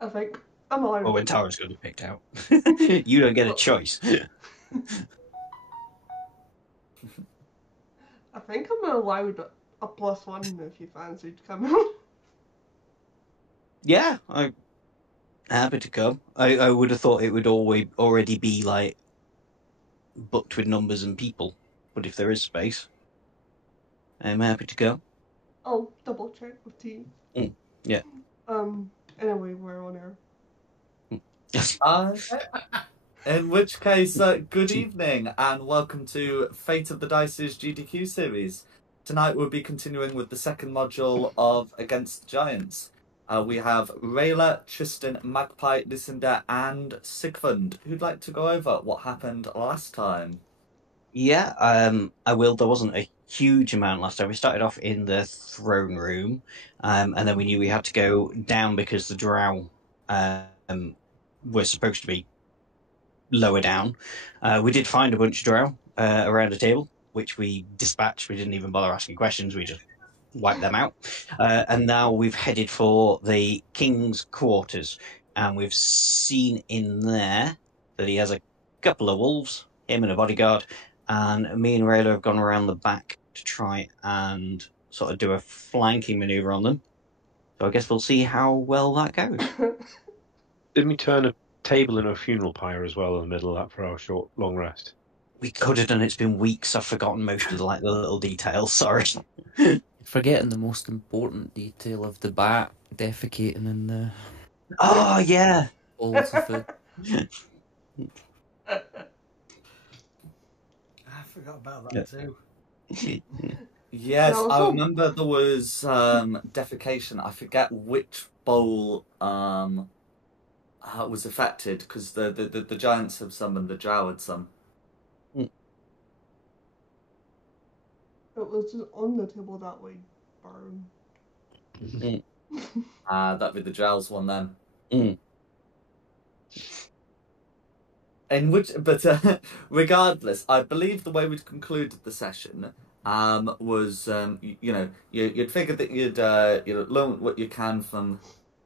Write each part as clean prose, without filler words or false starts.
I think I'm allowed. Or when Tara's going to be picked out. You don't get a choice. I think I'm allowed a +1 if you fancied coming. Yeah, I'm happy to come. I would have thought it would already be like booked with numbers and people, but if there is space, I'm happy to go. I'll double check with T. Yeah. Anyway, we're on air. Okay. In which case, good evening and welcome to Fate of the Dice's GDQ series. Tonight we'll be continuing with the second module of Against the Giants. We have Rayla, Tristan, Magpie, Lucinda, and Sigfund, who'd like to go over what happened last time. Yeah, I will. There wasn't a huge amount last time. We started off in the throne room, and then we knew we had to go down because the drow were supposed to be lower down. We did find a bunch of drow around a table, which we dispatched. We didn't even bother asking questions. We just wiped them out. And now we've headed for the king's quarters, and we've seen in there that he has a couple of wolves, him and a bodyguard, and me and Rayla have gone around the back to try and sort of do a flanking maneuver on them. So I guess we'll see how well that goes. Didn't we turn a table into a funeral pyre as well in the middle of that for our short, long rest? We could have done. It's been weeks. I've forgotten most of the little details. Sorry. Forgetting the most important detail of the bat defecating in the Oh yeah. bowls of food. I forgot about that too. Yes, No, I so- remember there was defecation. I forget which bowl was affected because the giants have some and the drow had some. It was just on the table that way. Burn. That'd be the drows one then. Mm. In which, but regardless, I believe the way we'd concluded the session was you'd figured that you'd learn what you can from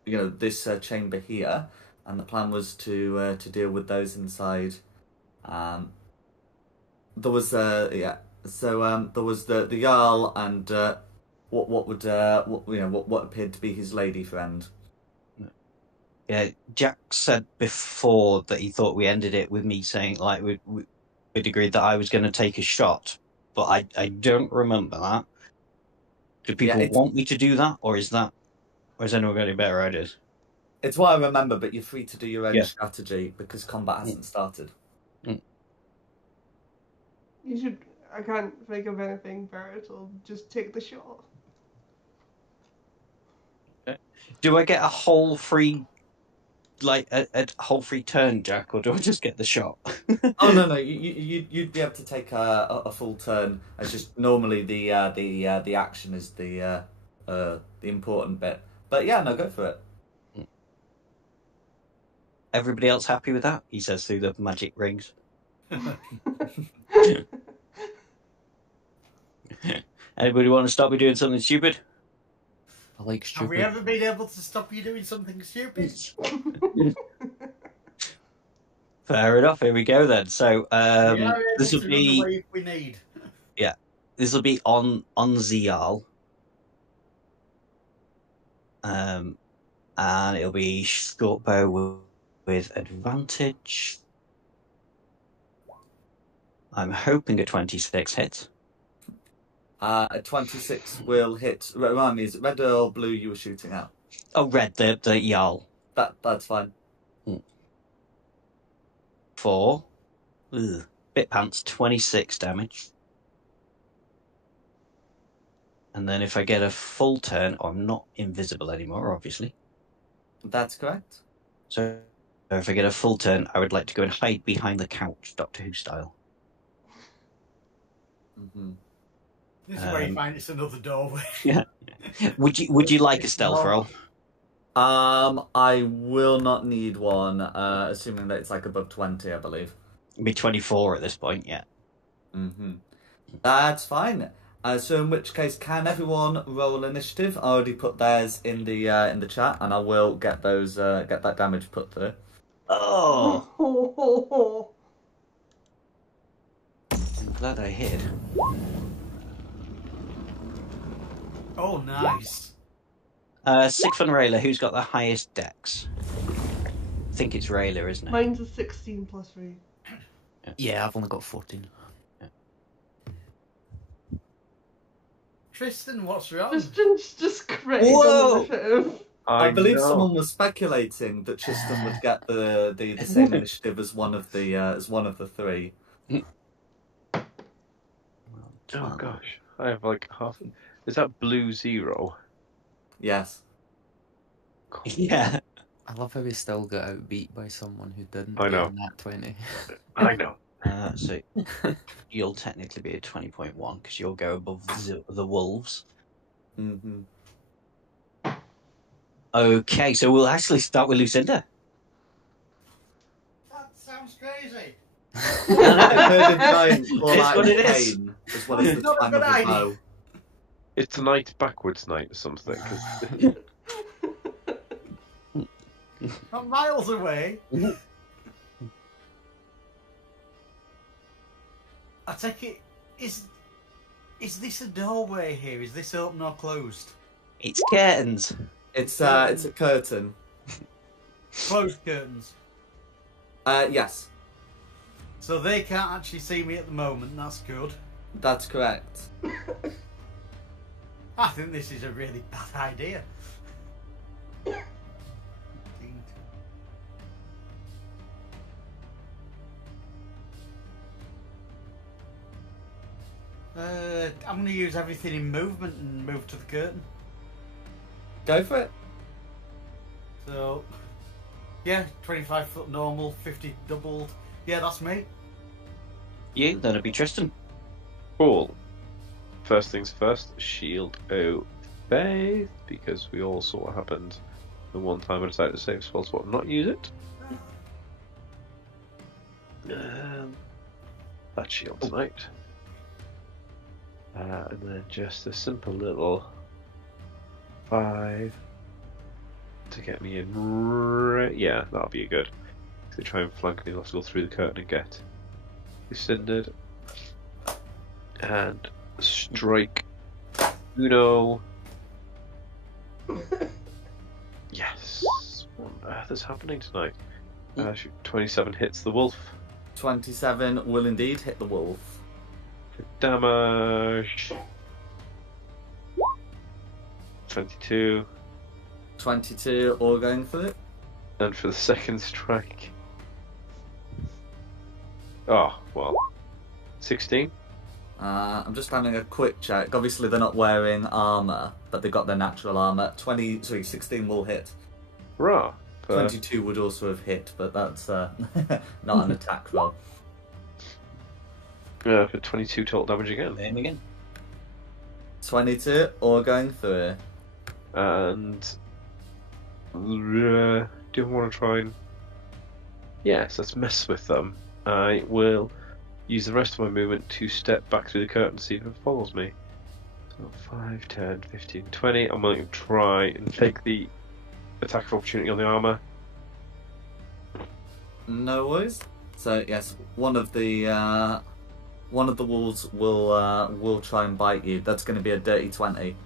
this chamber here, and the plan was to deal with those inside. There was So there was the Jarl and what appeared to be his lady friend. Yeah, Jack said before that he thought we ended it with me saying like we'd agreed that I was going to take a shot, but I don't remember that. Do people want me to do that, or is anyone got any better ideas? It's what I remember, but you're free to do your own strategy because combat hasn't started. You should. I can't think of anything better, so just take the shot. Do I get a whole free, like a whole free turn, Jack, or do I just get the shot? Oh no, you'd be able to take a full turn. It's just normally the action is the important bit. But yeah, no, go for it. Everybody else happy with that? He says through the magic rings. Anybody want to stop me doing something stupid? I like Have we stupid. ever been able to stop you doing something stupid? Fair enough. Here we go then. So Yeah, this will it's be another way we need. this will be on Zial. And it'll be short bow with advantage. I'm hoping a 26 hits. A 26 will hit. Remind me, is it red or blue you were shooting at? Oh, red, the Jarl. That's fine. 4. Bit pants, 26 damage. And then if I get a full turn, I'm not invisible anymore, obviously. That's correct. So if I get a full turn, I would like to go and hide behind the couch, Doctor Who style. Mm-hmm. This is where you find it's another doorway. Yeah. Would you like a stealth roll? I will not need one, assuming that it's like above 20, I believe. It'd be 24 at this point, yeah. Mm-hmm. That's fine. So in which case, can everyone roll initiative? I already put theirs in the chat, and I will get those get that damage put through. Oh, I'm glad I hit. Oh, nice. Sixth and Rayla, who's got the highest dex? I think it's Rayla, isn't it? Mine's a 16 plus 3. Yeah, I've only got 14. Tristan, what's wrong? Tristan's just crazy Whoa! on initiative. I believe know. someone was speculating that Tristan would get the same initiative as one of the three. Oh gosh, I have like half. Is that blue 0? Yes. Yeah. I love how we still got outbeat by someone who didn't I know. get that 20. I know. So you'll technically be at 20.1 because you'll go above the wolves. Mm-hmm. Okay, so we'll actually start with Lucinda. That sounds crazy. Murdered giant call It's out what it is. pain, as well as the Not a twang good of the idea. bow. It's night backwards night or something. 'Cause I'm miles away. I take it, is this a doorway here? Is this open or closed? It's curtains. It's a curtain. Closed curtains. Yes, So they can't actually see me at the moment, that's good. that's correct. I think this is a really bad idea. I'm going to use everything in movement and move to the curtain. Go for it. So, yeah, 25 foot normal, 50 doubled. Yeah, that's me. You, then it'll be Tristan. cool. First things first, shield O faith, because we all saw what happened the one time I decided to save spell spot and not use it. That shield tonight. And then just a simple little 5 to get me in. Yeah, that'll be good. If they try and flank me, I'll have to go through the curtain and get rescinded. And strike Uno. Yes. What on earth is happening tonight? 27 hits the wolf. 27 will indeed hit the wolf. Damage. 22. 22, all going for it. And for the second strike. Oh, well. 16. I'm just having a quick check. Obviously, they're not wearing armor, but they've got their natural armor. 16 will hit. Hurrah. 22 would also have hit, but that's not an attack roll. For 22 total damage again. Aim again. 22, all going through. And do I want to try and... Yes, let's mess with them. I will use the rest of my movement to step back through the curtain to see if it follows me. So 5, 10, 15, 20. I'm going to try and take the attack of opportunity on the armor. No worries. So yes, one of the wolves will try and bite you. That's going to be a dirty 20.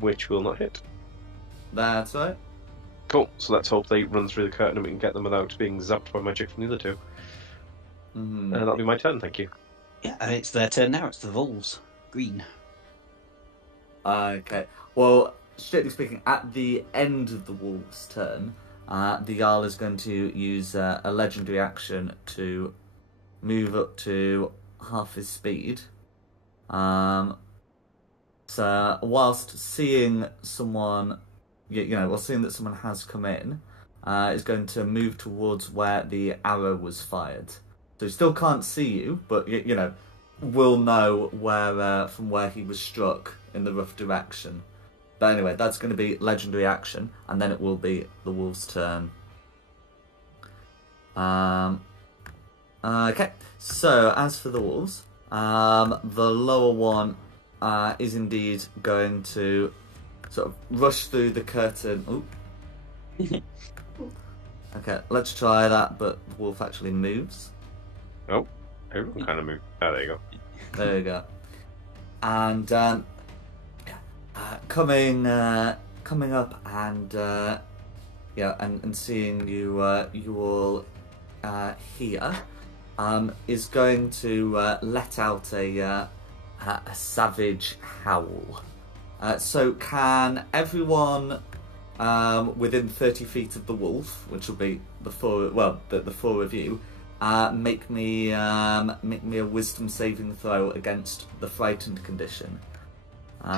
Which will not hit. That's right. Cool, so let's hope they run through the curtain and we can get them without being zapped by magic from the other two. Mm-hmm. That'll be my turn, thank you. Yeah, and it's their turn now. It's the wolves. Green. Okay. Well, strictly speaking, at the end of the wolf's turn, the Jarl is going to use a legendary action to move up to half his speed. So whilst seeing someone, while seeing that someone has come in, is going to move towards where the arrow was fired. So he still can't see you, but will know where from where he was struck in the rough direction. But anyway, that's going to be legendary action, and then it will be the wolf's turn. Okay, so as for the wolves, the lower one is indeed going to sort of rush through the curtain. Ooh. Okay, let's try that, but the wolf actually moves. Oh, everyone kind of moved. Oh, there you go. There you go. And coming up and and seeing you you all here, is going to let out a savage howl. So can everyone within 30 feet of the wolf, which will be the four of you, make me a wisdom saving throw against the frightened condition.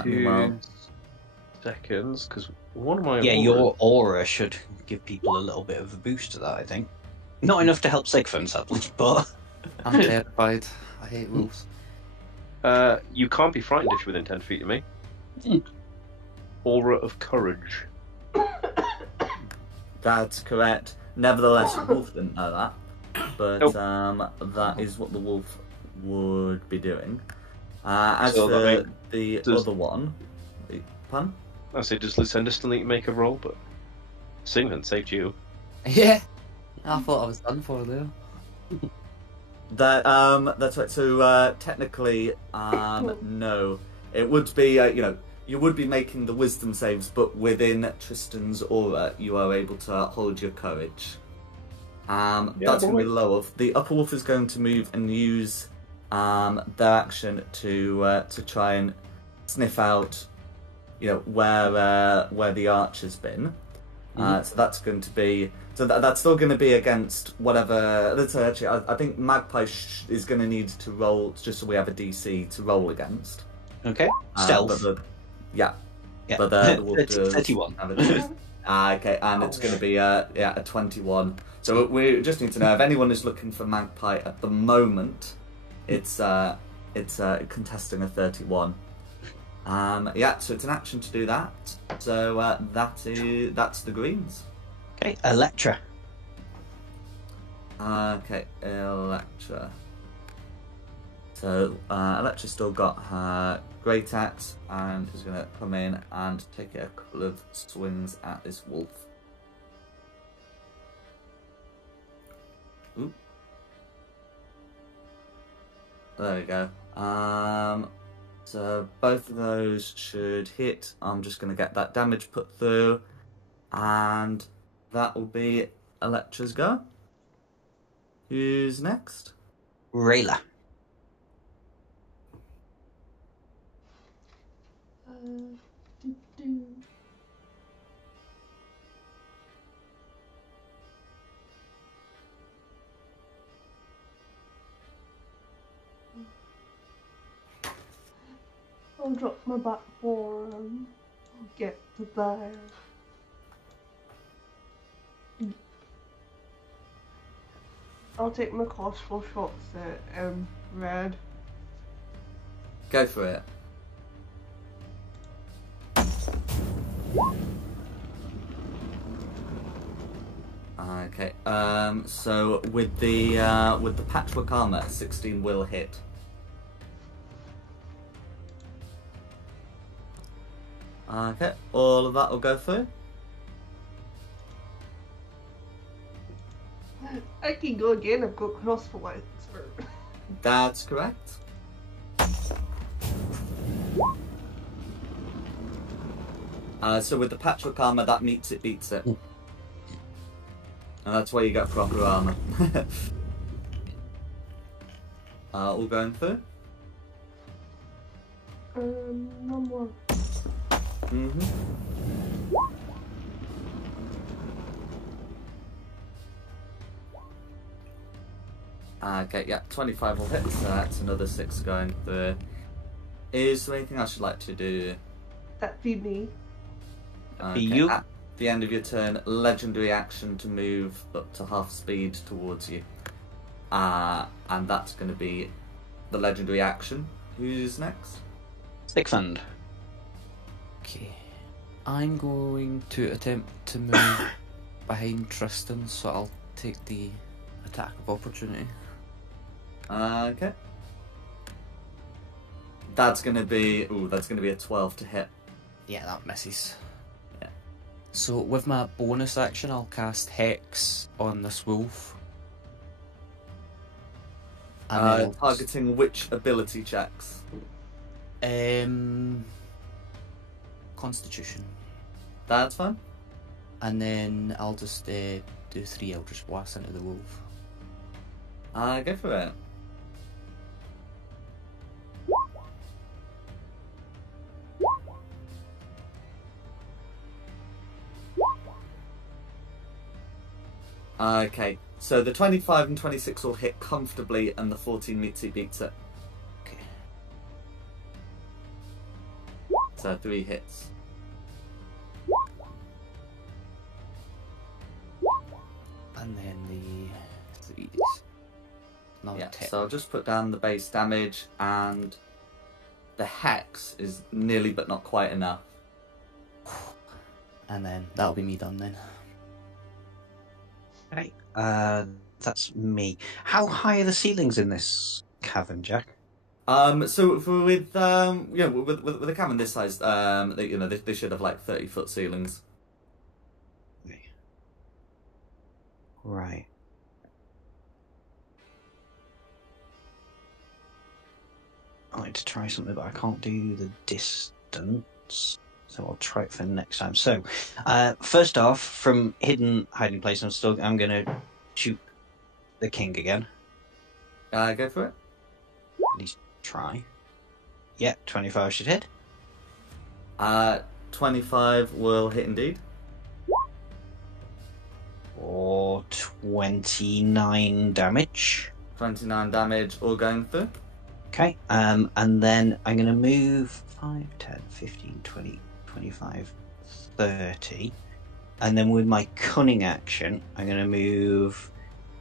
2 seconds, because one of my Yeah, auras- your aura should give people a little bit of a boost to that, I think. Not enough to help Sigfund, sadly, but... I'm terrified. I hate wolves. You can't be frightened if you're within 10 feet of me. Aura of courage. That's correct. Nevertheless, the wolf didn't know that, but Nope. that is what the wolf would be doing. As So for that the does- other one, pun? I say, does Lucinda still need to make a roll? But Sigmund saved you. Yeah. I thought I was done for there. That's right. So technically, no, it would be you would be making the wisdom saves, but within Tristan's aura, you are able to hold your courage. That's going to be low. The upper wolf is going to move and use their action to try and sniff out, where the arch has been. So that's going to be that's still going to be against whatever. Let's say actually, I think Magpie is going to need to roll just so we have a DC to roll against. Okay. Stealth. Yeah. Yeah. But the wolf does 31. have a okay, and it's going to be a 21. So we just need to know if anyone is looking for Magpie at the moment. It's contesting a 31. So it's an action to do that. So that's the greens. Okay, Electra. Okay, Electra. So Electra's still got her great axe and is going to come in and take a couple of swings at this wolf. Ooh. There we go. So both of those should hit. I'm just going to get that damage put through, and that will be Electra's go. Who's next? Rayla. I'll drop my back form. I'll get to there. I'll take my crossbow shots at red. Go for it. Okay. So with the patchwork armor, 16 will hit. Okay, all of that will go through. I can go again. I've got crossbow expert. That's correct. So with the patchwork armor, that beats it. And that's why you get proper armor. All going through? No more. Okay, yeah, 25 will hit, so that's another 6 going through. Is there anything else you'd like to do? That'd be me. Okay, you? at the end of your turn, legendary action to move up to half speed towards you. And that's going to be the legendary action. Who's next? Sigfund. Okay. I'm going to attempt to move behind Tristan, so I'll take the attack of opportunity. Okay. That's gonna be a 12 to hit. Yeah, that misses. Yeah. So with my bonus action, I'll cast Hex on this wolf. And then Targeting which ability checks? Constitution. That's fine. And then I'll just do 3 Eldritch Blasts into the wolf. Go for it. Okay, so the 25 and 26 will hit comfortably, and the 14 meets it, beats it. Okay. So 3 hits. And then the 3s. Another Yeah, 10. so I'll just put down the base damage, and the hex is nearly but not quite enough. And then that'll be me done then. Okay, that's me. How high are the ceilings in this cavern, Jack? So with a cavern this size, they should have like 30-foot ceilings. Right. I like to try something, but I can't do the distance. So I'll try it for next time. So, first off, from hidden hiding place, I'm going to shoot the king again. Go for it. At least try. Yeah, 25 should hit. 25 will hit indeed. Or 29 damage. 29 damage, all going through. Okay, and then I'm going to move 5, 10, 15, 20, 25, 30. And then with my cunning action, I'm going to move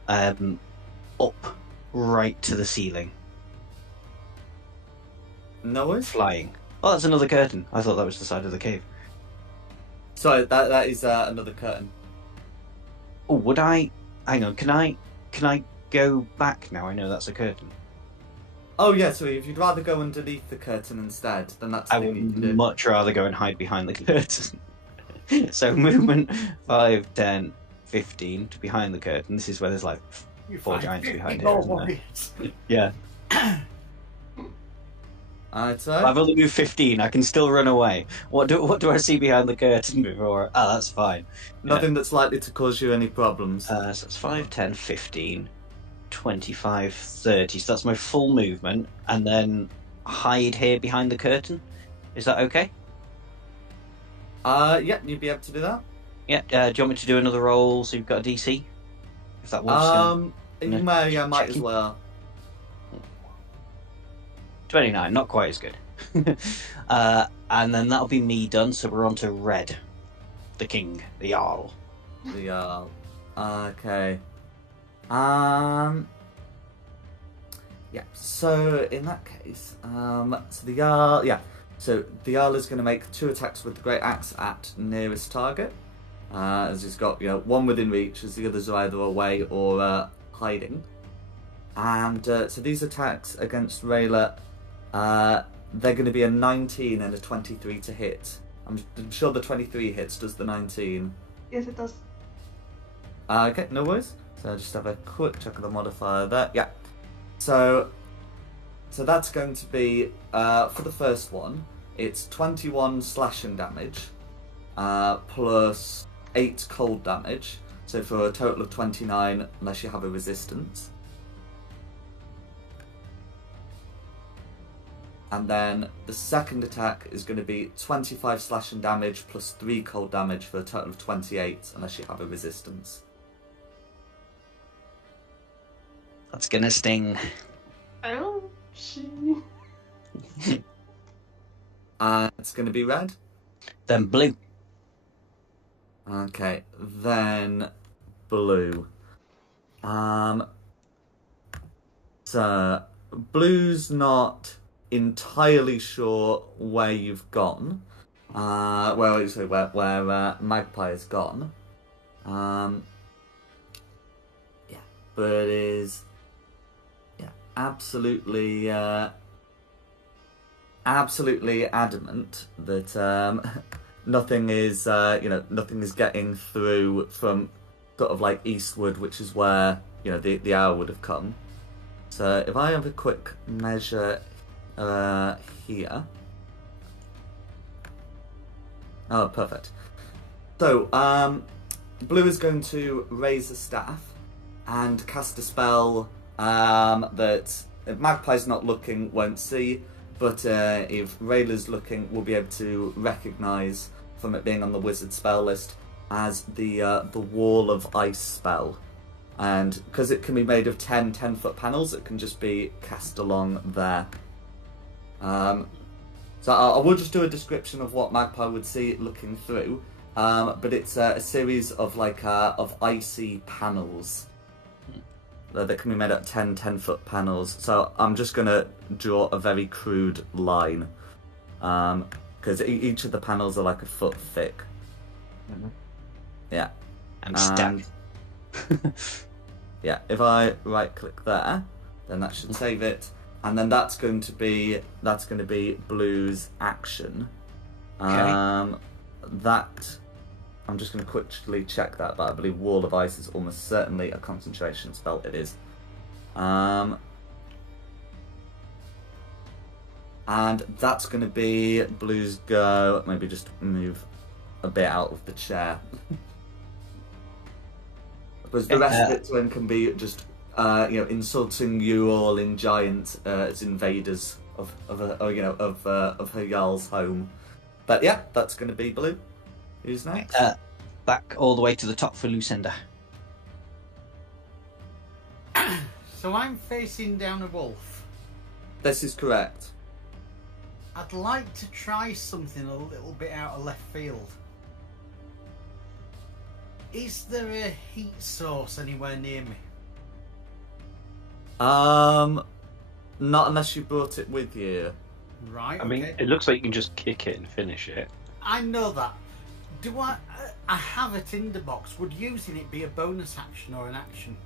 up right to the ceiling. No worries. Flying. Oh, that's another curtain. I thought that was the side of the cave. Sorry, that is another curtain. Oh, would I... Hang on, can I go back now? I know that's a curtain. Oh yeah, so if you'd rather go underneath the curtain instead, then that's the I thing you can would do. much rather go and hide behind the curtain. So movement 5, 10, 15 to behind the curtain. This is where there's like 4 giants behind it. Isn't there? Yeah. So I've only moved 15. I can still run away. What do I see behind the curtain before? Ah, that's fine. nothing that's likely to cause you any problems. So that's 5, 10, 15, 25, 30. So that's my full movement, and then hide here behind the curtain. Is that okay? Yeah, you'd be able to do that. Yeah. Do you want me to do another roll so you've got a DC? If that was You may, might as well. 29, not quite as good. And then that'll be me done. So we're on to Red, the king, the Jarl. The okay. Yeah. So in that case, so the Jarl, yeah. So the Jarl is going to make 2 attacks with the great axe at nearest target. As he's got one within reach, as the others are either away or hiding. And so these attacks against Rayla, they're going to be a 19 and a 23 to hit. I'm sure the 23 hits. Does the 19? Yes, it does. Okay, no worries. So I'll just have a quick check of the modifier there. Yeah. So that's going to be, for the first one, it's 21 slashing damage, plus 8 cold damage. So for a total of 29, unless you have a resistance. And then the second attack is going to be 25 slashing damage plus 3 cold damage for a total of 28, unless you have a resistance. That's gonna sting. Ouch. It's going to be red. Then blue. Okay, then blue. So blue's not entirely sure where you've gone. Where Magpie's gone. Yeah, but it is absolutely absolutely adamant that nothing is getting through from sort of like eastward, which is where the hour would have come. So if I have a quick measure here. Oh, perfect. So Blue is going to raise a staff and cast a spell that if Magpie's not looking, won't see, but if Rayla's looking, we'll be able to recognise from it being on the wizard spell list as the Wall of Ice spell. And because it can be made of 10-foot panels, it can just be cast along there. So I will just do a description of what Magpie would see looking through, but it's a series of of icy panels that can be made up 10-foot panels. So I'm just going to draw a very crude line, because each of the panels are like a foot thick. Mm-hmm. Yeah. And stack. Yeah, if I right click there, then that should save it, and then that's going to be Blue's action. Okay. That I'm just going to quickly check that, but I believe Wall of Ice is almost certainly a concentration spell. It is. And that's going to be Blue's go. Maybe just move a bit out of the chair. Because the rest of it to him can be just insulting you all in giant as invaders of her Jarl's home. But yeah, that's going to be Blue. Who's next? Back all the way to the top for Lucinda. So I'm facing down a wolf. This is correct. I'd like to try something a little bit out of left field. Is there a heat source anywhere near me? Not unless you brought it with you. Right. I mean, okay. it looks like you can just kick it and finish it. I know that. Do I have a tinderbox? Would using it be a bonus action or an action?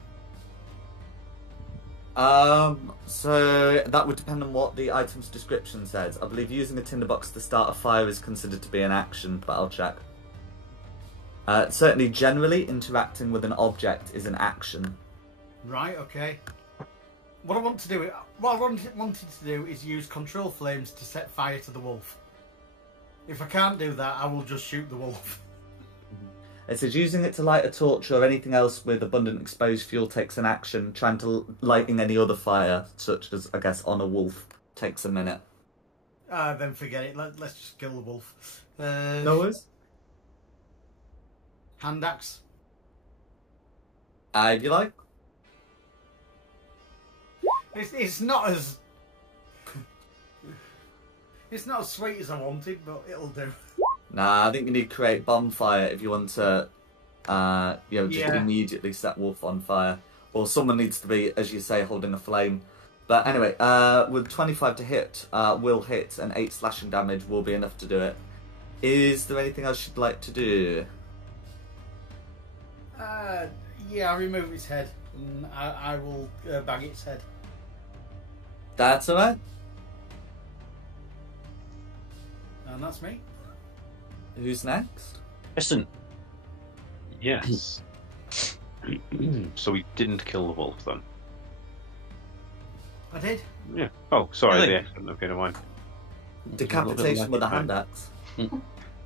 So that would depend on what the item's description says. I believe using a tinderbox to start a fire is considered to be an action, but I'll check. Certainly, generally, interacting with an object is an action. Right, okay. What I wanted to do is use control flames to set fire to the wolf. If I can't do that, I will just shoot the wolf. It says using it to light a torch or anything else with abundant exposed fuel takes an action. Trying to lighting any other fire, such as, I guess, on a wolf, takes a minute. Then forget it. Let's just kill the wolf. No worries. Hand axe. If you like. It's not as sweet as I wanted, but it'll do. Nah, I think you need to create bonfire if you want to, immediately set wolf on fire. Or someone needs to be, as you say, holding a flame. But anyway, with 25 to hit, will hit, and 8 slashing damage will be enough to do it. Is there anything else you'd like to do? Yeah, I'll remove its head, and I will bag its head. That's alright. And that's me. Who's next? Listen. Yes. So we didn't kill the wolf then? I did. Yeah. Oh, sorry. Really? The accident. Okay, never mind. Decapitation with a hand axe.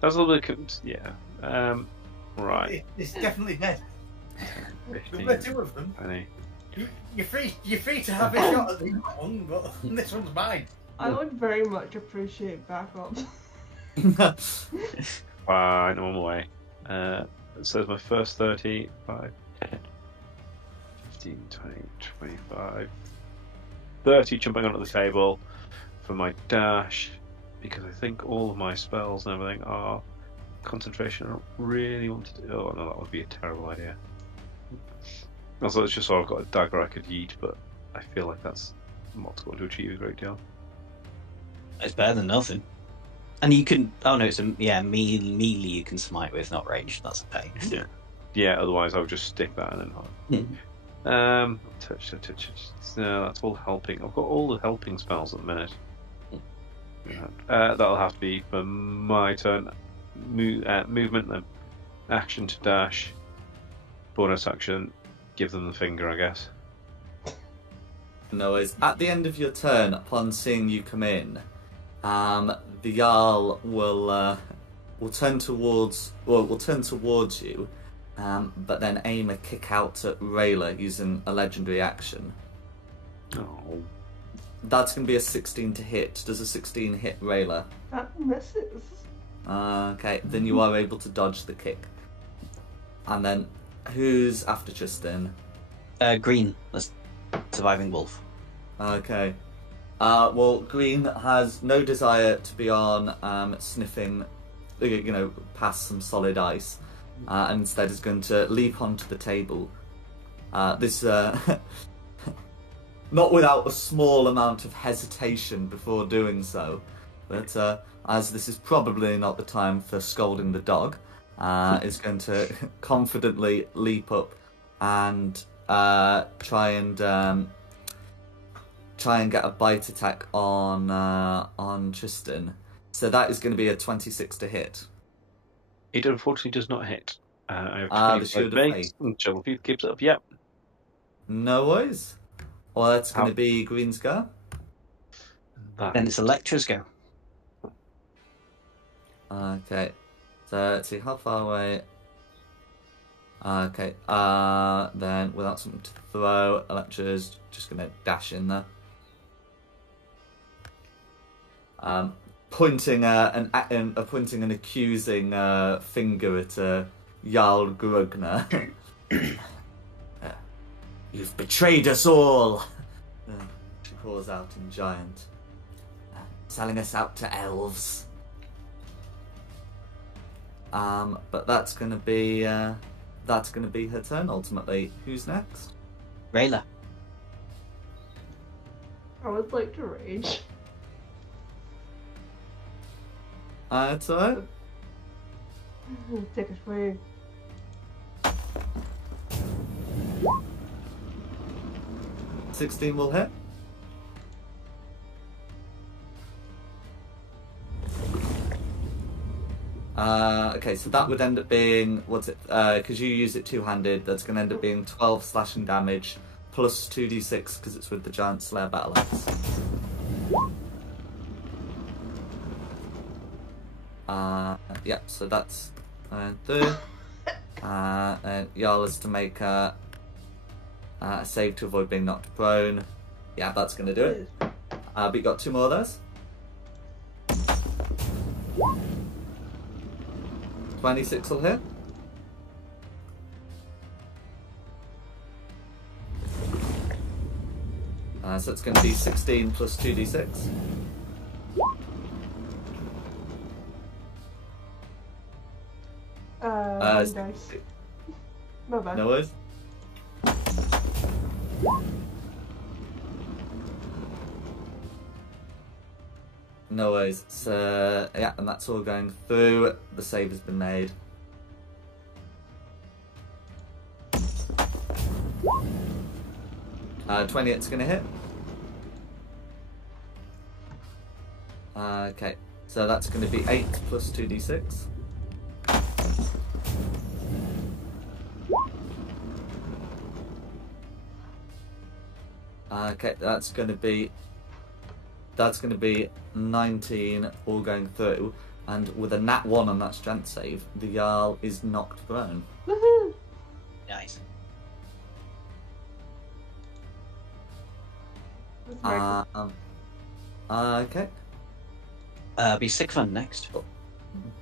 That's a little bit. Yeah. Right. It's definitely dead. 15, There are 2 of them. 20. You're free to have a shot at the other one, but this one's mine. I would very much appreciate backup. Fine, I'm on my way. So there's my first 30, 5, 10, 15, 20, 25, 30 jumping onto the table for my dash, because I think all of my spells and everything are concentration. I don't really want to do. Oh no, that would be a terrible idea. Also, it's just so I've got a dagger I could yeet, but I feel like that's not going to achieve a great deal. It's better than nothing. And you can. Oh no, it's melee you can smite with, not ranged. That's a pain. Yeah. Yeah. Otherwise, I would just stick that and then touch. No, that's all helping. I've got all the helping spells at the minute. That'll have to be for my turn. Movement, then action to dash, bonus action, give them the finger, I guess. No worries. At the end of your turn, upon seeing you come in, the Jarl will turn towards you, but then aim a kick out at Rayla using a legendary action. Oh. That's going to be a 16 to hit. Does a 16 hit Rayla? That misses. Okay, then you are able to dodge the kick. And then, who's after Tristan? Green, the surviving wolf. Okay. Well, Green has no desire to be on sniffing, past some solid ice, and instead is going to leap onto the table. This, not without a small amount of hesitation before doing so, but as this is probably not the time for scolding the dog, is going to confidently leap up and try and get a bite attack on Tristan. So that is going to be a 26 to hit. It unfortunately does not hit. I The have shield 25 of mates, and Shovel Thief keeps it up, yep. No worries. Well, that's going to be Green's go. Then it's Electra's go. Okay. So let's see how far away. Okay. Then without something to throw, Electra's just going to dash in there. Pointing an accusing finger at Jarl Grugner. You've betrayed us all! She calls out in Giant. Selling us out to elves. But that's gonna be her turn ultimately. Who's next? Rayla. I would like to rage. It's alright. Take a swing. $16 will hit. Okay, so that would end up being, because you use it two-handed, that's going to end up being 12 slashing damage, plus 2d6, because it's with the Giant Slayer Battle Axe. Yeah, so that's third. And Jarl is to make a save to avoid being knocked prone. Yeah, that's going to do it. But you got two more of those. 26 will hit. So it's going to be 16 plus 2d6. Dice. My bad. No worries. No worries. So, yeah, and that's all going through. The save has been made. Uh, 28's going to hit. Okay, so that's going to be 8 plus 2d6. Okay, that's going to be 19 all going through, and with a nat 1 on that strength save, the Jarl is knocked prone. Woohoo! Nice. That's very cool. Okay. Be Sigfund next.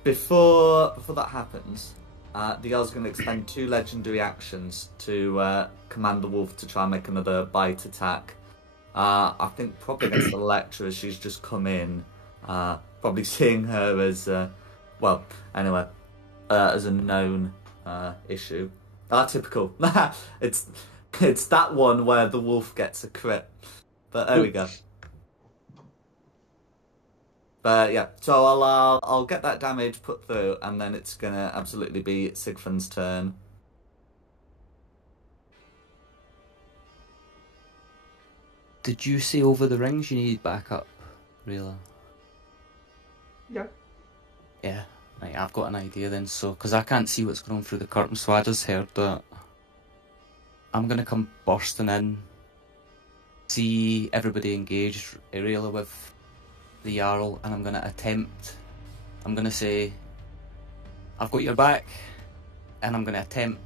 Before that happens, the Jarl's going to expend 2 legendary actions to command the wolf to try and make another bite attack. I think probably against Electra as she's just come in. Probably seeing her as, as a known issue. Typical. It's that one where the wolf gets a crit. But there we go. But yeah, so I'll get that damage put through, and then it's gonna absolutely be Sigfund's turn. Did you say over the rings you need backup, Rayla? Yeah. Yeah, right, I've got an idea then. So, because I can't see what's going on through the curtain, so I just heard that I'm going to come bursting in, see everybody engaged, really, with the Jarl, and I'm going to say, I've got your back, and I'm going to attempt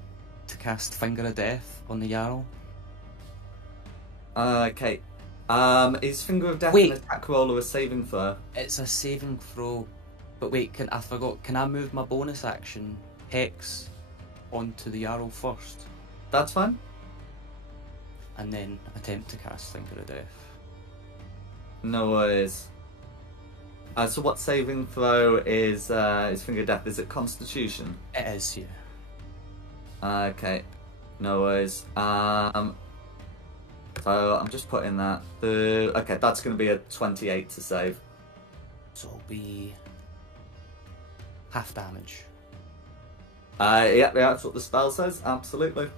to cast Finger of Death on the Jarl. Okay. Is Finger of Death Wait. an attack roll or a saving throw? It's a saving throw, but wait, I forgot, can I move my bonus action, Hex, onto the Jarl first, That's fine. and then attempt to cast Finger of Death? No worries. So what saving throw is Finger of Death? Is it Constitution? It is, yeah. Okay. No worries. So I'm just putting that. Okay, that's going to be a 28 to save. So it'll be half damage. Yeah, that's what the spell says. Absolutely.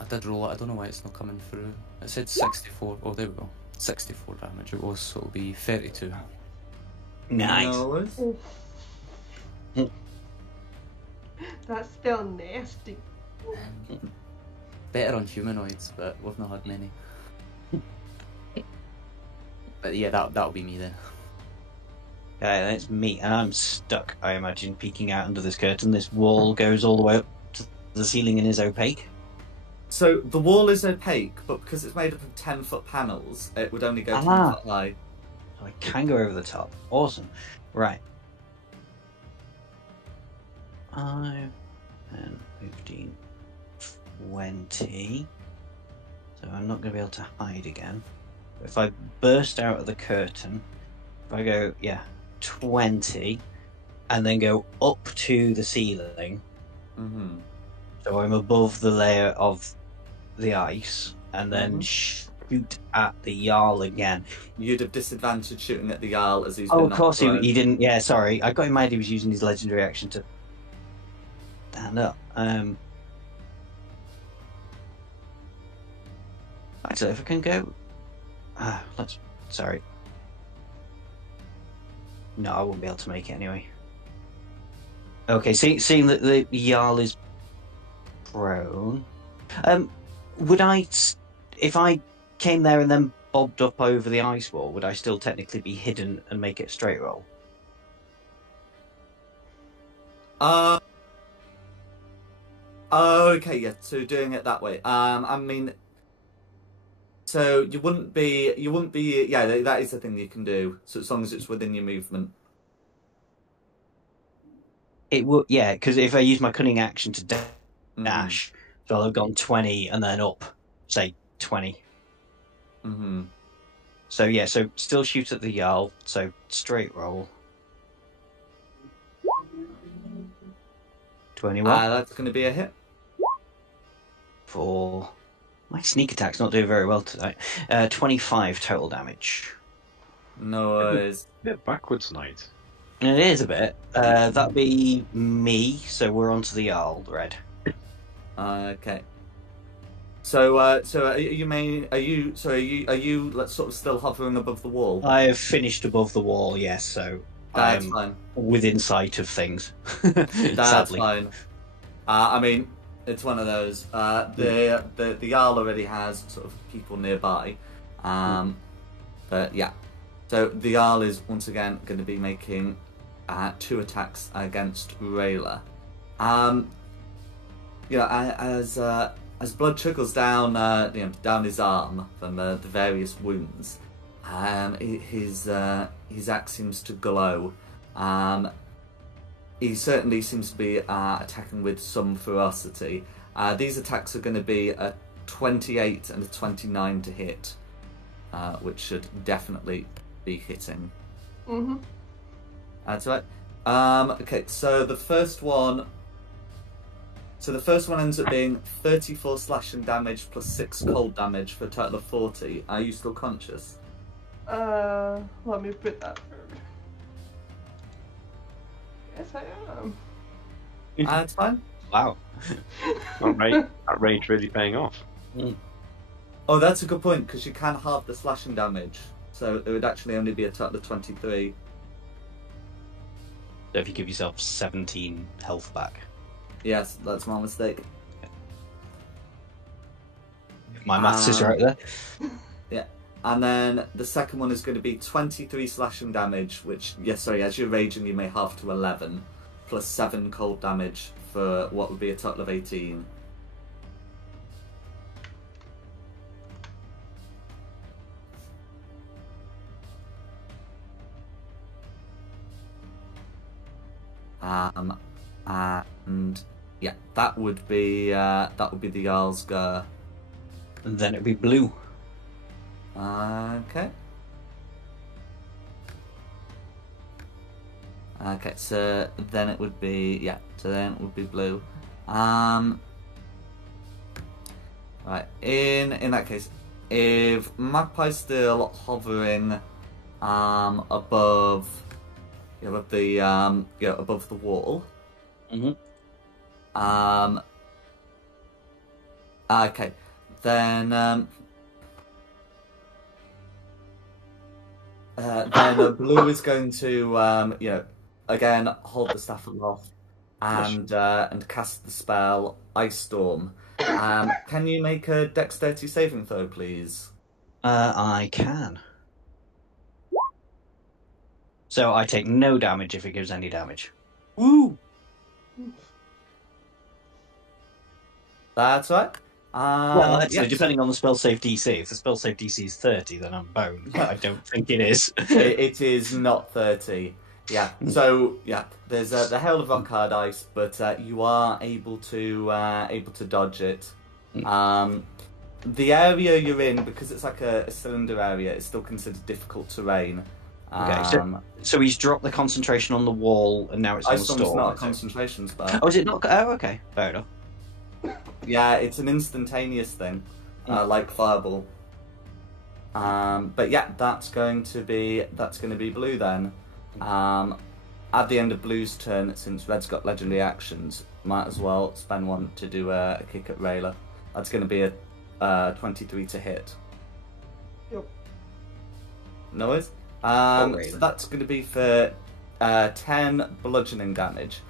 I did roll it, I don't know why it's not coming through. It said 64, oh there we go. 64 damage it was, so it'll be 32. Nice. No worries. That's still nasty. Better on humanoids, but we've not had many. But yeah, that'll be me then. Okay, that's me, and I'm stuck, I imagine, peeking out under this curtain. This wall goes all the way up to the ceiling and is opaque. So the wall is opaque, but because it's made up of 10-foot panels, it would only go 10 Ah. foot high. So I can go over the top. Awesome. Right. 5, 10, 15, 20. So I'm not going to be able to hide again. If I burst out of the curtain, if I go, 20, and then go up to the ceiling, Mm-hmm. so I'm above the layer of the ice, and then shoot at the Jarl again. You'd have disadvantage shooting at the Jarl as he's Oh, been of course knocked he prone. didn't. Yeah, sorry. I got in mind he was using his legendary action to stand up. Actually, if I can go, sorry. No, I won't be able to make it anyway. Okay, seeing that the Jarl is prone, would I, if I came there and then bobbed up over the ice wall, would I still technically be hidden and make it a straight roll? Okay, yeah. So doing it that way. I mean, so you wouldn't be. Yeah, that is the thing you can do. So as long as it's within your movement. It would, yeah, because if I use my cunning action to Mm-hmm. dash, so I'll have gone 20 and then up, say 20. Mm-hmm. So yeah, so still shoot at the Jarl, so straight roll. 21 That's going to be a hit. for my sneak attack's not doing very well tonight. 25 total damage. No worries. Bit backwards night. And it is a bit. That'd be me, so we're on to the Jarl, Red. Okay. So, are you like, sort of still hovering above the wall? I have finished above the wall, yes, so That's I'm fine. within sight of things. That's Sadly. fine. I mean, it's one of those. The Jarl already has sort of people nearby. But yeah. So the Jarl is once again going to be making 2 attacks against Rayla. As blood trickles down, down his arm from the various wounds, his axe seems to glow. He certainly seems to be attacking with some ferocity. These attacks are going to be a 28 and a 29 to hit, which should definitely be hitting. Mm-hmm. That's right. Okay, so the first one ends up being 34 slashing damage plus 6 cold damage for a total of 40. Are you still conscious? Let me put that through. Yes, I am. That's fine. Wow. That rage really paying off. Oh, that's a good point, because you can halve the slashing damage. So it would actually only be a total of 23. So if you give yourself 17 health back. Yes, that's my mistake. If my maths is right there. Yeah. And then the second one is going to be 23 slashing damage, which, as you're raging, you may halve to 11, plus 7 cold damage for what would be a total of 18. And yeah, that would be the Jarlsgar. And then it'd be blue. Okay. Okay, so then it would be blue. Right. In that case, if Magpie's still hovering above the wall. Mm-hmm. Okay. Then blue is going to again hold the staff aloft and cast the spell Ice Storm. Can you make a dexterity saving throw, please? I can. So I take no damage if it gives any damage. Woo! That's right. Well, actually, yes. depending on the spell save DC. If the spell save DC is 30, then I'm boned. But I don't think it is. It is not 30. Yeah. So there's the hail of rock hard ice, but you are able to dodge it. The area you're in, because it's like a cylinder area, is still considered difficult terrain. Okay, so he's dropped the concentration on the wall, and now it's on the Ice Storm's storm. not a concentration spell. Oh, is it not? Oh, okay, fair enough. Yeah, it's an instantaneous thing, like Fireball. But yeah, that's going to be blue then. At the end of Blue's turn, since Red's got legendary actions, might as well spend one to do a kick at Rayla. That's going to be a 23 to hit. Yep. No worries. So that's going to be for 10 bludgeoning damage,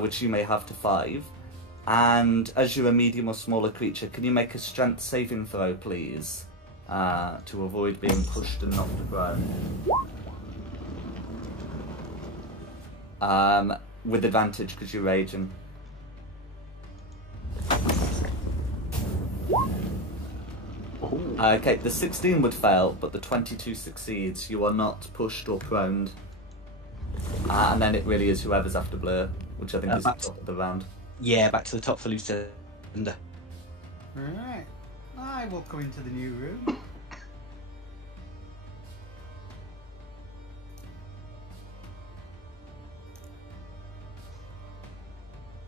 which you may have to 5. And as you're a medium or smaller creature, can you make a strength saving throw, please, to avoid being pushed and knocked prone? With advantage because you're raging. Okay, the 16 would fail, but the 22 succeeds. You are not pushed or proned. And then it really is whoever's after Blur, which I think is the top of the round. Yeah, back to the top for Lucinda. Alright. I will come into the new room.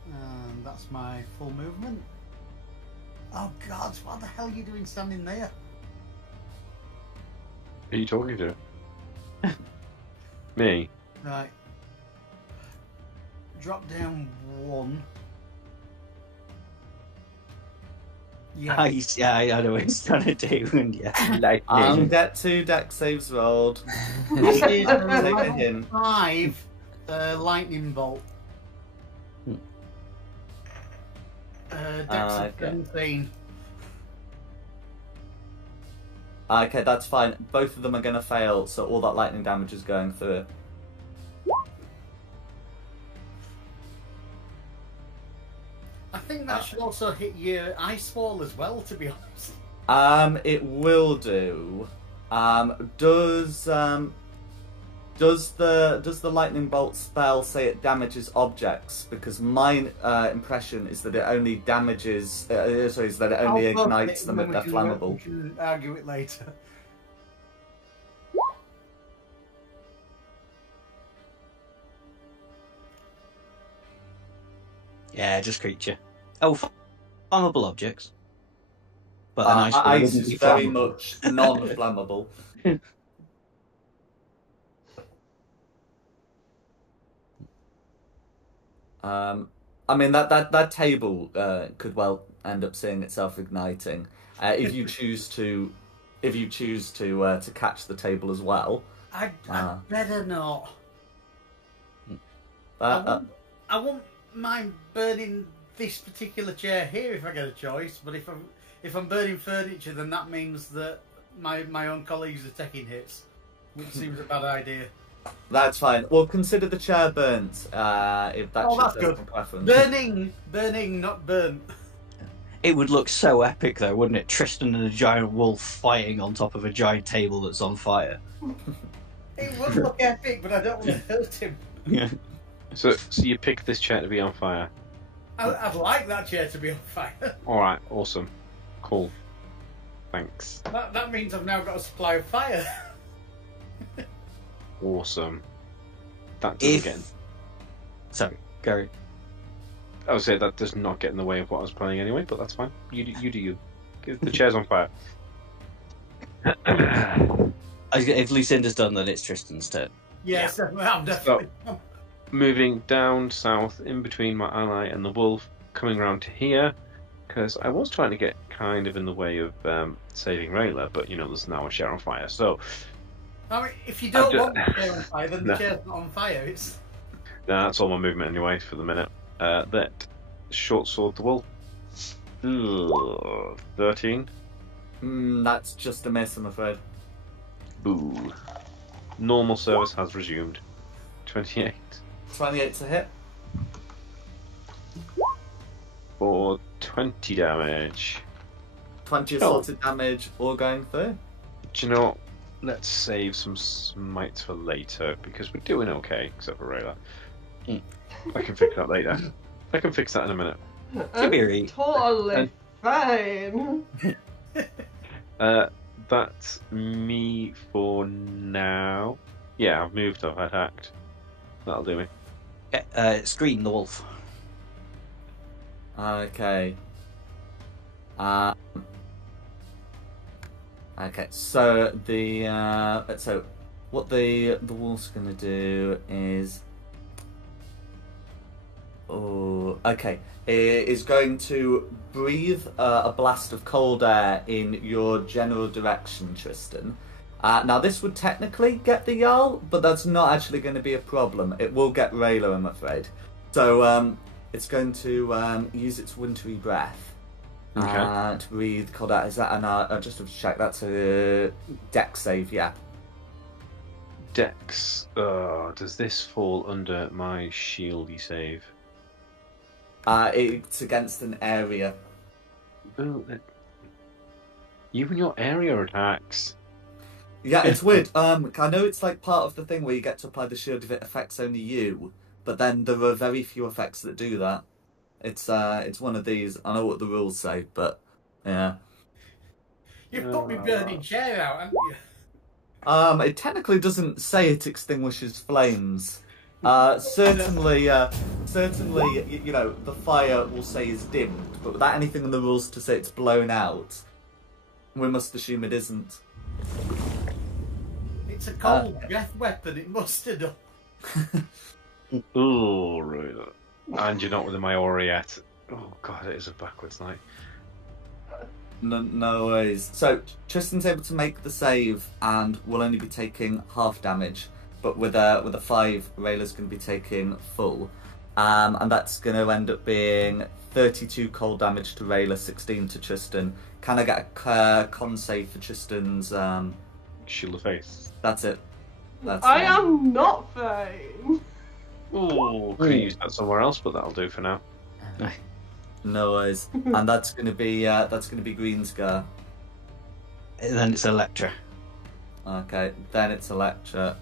And that's my full movement. Oh God, what the hell are you doing standing there? Who are you talking to? Me? Right. Drop down 1. Yeah. Nice, yeah, I know what he's trying to do, and yeah. Get 2 dex saves rolled. This is Take a hint. 5 lightning bolt. Dex of 17. Okay, that's fine. Both of them are going to fail, so all that lightning damage is going through. I think that should also hit your ice wall as well, to be honest. It will do. Does the lightning bolt spell say it damages objects? Because my impression is that it only damages. Is that it only ignites them if they're flammable. We can argue it later. Yeah, just creature. Oh, flammable objects. But an ice is very much non-flammable. I mean that table could well end up seeing itself igniting. If you choose to catch the table as well, I'd better not. uh, I won't mind burning this particular chair here if I get a choice, but if I'm burning furniture, then that means that my own colleagues are taking hits, which seems a bad idea. that's fine. Well, consider the chair burnt. If that's that's your good. preference. Burning, not burnt. It would look so epic, though, wouldn't it? Tristan and a giant wolf fighting on top of a giant table that's on fire. It would look epic, but I don't want to hurt him. Yeah. So you pick this chair to be on fire. I'd like that chair to be on fire. Alright, awesome. Cool. Thanks. That means I've now got a supply of fire. Awesome. That doesn't get... Sorry, Gary. I would say that does not get in the way of what I was planning anyway, but that's fine. You do you. The chair's on fire. If Lucinda's done, then it's Tristan's turn. Yes, I'm definitely. Moving down south in between my ally and the wolf, coming around to here, because I was trying to get kind of in the way of saving Rayla, but there's now a chair on fire, so... I mean, if you don't want the chair on fire, then the chair's not on fire. It's... Nah, that's all my movement anyway for the minute. That short sword the wolf. 13. That's just a miss, I'm afraid. Boo. Normal service has resumed. 28. 28 to hit. For 20 damage. 20 assaulted damage, all going through. Do you know what? Let's save some smites for later, because we're doing okay, except for Rayla. I can fix that later. I can fix that in a minute. I'm totally fine. That's me for now. Yeah, I've moved, I've attacked. That'll do me. Scream the wolf. Okay. Okay, so what the wolf's gonna do is, it is going to breathe a blast of cold air in your general direction, Tristan. Now this would technically get the Jarl, but that's not actually going to be a problem. It will get Rayla, I'm afraid. So it's going to use its wintry breath. To breathe cold air. Is that I just have to check. That's a dex save, yeah. Dex. Does this fall under my shieldy save? It's against an area. Oh, you and your area attacks. Yeah, it's weird. I know it's like part of the thing where you get to apply the shield if it affects only you, but then there are very few effects that do that. It's one of these. I know what the rules say, but yeah. You've put me burning chair out, haven't you? It technically doesn't say it extinguishes flames. Certainly, the fire will say is dimmed, but without anything in the rules to say it's blown out, we must assume it isn't. It's a cold breath weapon. It must have done. Oh, right. And you're not within my aura yet. Oh god, it is a backwards night. No worries. So Tristan's able to make the save and will only be taking half damage, but with a 5, Rayla's going to be taking full, and that's going to end up being 32 cold damage to Rayla, 16 to Tristan. Can I get a con save for Tristan's? Shield of Faith. That's it. I am not fine. Oh, could have used that somewhere else, but that'll do for now. No worries. And that's gonna be Greenscar. Then it's Electra. Okay, then it's Electra.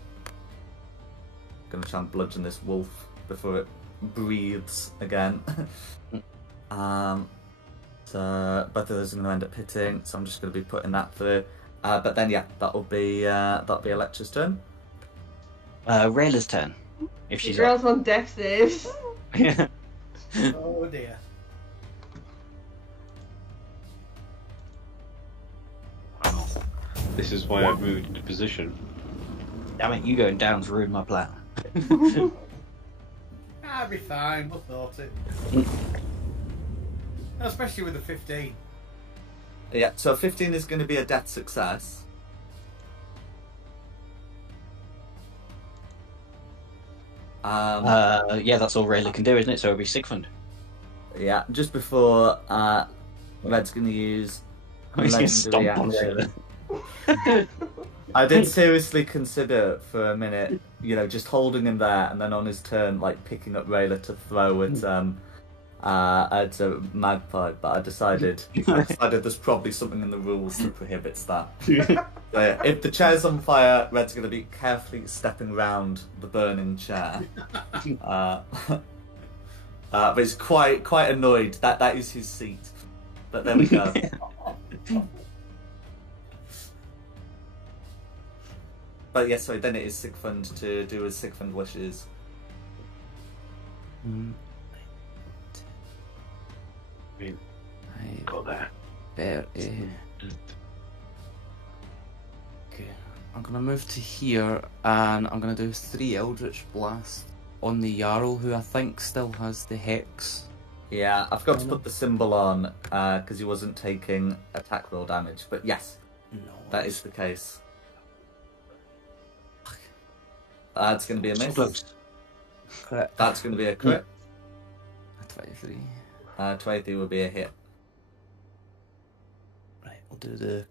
Gonna try and bludgeon this wolf before it breathes again. So both of those are gonna end up hitting, so I'm just gonna be putting that through. But then that'll be Electra's turn. Rayla's turn. If she's The girl's on death saves. Yeah. Oh dear. Wow. This is why I've moved into position. Damn it, you going down's ruined my plan. I'll be fine. We'll sort it. Especially with the 15. Yeah, so 15 is going to be a death success. Yeah, that's all Rayla can do, isn't it? So it'll be Sigfund. Yeah, just before Red's going to use He's going to legendary stomp on action. Rayla. I did seriously consider for a minute, just holding him there and then on his turn, like picking up Rayla to throw at a magpie, but I decided there's probably something in the rules that prohibits that. So, yeah, if the chair's on fire, Red's going to be carefully stepping round the burning chair. But he's quite annoyed. That is his seat. But there we go. But yes, so then it is Sigfund to do as Sigfund wishes. Got there. There. Okay, I'm gonna move to here, and I'm gonna do 3 Eldritch Blast on the Jarl, who I think still has the Hex. Yeah, I forgot to put the symbol on because he wasn't taking attack roll damage. But yes, No, that is the case. That's going to be a miss. Close. crit. That's going to be a crit. 23. 23 will be a hit. Right, we'll do the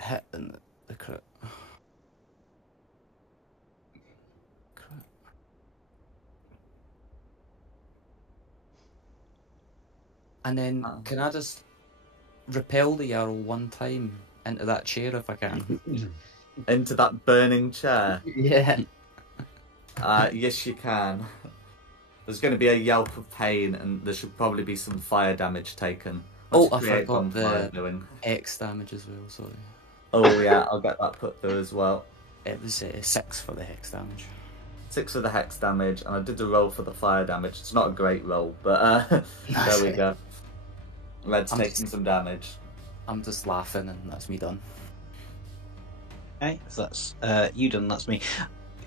hit and the crit. Crit. And then, can I just repel the Jarl one time into that chair if I can? Into that burning chair. Yeah. Yes, you can. There's going to be a yelp of pain, and there should probably be some fire damage taken. Oh, What's I create forgot bonfire the doing? X damage as well, sorry. Oh yeah, I'll get that put through as well. It was 6 for the Hex damage. 6 for the hex damage, and I did the roll for the fire damage. It's not a great roll, but there we go. Red's taking some damage. I'm just laughing and that's me done. Okay, so that's you done. That's me.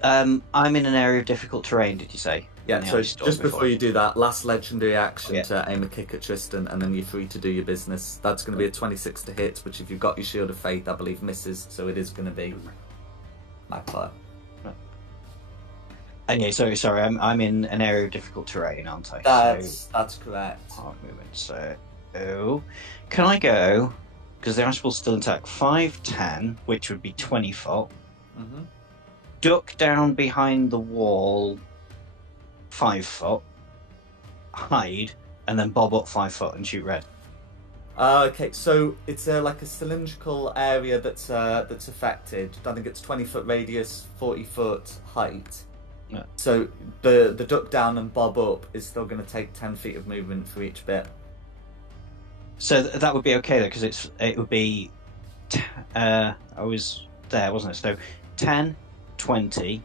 I'm in an area of difficult terrain. Did you say? Yeah. So just before you do that, last legendary action Yeah. to aim a kick at Tristan, and then you're free to do your business. That's going to be a 26 to hit, which if you've got your Shield of Faith, I believe misses. So it is going to be magpie. Okay, sorry. I'm in an area of difficult terrain, aren't I? That's correct. Hard movement. So, can I go? Because the Ashball's still intact. 5, 10, which would be 20 foot. Mm-hmm. Duck down behind the wall. 5 foot. Hide, and then bob up 5 foot and shoot Red. Okay, so it's like a cylindrical area that's affected. I think it's 20-foot radius, 40-foot height. Yeah. So the duck down and bob up is still going to take 10 feet of movement for each bit. So that would be okay though, because it would be. I was there, wasn't it? So 10, 20.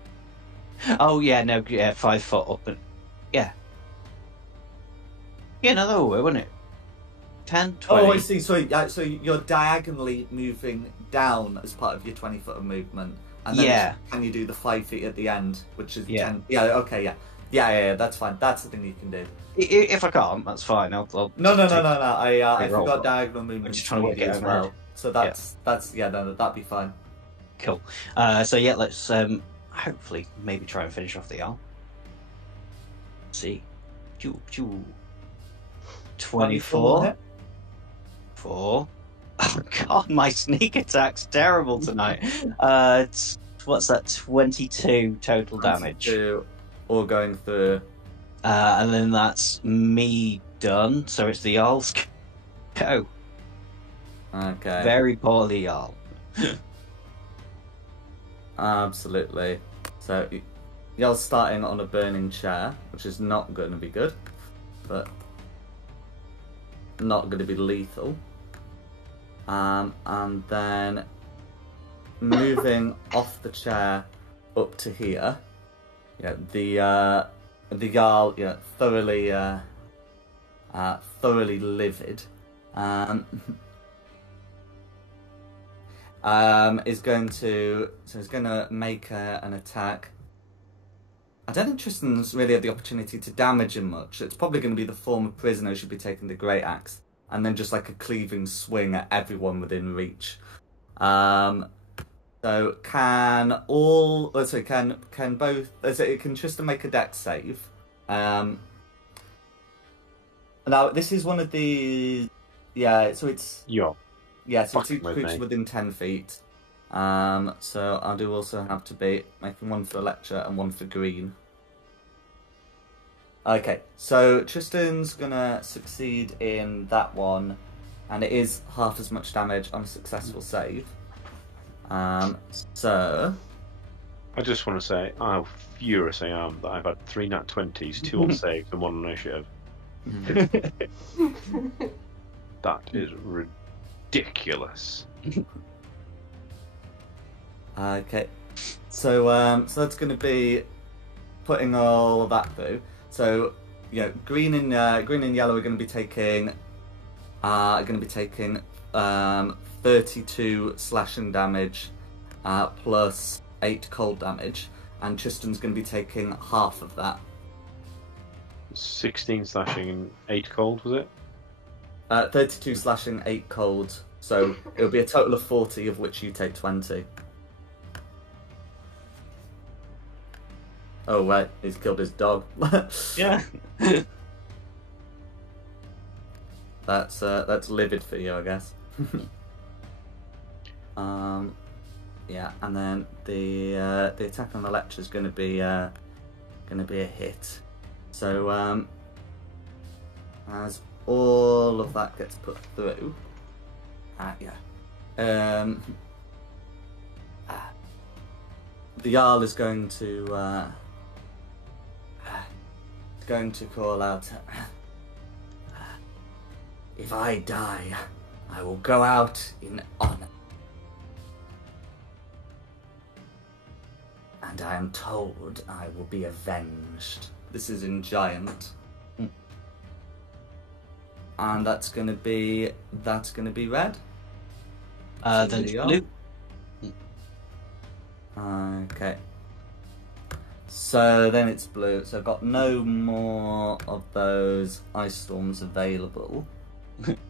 Oh yeah, no, yeah, 5 foot up and yeah. Yeah, no, that would work, wouldn't it? 10, 20. Oh, I see. So you're diagonally moving down as part of your 20-foot of movement, and then can you do the 5 feet at the end, which is 10? Yeah. Okay. Yeah. That's fine. That's the thing you can do. If I can't, that's fine. I'll No. I forgot diagonal movement. I'm just trying to work it as out. well. So that's that'd be fine. Cool. So yeah, let's hopefully maybe try and finish off the arm. Let's see. 24. 4. Oh god, my sneak attack's terrible tonight. What's that? 22 total damage. 22, all going through. And then that's me done. So it's the Jarl's go. Okay. Very poorly, Jarl. Absolutely. So you're starting on a burning chair, which is not going to be good, but not going to be lethal. And then moving off the chair up to here. Yeah, the Jarl, thoroughly livid. Is going to make an attack. I don't think Tristan's really had the opportunity to damage him much. It's probably going to be the former prisoner who should be taking the great axe, and then just like a cleaving swing at everyone within reach. So can Tristan make a dex save? Now this is one of the so it's You're so it's fucking each with creature me. within 10 feet. So I do also have to be making one for Electra and one for Green. Okay, so Tristan's gonna succeed in that one, and it is half as much damage on a successful save. So I just want to say how furious I am that I've had 3 nat 20s, 2 on saves and 1 on initiative. That is ridiculous. okay, so that's going to be putting all of that through. So green and yellow are going to be taking 32 slashing damage plus 8 cold damage, and Tristan's going to be taking half of that. 16 slashing and 8 cold, was it? 32 slashing, 8 cold. So it'll be a total of 40, of which you take 20. Oh right, he's killed his dog. Yeah. That's livid for you, I guess. Yeah, and then the attack on the Electra is going to be a hit. So as all of that gets put through, the Jarl is going to call out, "If I die, I will go out in honor. And I am told I will be avenged." This is in Giant. And that's gonna be red. Then it's blue. Okay. So then it's blue. So I've got no more of those ice storms available.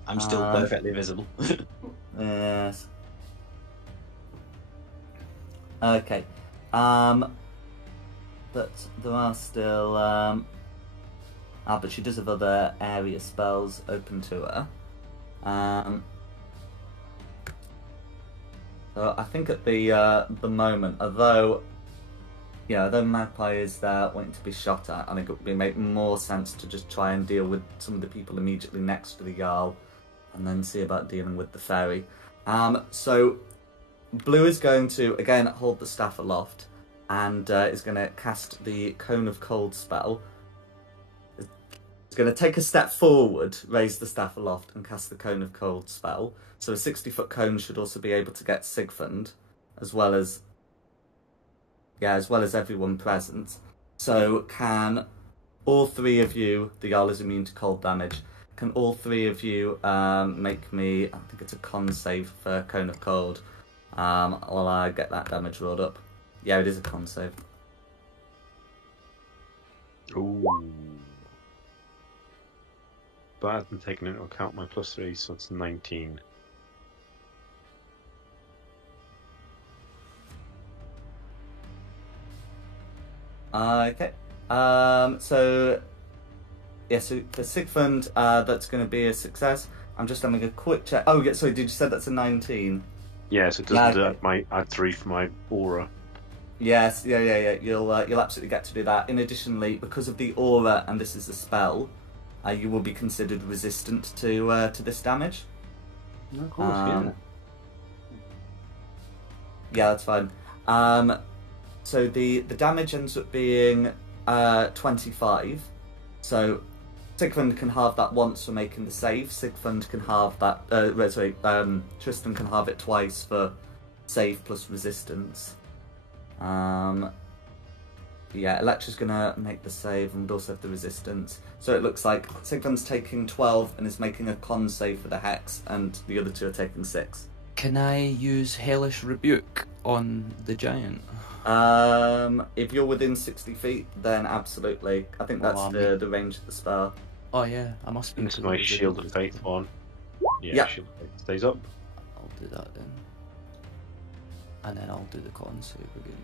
I'm still perfectly visible. Yes. Okay. But there are still but she does have other area spells open to her. So I think at the moment, although Magpie is there wanting to be shot at, I think it would make more sense to just try and deal with some of the people immediately next to the Jarl, and then see about dealing with the fairy. So Blue is going to again hold the staff aloft, and is going to cast the Cone of Cold spell. It's going to take a step forward, raise the staff aloft, and cast the Cone of Cold spell. So a 60-foot cone should also be able to get Sigfund, as well as everyone present. So can all three of you, the Jarl is immune to cold damage, can all three of you make me, I think it's a con save for Cone of Cold, while I get that damage rolled up. Yeah, it is a con save. Ooh. But I haven't taken into account my +3, so it's 19. Okay. So for Sigfund, that's going to be a success. I'm just having a quick check. Oh, yeah, sorry, did you say that's a 19? Yeah, so it doesn't add 3 for my aura. Yes, yeah. You'll absolutely get to do that. In additionally, because of the aura, and this is a spell, you will be considered resistant to this damage. Of course, yeah. Yeah, that's fine. So the damage ends up being 25. So Sigfund can halve that once for making the save. Sigfund can halve that. Tristan can halve it twice for save plus resistance. Electra's gonna make the save and also have the resistance. So it looks like Sigfund's taking 12 and is making a con save for the hex, and the other two are taking 6. Can I use Hellish Rebuke on the giant? If you're within 60 feet, then absolutely. I think that's the range of the spell. Oh yeah, I must be. This is my Shield of Faith one. Yeah, Yep. Shield of Faith stays up. I'll do that then. And then I'll do the con save again.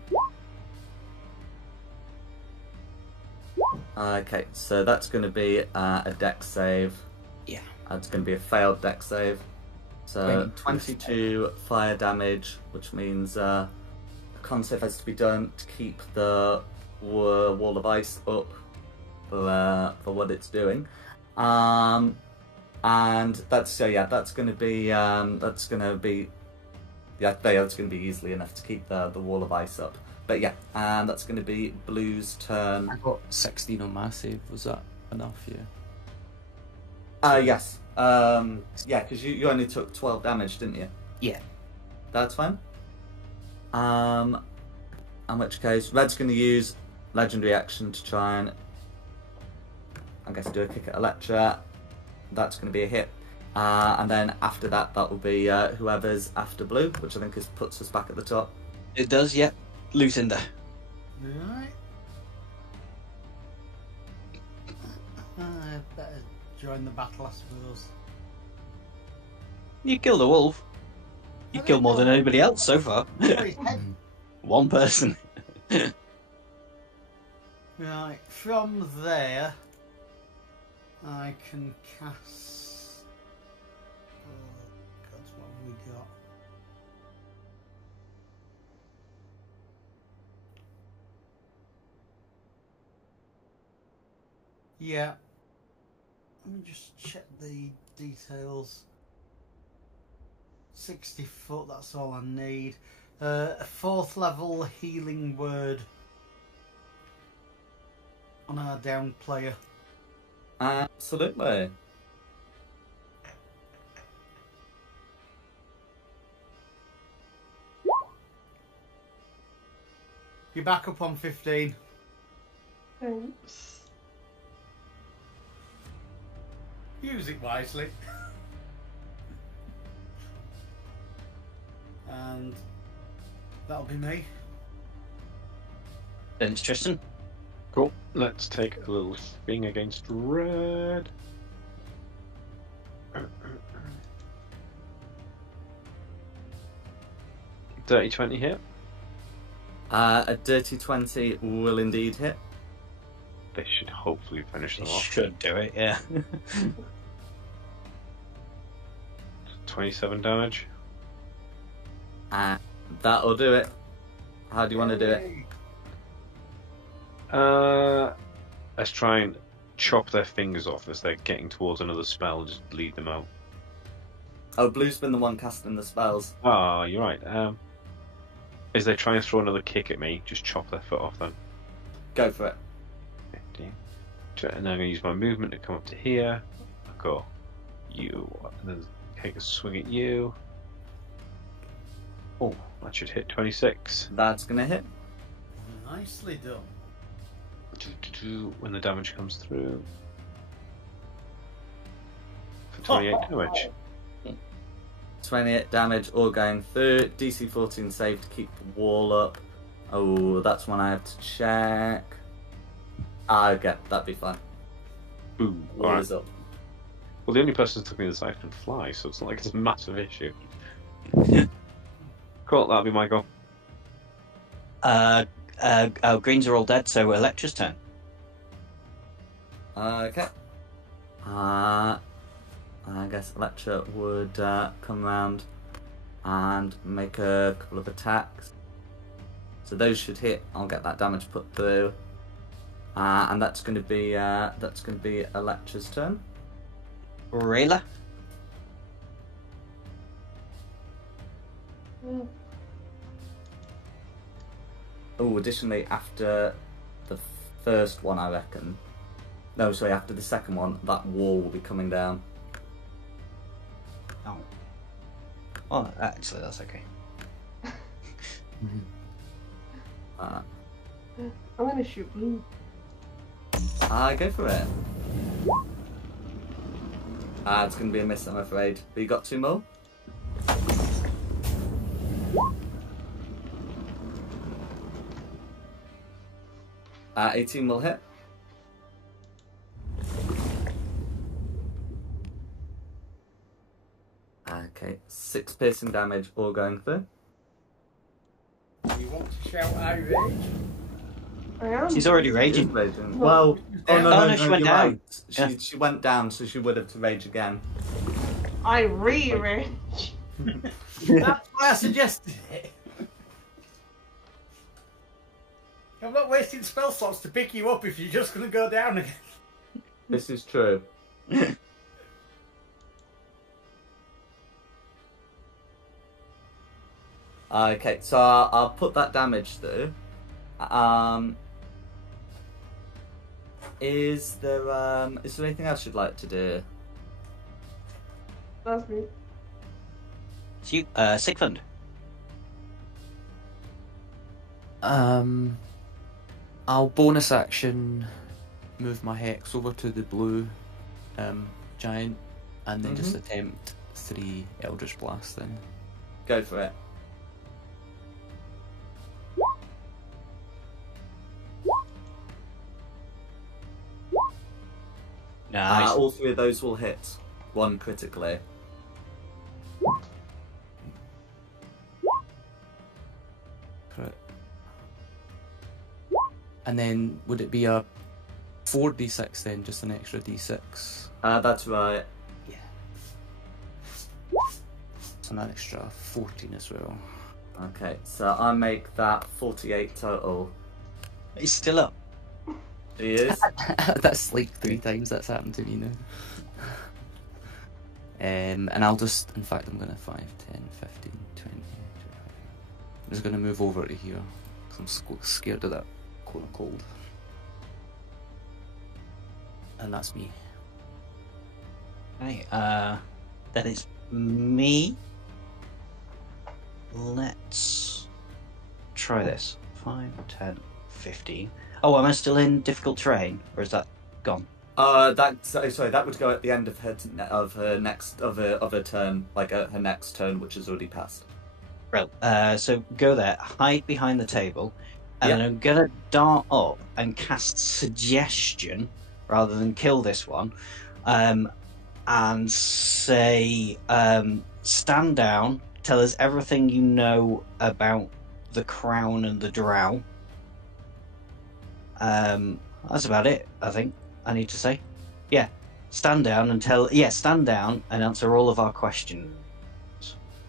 Okay, so that's going to be a dex save. Yeah. That's going to be a failed dex save. So Right. 22 fire damage, which means a con save has to be done to keep the wall of ice up for what it's doing. And that's going to be that's going to be easily enough to keep the wall of ice up. But yeah, and that's going to be Blue's turn. I got 16 on my save. Was that enough? Yeah. Yes. Yeah, because you only took 12 damage, didn't you? Yeah. That's fine. In which case, Red's going to use legendary action to try and, I guess, do a kick at Electra. That's going to be a hit. And then after that, that will be whoever's after Blue, which I think puts us back at the top. It does, yep. Lucinda. Right. Better join the battle, I suppose. You killed a wolf. You I killed don't more than know. anybody else so far. His head. One person. Right, from there, I can cast. Oh, God, what have we got? Yeah. Let me just check the details. 60 foot, that's all I need. A 4th level healing word on our down player. Absolutely. You're back up on 15. Thanks. Use it wisely. And that'll be me. Then it's Tristan. Cool. Let's take a little swing against Red. Dirty 20 hit. A dirty 20 will indeed hit. This should hopefully finish them It off. should do it, yeah. 27 damage. That'll do it. How do you want to do it? Let's try and chop their fingers off as they're getting towards another spell. Just bleed them out. Oh, Blue's been the one casting the spells. Ah, you're right. As they try and throw another kick at me, just chop their foot off then. Go for it. 15. And then I'm going to use my movement to come up to here. I've got you. And then take a swing at you. Oh, that should hit 26. That's going to hit. Nicely done. When the damage comes through. For 28 damage. 28 damage all going through. DC 14 save to keep the wall up. Oh, that's one I have to check. Okay, that'd be fine. Ooh, Wall alright. is up. Well, the only person stuck on the other side can fly, so it's not like it's a massive issue. Cool, that'll be my goal. Greens are all dead, so Electra's turn. Okay. I guess Electra would come around and make a couple of attacks. So those should hit. I'll get that damage put through, and that's going to be Electra's turn. Rayla. Oh, additionally, after the first one, I reckon. No, sorry, after the second one, that wall will be coming down. Oh. Oh, actually, that's okay. Uh, I'm gonna shoot Blue. Go for it. It's going to be a miss, I'm afraid. But you got two more? 18 will hit. Okay, 6 piercing damage, all going through. You want to shout I rage? I am. She's already She is raging. raging. No. Well, oh no, Oh, no, no, she went you're down. right. She went down, so she would have to rage again. I re-rage. That's why I suggested it. I'm not wasting spell slots to pick you up if you're just going to go down again. This is true. Okay, so I'll put that damage through. Is there anything else you'd like to do? That's me. It's you, Sigmund. I'll bonus action move my hex over to the blue giant and then just attempt 3 Eldritch Blast then. Go for it. Nice. All 3 of those will hit. 1 critically. Crit. And then would it be a 4d6 then, just an extra d6? That's right. Yeah. So an extra 14 as well. Okay, so I make that 48 total. He's still up. He is. That's like 3 times that's happened to me now. And I'll just, in fact, I'm going to 5, 10, 15, 20, 25. I'm just going to move over to here, because I'm scared of that cold. And that's me. Okay, then it's me. Let's try this. 5, 10, 15. Oh, am I still in difficult terrain, or is that gone? That would go at the end of her turn, like her next turn, which has already passed. Right. So go there, hide behind the table, and then I'm gonna dart up and cast suggestion rather than kill this one, and say, stand down, tell us everything you know about the crown and the drow. That's about it, I think I need to say. Yeah. Stand down and answer all of our questions.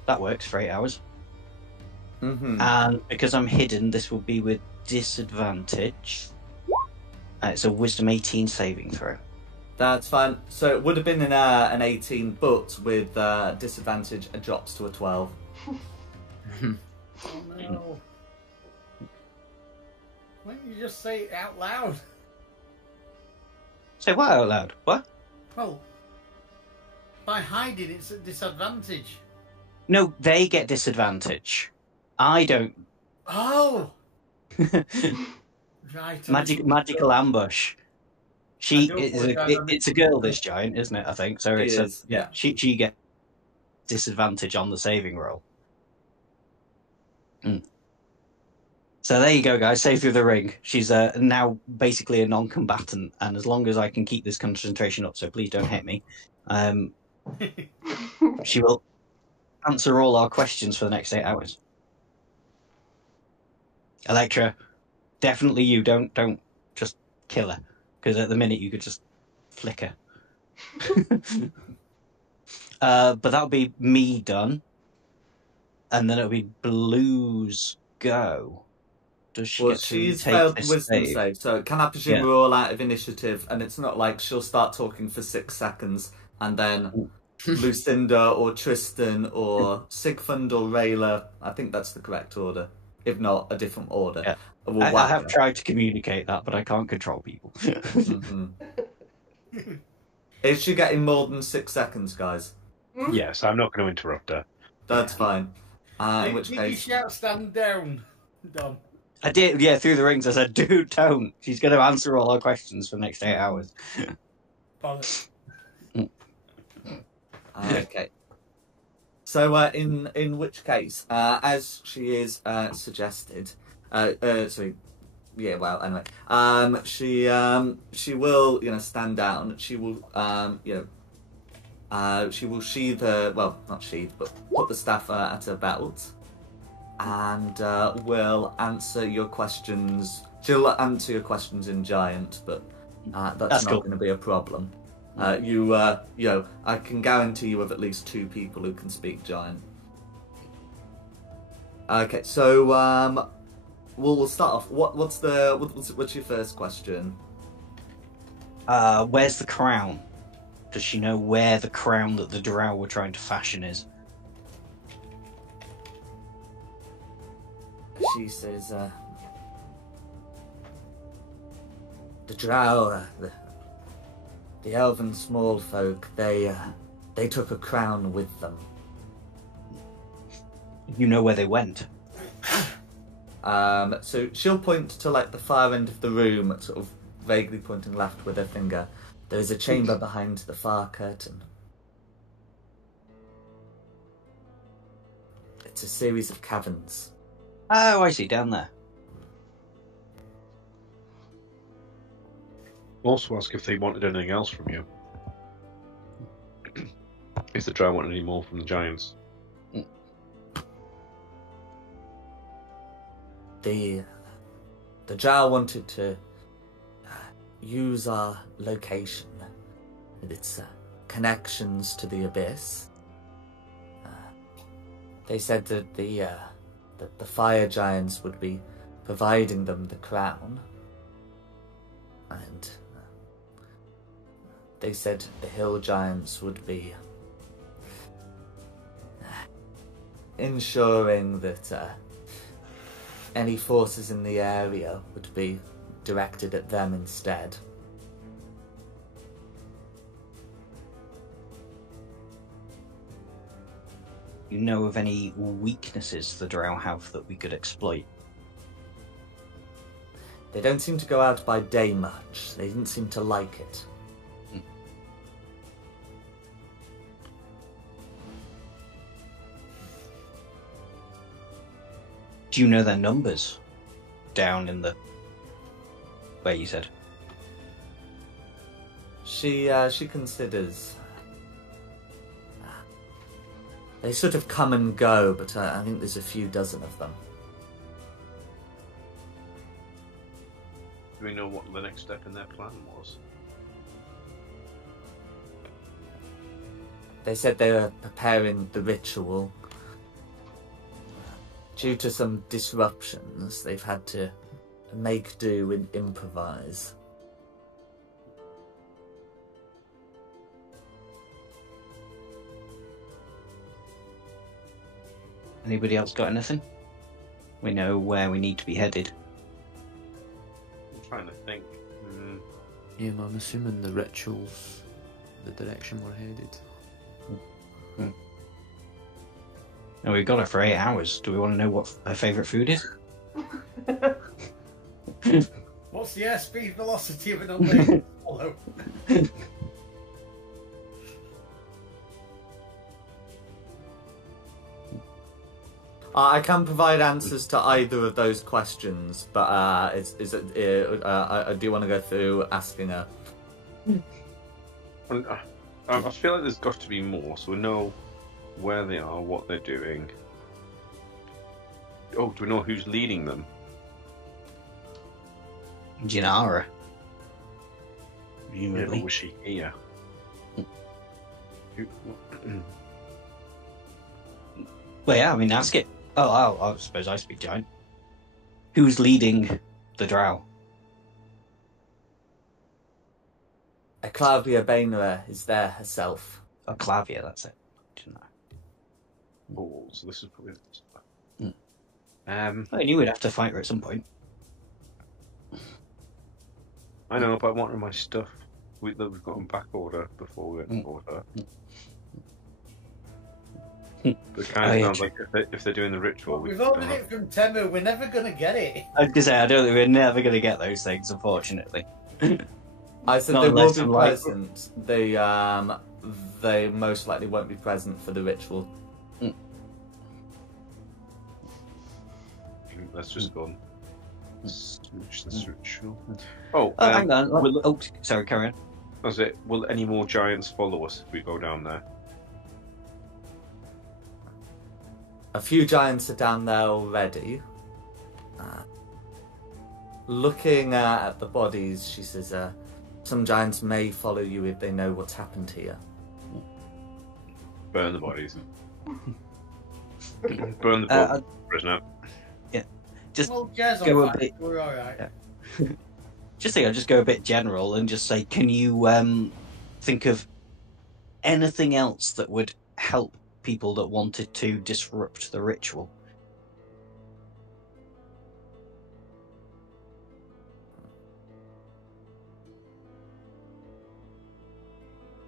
That works for 8 hours. Mm-hmm. And because I'm hidden, this will be with disadvantage. It's a Wisdom 18 saving throw. That's fine. So it would have been an 18, but with disadvantage, it drops to a 12. Oh no. Why don't you just say it out loud? Say what out loud? What? Well, by hiding it's at disadvantage. No, they get disadvantage. I don't. Oh! Right. Magical ambush. She I do is apologise, it's a girl, this giant, isn't it? I think so. It It's is, yeah. She gets disadvantage on the saving roll. So there you go, guys. Save through the ring. She's now basically a non-combatant, and as long as I can keep this concentration up, so please don't hit me, she will answer all our questions for the next 8 hours. Electra, definitely you. Don't just kill her, because at the minute you could just flick her. But that'll be me done, and then it'll be Blue's go. Does she Well, get to she's take failed this wisdom save? save, so can I presume Yeah. we're all out of initiative? And it's not like she'll start talking for 6 seconds and then Lucinda or Tristan or Sigfund or Rayla, I think that's the correct order. If not, a different order. Yeah. Will I whack have her. tried to communicate that, but I can't control people. Mhm. Is she getting more than 6 seconds, guys? Yes, I'm not going to interrupt her. That's fine. In which Did you case, shout stand down, Dom? I did, yeah, through the rings. I said, dude, don't. She's going to answer all our questions for the next 8 hours. Bollocks. okay. So, in which case, as she is suggested, Yeah, well, anyway, she will, stand down. She will, she will sheathe her, well, not sheathe, but put the staff at her belt, and will answer your questions. She'll answer your questions in Giant, but that's not cool. going to be a problem. I can guarantee you of at least 2 people who can speak Giant. Okay, so we'll start off. What's your first question? Where's the crown? Does she know where the crown that the drow were trying to fashion is? She says, the drow, the elven small folk, they took a crown with them. You know where they went? So she'll point to the far end of the room, sort of vaguely pointing left with her finger. There is a chamber behind the far curtain. It's a series of caverns. Oh, I see, down there. Also ask if they wanted anything else from you. If the drow wanted any more from the giants. The drow wanted to use our location with its connections to the abyss. They said that the fire giants would be providing them the crown, and they said the hill giants would be ensuring that any forces in the area would be directed at them instead. You know of any weaknesses the drow have that we could exploit? They don't seem to go out by day much. They didn't seem to like it. Do you know their numbers? Down in the... where you said? She considers... They sort of come and go, but I think there's a few dozen of them. Do we know what the next step in their plan was? They said they were preparing the ritual. Due to some disruptions, they've had to make do and improvise. Anybody else got anything? We know where we need to be headed. I'm trying to think. Yeah, I'm assuming the rituals, the direction we're headed. No, we've got her for 8 hours. Do we want to know what her favourite food is? What's the airspeed velocity of an unlabeled swallow? I can provide answers to either of those questions, but I do want to go through asking her. I feel like there's got to be more, so we know where they are, what they're doing. Oh, do we know who's leading them? Jinara. Yeah, but was she here? Well, yeah, I mean, ask it. Oh, I suppose I speak giant. Who's leading the drow? Eclavia Bainera is there herself. Oh, Clavia, that's it. Didn't I? Oh, so this is probably... I knew we'd have to fight her at some point. I know, but I wanted my stuff that we've got in back order before we went in order. But it kind of sounds like if they're doing the ritual... We've ordered it from Temu, we're never going to get it. I was going to say, I don't think we're never going to get those things, unfortunately. I said Not they will unless be I'm like- present. They most likely won't be present for the ritual. Let's just go. Finish this ritual. Oh, Oh, hang on. will, Oh, sorry, carry on. was it? Will any more giants follow us if we go down there? A few giants are down there already. Looking at the bodies, she says, some giants may follow you if they know what's happened here. Burn the bodies. Burn the bodies. Prisoner. Just Well, Jazz go on a fire. bit- We're alright. Yeah. I'll just go a bit general and just say, can you think of anything else that would help people that wanted to disrupt the ritual?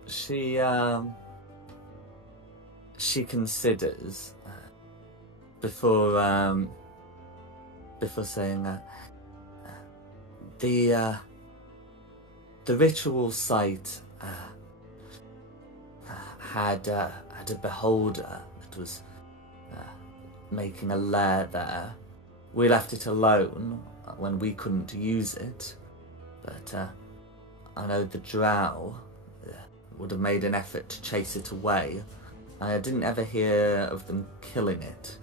She considers before saying the ritual site had a beholder that was making a lair there. We left it alone when we couldn't use it, but I know the drow would have made an effort to chase it away. I didn't ever hear of them killing it.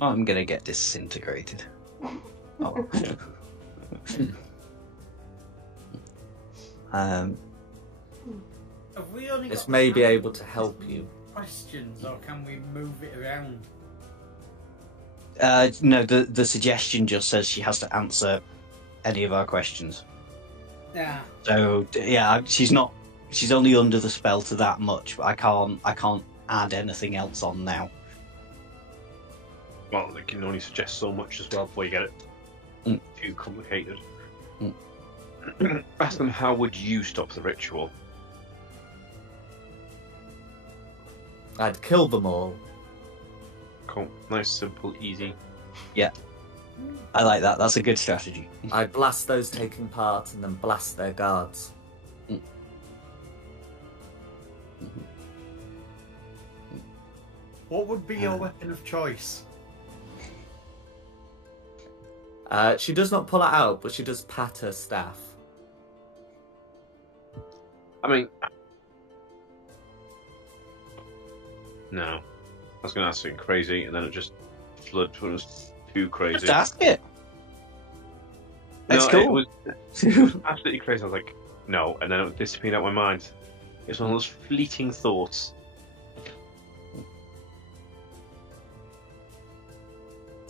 I'm gonna get disintegrated. Oh. Have we only This got may be time able for to help you. questions, or can we move it around? No, the suggestion just says she has to answer any of our questions. Yeah. So yeah, she's only under the spell to that much, but I can't add anything else on now. Well, they can only suggest so much as well before you get it too complicated. Ask them, how would you stop the ritual? I'd kill them all. Cool. Nice, simple, easy. Yeah, I like that. That's a good strategy. I'd blast those taking part and then blast their guards. What would be your weapon of choice? She does not pull it out, but she does pat her staff. I mean, no. I was going to ask something crazy, and then it just flooded when it was too crazy. Just ask it. That's No, cool. It was absolutely crazy. I was like, no, and then it disappeared out of my mind. It was one of those fleeting thoughts.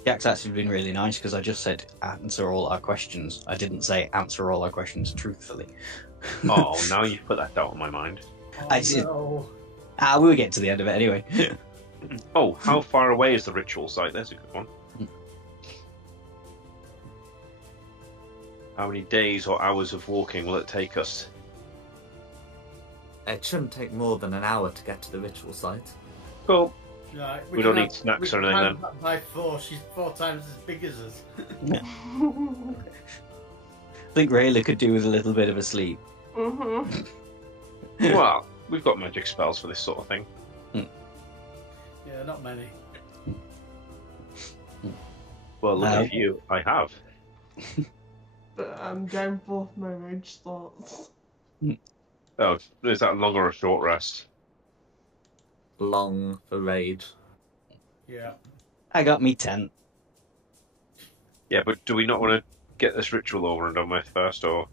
Jack's actually been really nice because I just said answer all our questions. I didn't say answer all our questions truthfully. Oh, now you've put that doubt in my mind. Oh, I did- no. We'll get to the end of it anyway. Oh, how far away is the ritual site? There's a good one. How many days or hours of walking will it take us? It shouldn't take more than an hour to get to the ritual site. Cool. Right, We don't can need snacks we or can anything have that by 4. She's 4 times as big as us. I think Rayla could do with a little bit of a sleep. Well, we've got magic spells for this sort of thing. Yeah, not many. Well, look at you. I have. But I'm down both my rage slots. Oh, is that a long or a short rest? Long for rage. Yeah. I got me tent. Yeah, but do we not want to get this ritual over and done with first, or?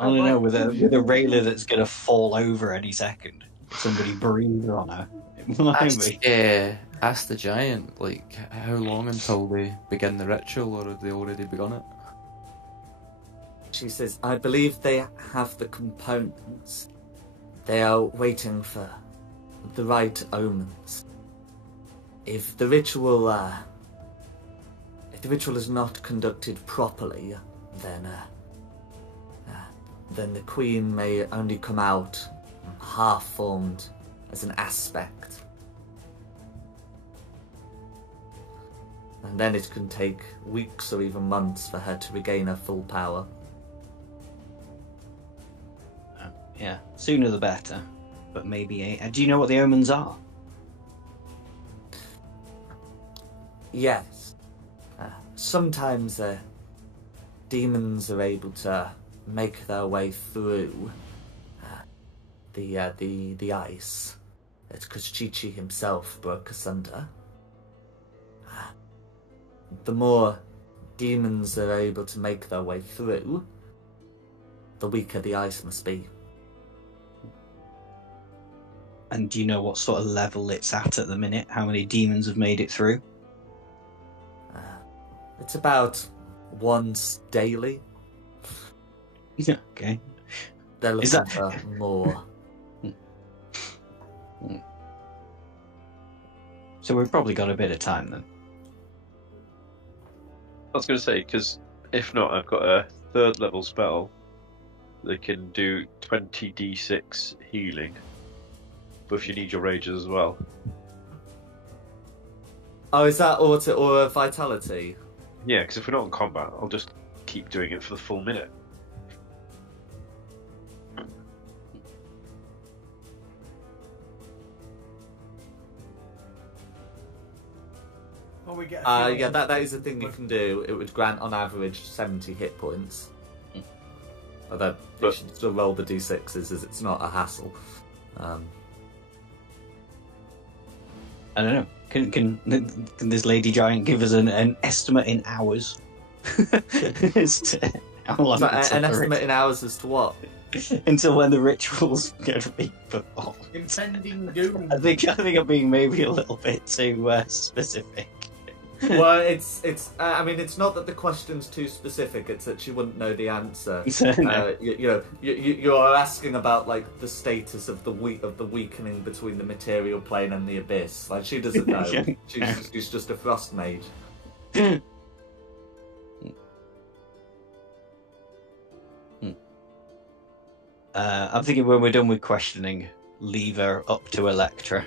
I don't know, with a Rayla that's gonna fall over any second. If somebody breathes on her. It might be. Ask the giant, like, how long until they begin the ritual, or have they already begun it? She says, I believe they have the components. They are waiting for the right omens. If the ritual is not conducted properly, then the queen may only come out half-formed as an aspect. And then it can take weeks or even months for her to regain her full power. Yeah, sooner the better. But maybe do you know what the omens are? Yes. sometimes demons are able to make their way through the ice. It's because Chi-Chi himself broke asunder. The more demons are able to make their way through, the weaker the ice must be. And do you know what sort of level it's at the minute? How many demons have made it through? It's about once daily. Okay. They're Is looking that- for more. So we've probably got a bit of time then. I was going to say, because if not, I've got a 3rd level spell that can do 20d6 healing. But if you need your rages as well. Oh, is that auto or vitality? Yeah, because if we're not in combat, I'll just keep doing it for the full minute. Or we get a few Yeah, that is a thing you can do. It would grant on average 70 hit points. Although you should still roll the d6s as it's not a hassle. I don't know. Can this lady giant give us an estimate in hours? As to how long So, it took an the estimate in hours as to what? until when the ritual's going to be performed. impending doom. I think I'm being maybe a little bit too specific. Well, it's. I mean, it's not that the question's too specific. It's that she wouldn't know the answer. No. You are asking about like the status of the weakening between the material plane and the abyss. Like she doesn't know. She's just a frost mage. I'm thinking when we're done with questioning, leave her up to Electra.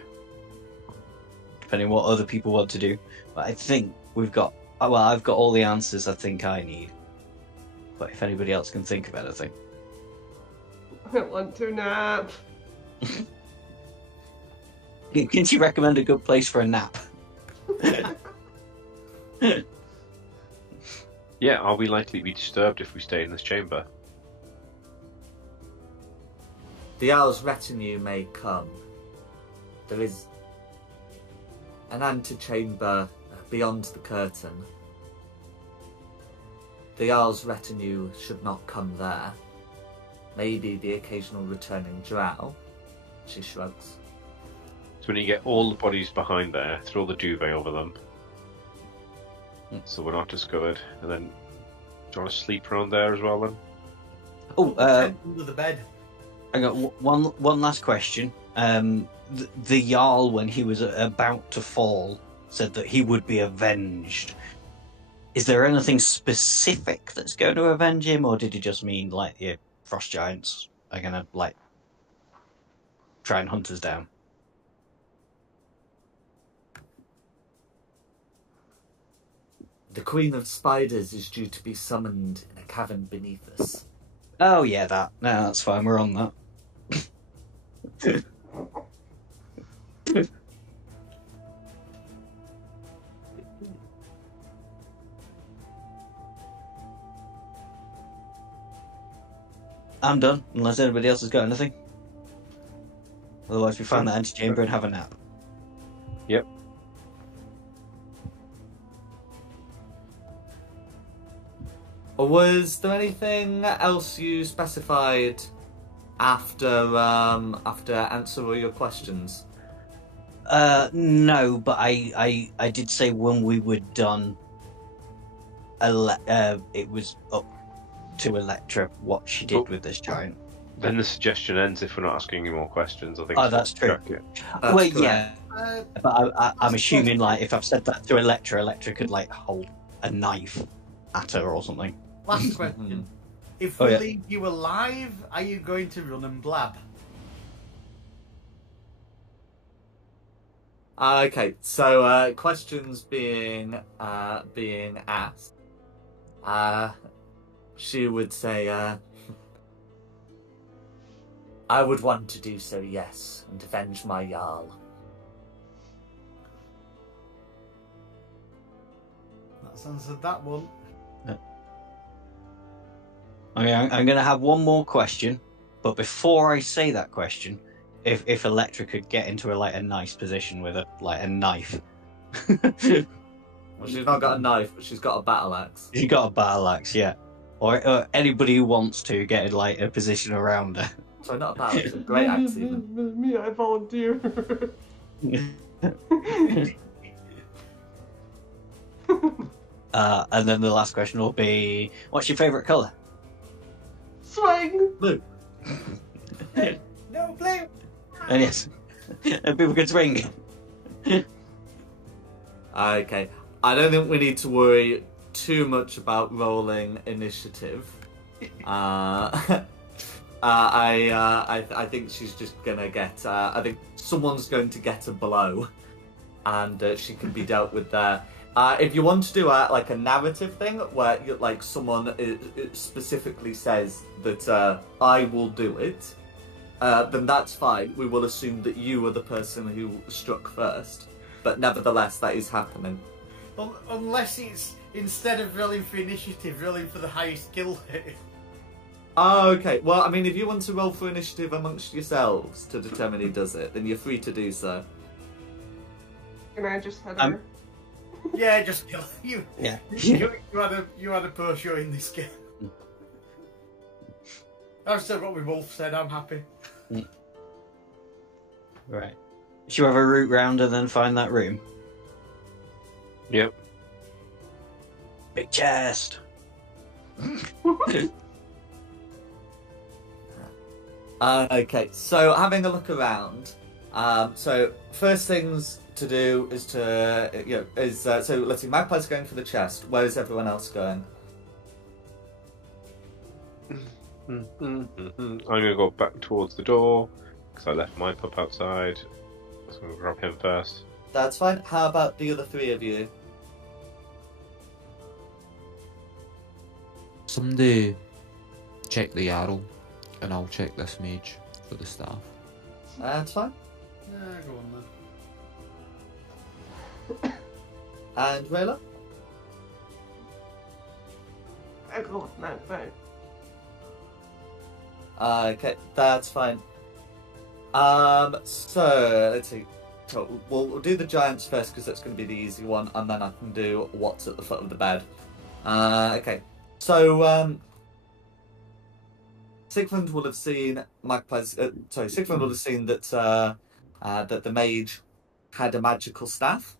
Depending what other people want to do. But I think we've got... Well, I've got all the answers I think I need. But if anybody else can think of anything. I want to nap. Can you recommend a good place for a nap? Yeah, are we likely to be disturbed if we stay in this chamber? The Owl's retinue may come. There is an antechamber beyond the curtain. The Owl's retinue should not come there. Maybe the occasional returning drow. She shrugs. So when you get all the bodies behind there, throw the duvet over them. So we're not discovered. And then, do you want to sleep around there as well then? Oh, Under the bed. I got one last question. The Jarl, when he was about to fall, said that he would be avenged. Is there anything specific that's going to avenge him, or did he just mean like the frost giants are going to like try and hunt us down? The Queen of Spiders is due to be summoned in a cavern beneath us. Oh yeah, that. No, that's fine. We're on that. I'm done, unless anybody else has got anything. Otherwise, we find that antechamber and have a nap. Yep. Was there anything else you specified after answering all your questions? No, but I did say when we were done, it was up to Electra what she did with this giant. Then the suggestion ends if we're not asking any more questions. I think. Oh, that's true. Yeah. That's Well, correct. yeah, but I'm assuming like if I've said that to Electra, Electra could like hold a knife at her or something. Last question. If Oh, we yeah. leave you alive, are you going to run and blab? Okay, so questions being asked. She would say, I would want to do so, yes, and avenge my Jarl. That's answered that one. Okay, I'm going to have one more question, but before I say that question, if Electra could get into a nice position with a knife. Well, she's not got a knife, but she's got a battle axe. She's got a battle axe, yeah. Or anybody who wants to get in a position around her. Sorry, not a battle axe, a great axe even. Me, I volunteer. And then the last question will be, what's your favourite colour? Swing. Blue. No, blue. And yes, and people can swing. Okay, I don't think we need to worry too much about rolling initiative. I think she's just gonna get. I think someone's going to get a blow, and she can be dealt with there. If you want to do a narrative thing where someone specifically says that I will do it, then that's fine. We will assume that you are the person who struck first, but nevertheless that is happening. Unless it's, instead of rolling for initiative, rolling for the highest skill hit. Oh, okay. Well, I mean, if you want to roll for initiative amongst yourselves to determine who does it, then you're free to do so. Can I just head over? Yeah, just kill you. Yeah. You had a poor show in this game. I've still got what Wolf said. I'm happy. Right. Should we have a route round and then find that room? Yep. Big chest. Okay, so having a look around. So first things to do is to so let's see. Magpie's going for the chest. Where is everyone else going? I'm gonna go back towards the door because I left my pup outside. So I'm gonna grab him first. That's fine. How about the other three of you? Somebody check the arrow, and I'll check this mage for the staff. That's fine. Yeah, go on then. And Rayla? I go with Magpie. Okay, that's fine. So let's see. So we'll do the giants first because that's going to be the easy one, and then I can do what's at the foot of the bed. Okay, so Sigmund will have seen Magpie's. Sigmund will have seen that that the mage had a magical staff.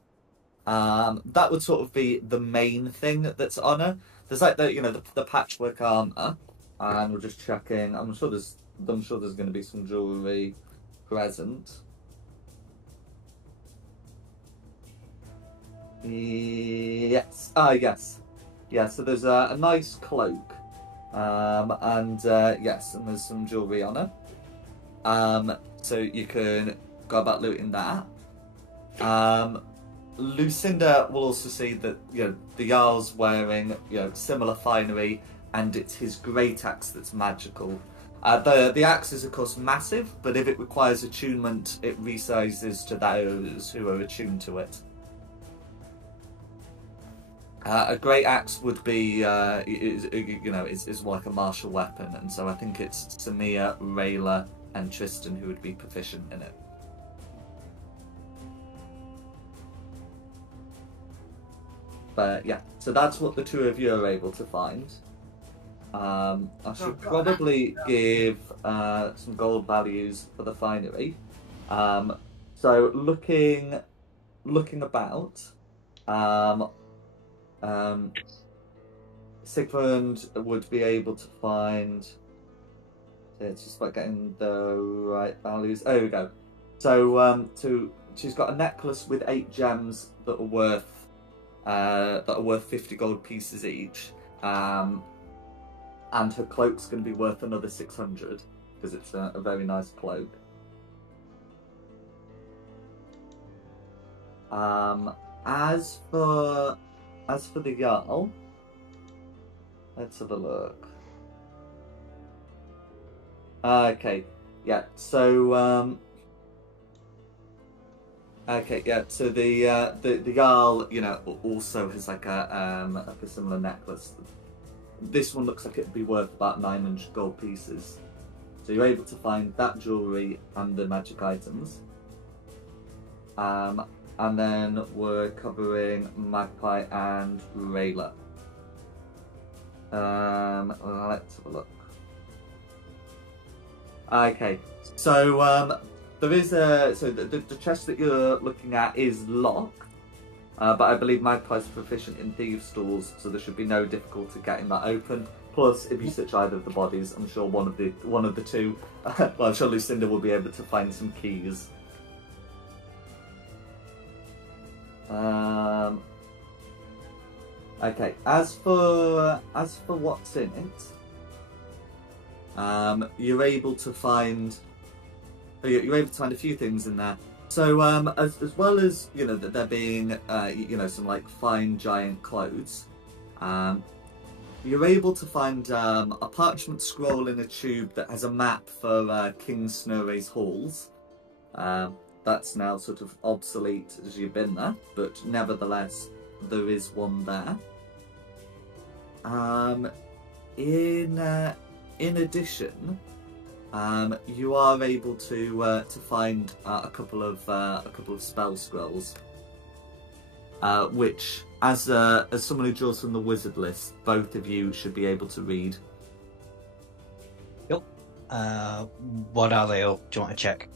That would sort of be the main thing that's on her. There's the patchwork armor, and we're just checking. I'm sure there's going to be some jewelry present. Yes. Yes. Yeah. So there's a nice cloak, and yes, and there's some jewelry on her. So you can go about looting that. Lucinda will also see that the Jarl's wearing similar finery, and it's his great axe that's magical. The axe is of course massive, but if it requires attunement, it resizes to those who are attuned to it. A great axe would be is like a martial weapon, and so I think it's Samia, Rayla, and Tristan who would be proficient in it. But yeah, so that's what the two of you are able to find. I should probably give some gold values for the finery. So looking about, Sigmund would be able to find. It's just about getting the right values. There we go. So she's got a necklace with 8 gems that are worth 50 gold pieces each, and her cloak's going to be worth another 600 because it's a very nice cloak. As for the Jarl, let's have a look. Okay, yeah. So Okay, yeah. So the Jarl, you know, also has like a similar necklace. This one looks like it'd be worth about 900 gold pieces. So you're able to find that jewellery and the magic items. And then we're covering Magpie and Rayla. Let's have a look. Okay, so there is the chest that you're looking at is locked, but I believe Magpie's proficient in thieves' tools, so there should be no difficulty getting that open. Plus, if you search either of the bodies, I'm sure one of the two, well, I'm sure Lucinda will be able to find some keys. Okay. As for what's in it, you're able to find a few things in there. So as well as you know that there being some like fine giant clothes, you're able to find a parchment scroll in a tube that has a map for King Snurre's halls. That's now sort of obsolete as you've been there, but nevertheless, there is one there. In addition, you are able to find a couple of spell scrolls, which, as someone who draws from the wizard list, both of you should be able to read. Yep. What are they all? Do you want to check?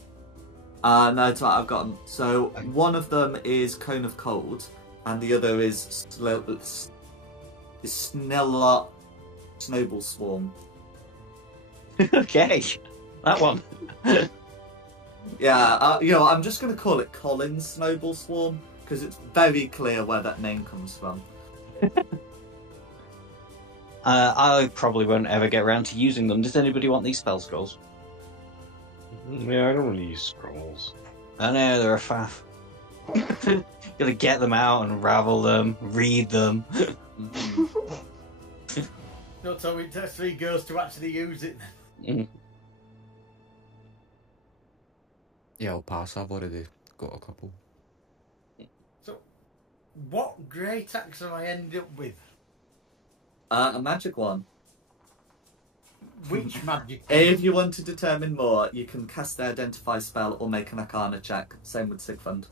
No, it's right, I've got them. So one of them is Cone of Cold, and the other is Snowball Swarm. Okay, that one. Yeah, I'm just going to call it Colin's Snowball Swarm, because it's very clear where that name comes from. I probably won't ever get around to using them. Does anybody want these spell scrolls? Yeah, I don't really use scrolls. I know, they're a faff. Gotta get them out, unravel them, read them. Don't tell me it takes 3 girls to actually use it. Yeah, I'll pass. I've already got a couple. So, what great axe have I ended up with? A magic one. Which magic? If you want to determine more, you can cast the Identify spell or make an Arcana check. Same with Sigfund.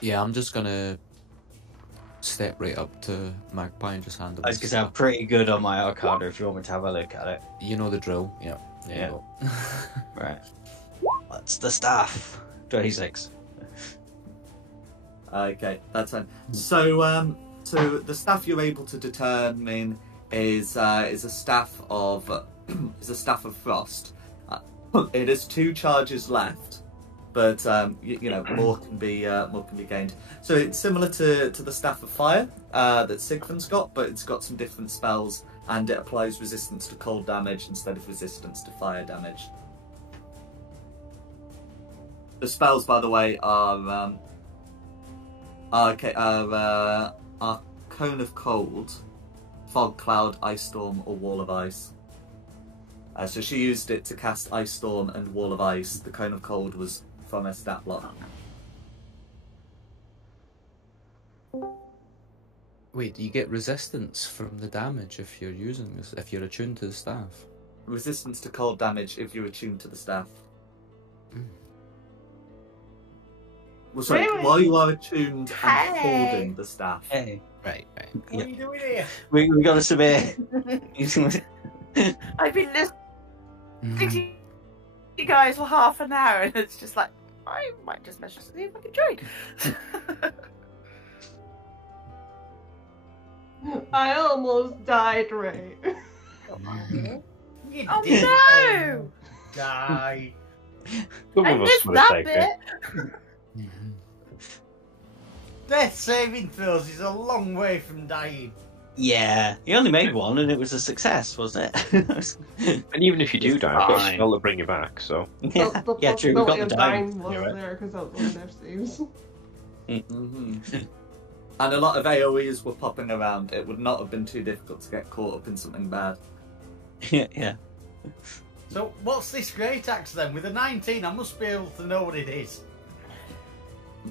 Yeah, I'm just gonna step right up to Magpie and just hand him. I was going to say, I'm pretty good on my Arcana if you want me to have a look at it. You know the drill. Yeah. There Yeah. you go. Right. What's the staff? 26. Okay, that's fine. So the staff you're able to determine is a staff of frost. It has 2 charges left, but more can be gained. So it's similar to the staff of fire that Sigfund's got, but it's got some different spells, and it applies resistance to cold damage instead of resistance to fire damage. The spells, by the way, are Cone of Cold, Fog Cloud, Ice Storm, or Wall of Ice. So she used it to cast Ice Storm and Wall of Ice. The Cone of Cold was from her stat block. Wait, do you get resistance from the damage if you're using this? If you're attuned to the staff? Resistance to cold damage if you're attuned to the staff. Well, sorry, Really? while you are attuned and holding the staff. Hey. Right. What are you doing here? We got to submit. I've been listening to you guys for half an hour, and it's just like, I might just message to see if I can join. I almost died, Ray. You Oh did no! die. Some I of us missed would have that taken bit. it. Death saving throws is a long way from dying. Yeah, he only made one, and it was a success, wasn't it? And even if you do die, I've got a Fine. spell to bring you back, so... yeah, The yeah, true. We got possibility the of time. dying wasn't there because that was one of their saves. And a lot of AoEs were popping around. It would not have been too difficult to get caught up in something bad. Yeah. So, what's this great axe then? With a 19, I must be able to know what it is.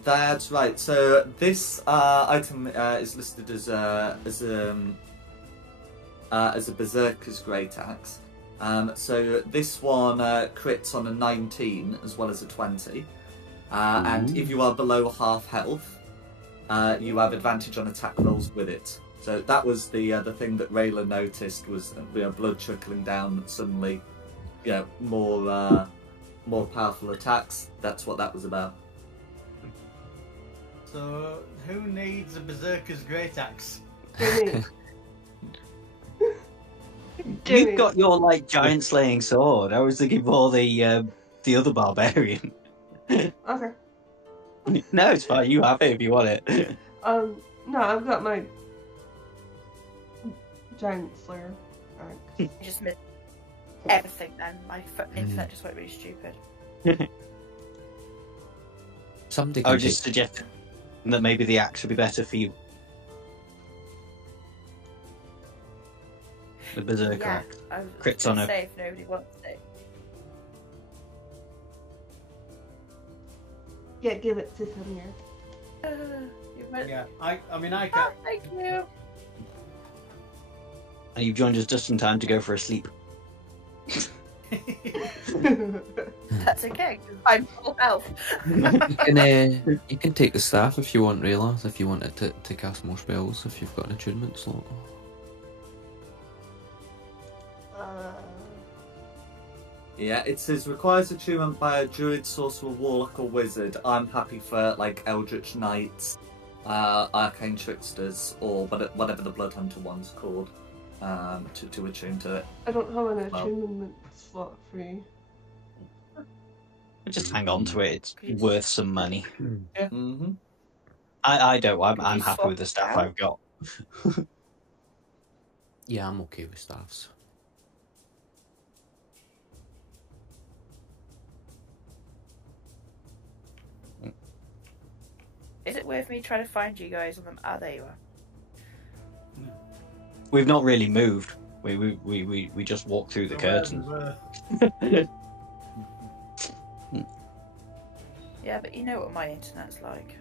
That's right. So this item is listed as a Berserker's Great Axe. So this one crits on a 19 as well as a 20. And if you are below half health, you have advantage on attack rolls with it. So that was the thing that Rayla noticed was blood trickling down suddenly, more powerful attacks. That's what that was about. So, who needs a Berserker's Great Axe? Gimme. Gimme. You've got your giant slaying sword. I was thinking more the other barbarian. Okay. No, it's fine. You have it if you want it. No, I've got my giant slayer axe. I just missed everything then. My internet just went really stupid. Somebody I can would just suggest that maybe the axe would be better for you. The berserker Yeah, axe. I was Crits gonna on a- say if nobody wants it. Yeah, give it to Samir. You went- Yeah, I mean, I Oh, can. thank you. And you've joined us just in time to go for a sleep. That's okay, 'cause I'm full health. you can take the staff if you want, Rayla, if you wanted to cast more spells, if you've got an attunement slot. Yeah, it says requires attunement by a druid, sorcerer, warlock, or wizard. I'm happy for eldritch knights, arcane tricksters, or whatever the bloodhunter one's called, to attune to it. I don't have an Well. attunement slot free. Just hang on to it. It's worth some money. Mm-hmm. I don't. I'm Could you happy swap with the staff out? I've got. Yeah, I'm okay with staffs. Is it worth me trying to find you guys on them? Ah, there you are. We've not really moved. We just walked through the curtains. Yeah, but you know what my internet's like.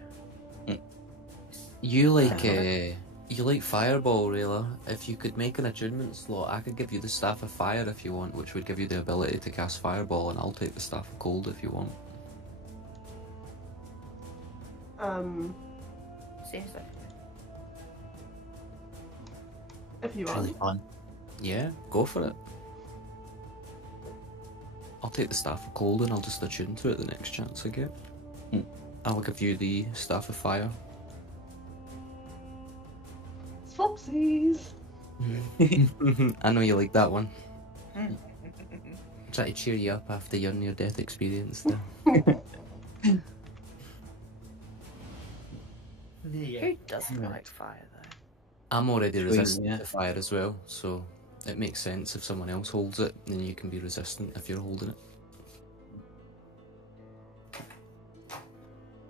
You like Fireball, Rayla. If you could make an attunement slot, I could give you the Staff of Fire if you want, which would give you the ability to cast Fireball, and I'll take the Staff of Cold if you want. Seriously. If you It's want. really fun. Yeah, go for it. I'll take the Staff of Cold and I'll just attune to it the next chance I get. I'll give you the Staff of Fire. Swapsies. I know you like that one. Try to cheer you up after your near-death experience there. Yeah. Who doesn't like fire though? I'm already Sweet, resistant yeah. to fire as well, so it makes sense if someone else holds it, then you can be resistant if you're holding it.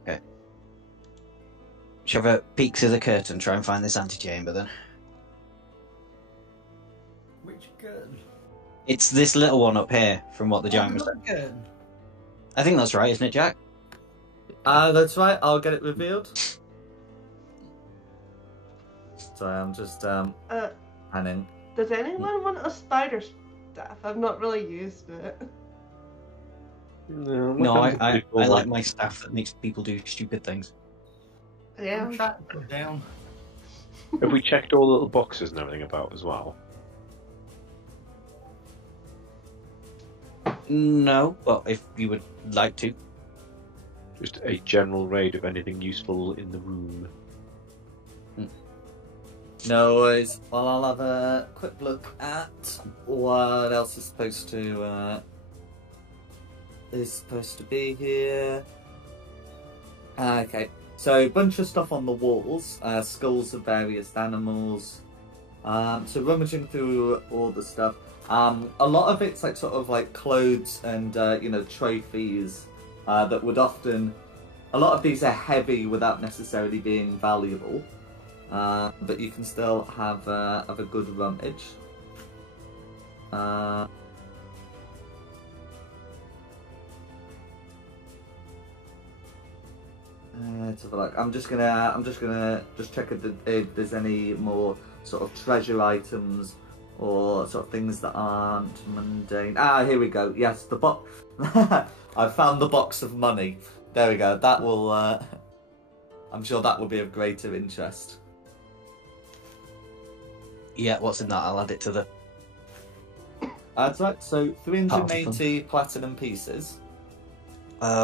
Okay. Shall we have a peek through the curtain, try and find this antechamber then? Which gun? It's this little one up here, from what the giant was saying. Gun. I think that's right, isn't it, Jack? That's right. I'll get it revealed. Sorry, I'm just panning. Does anyone want a spider staff? I've not really used it. No, I like my staff that makes people do stupid things. Yeah. I'm trying to put down. Have we checked all the little boxes and everything about as well? No, but if you would like to. Just a general raid of anything useful in the room. No worries. Well, I'll have a quick look at what else is supposed to be here. Okay, so a bunch of stuff on the walls, skulls of various animals. So rummaging through all the stuff. A lot of it's sort of clothes and trophies that would often. A lot of these are heavy without necessarily being valuable. But you can still have a good rummage. a look. I'm just gonna check if there's any more sort of treasure items or sort of things that aren't mundane. Here we go. Yes, the box. I found the box of money. There we go. That will. I'm sure that will be of greater interest. Yeah, what's in that? I'll add it to the. That's right. So 380 platinum pieces.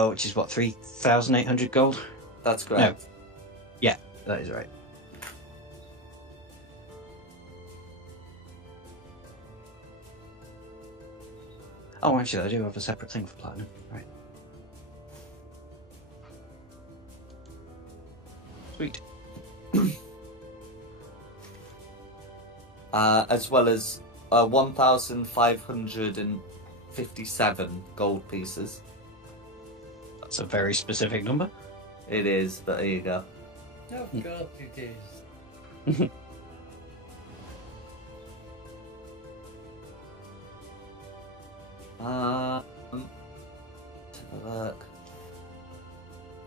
Which is what, 3,800 gold? That's correct. No. Yeah, that is right. Oh, actually, I do have a separate thing for platinum. Right. Sweet. As well as 1,557 gold pieces. That's a very specific number. It is, but there you go. Of course it is. Let's have a look.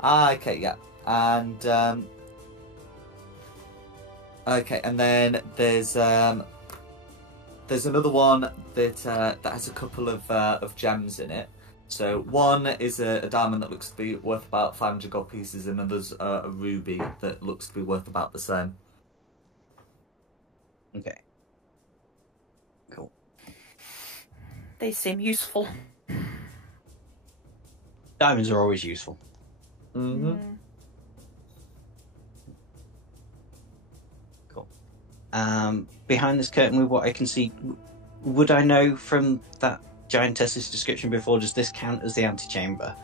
Okay, yeah. And okay, and then there's another one that has a couple of gems in it. So one is a diamond that looks to be worth about 500 gold pieces, and another's a ruby that looks to be worth about the same. Okay. Cool. They seem useful. Diamonds are always useful. Mm-hmm. Cool. Behind this curtain, with what I can see, would I know from that giantess's description before, does this count as the antechamber?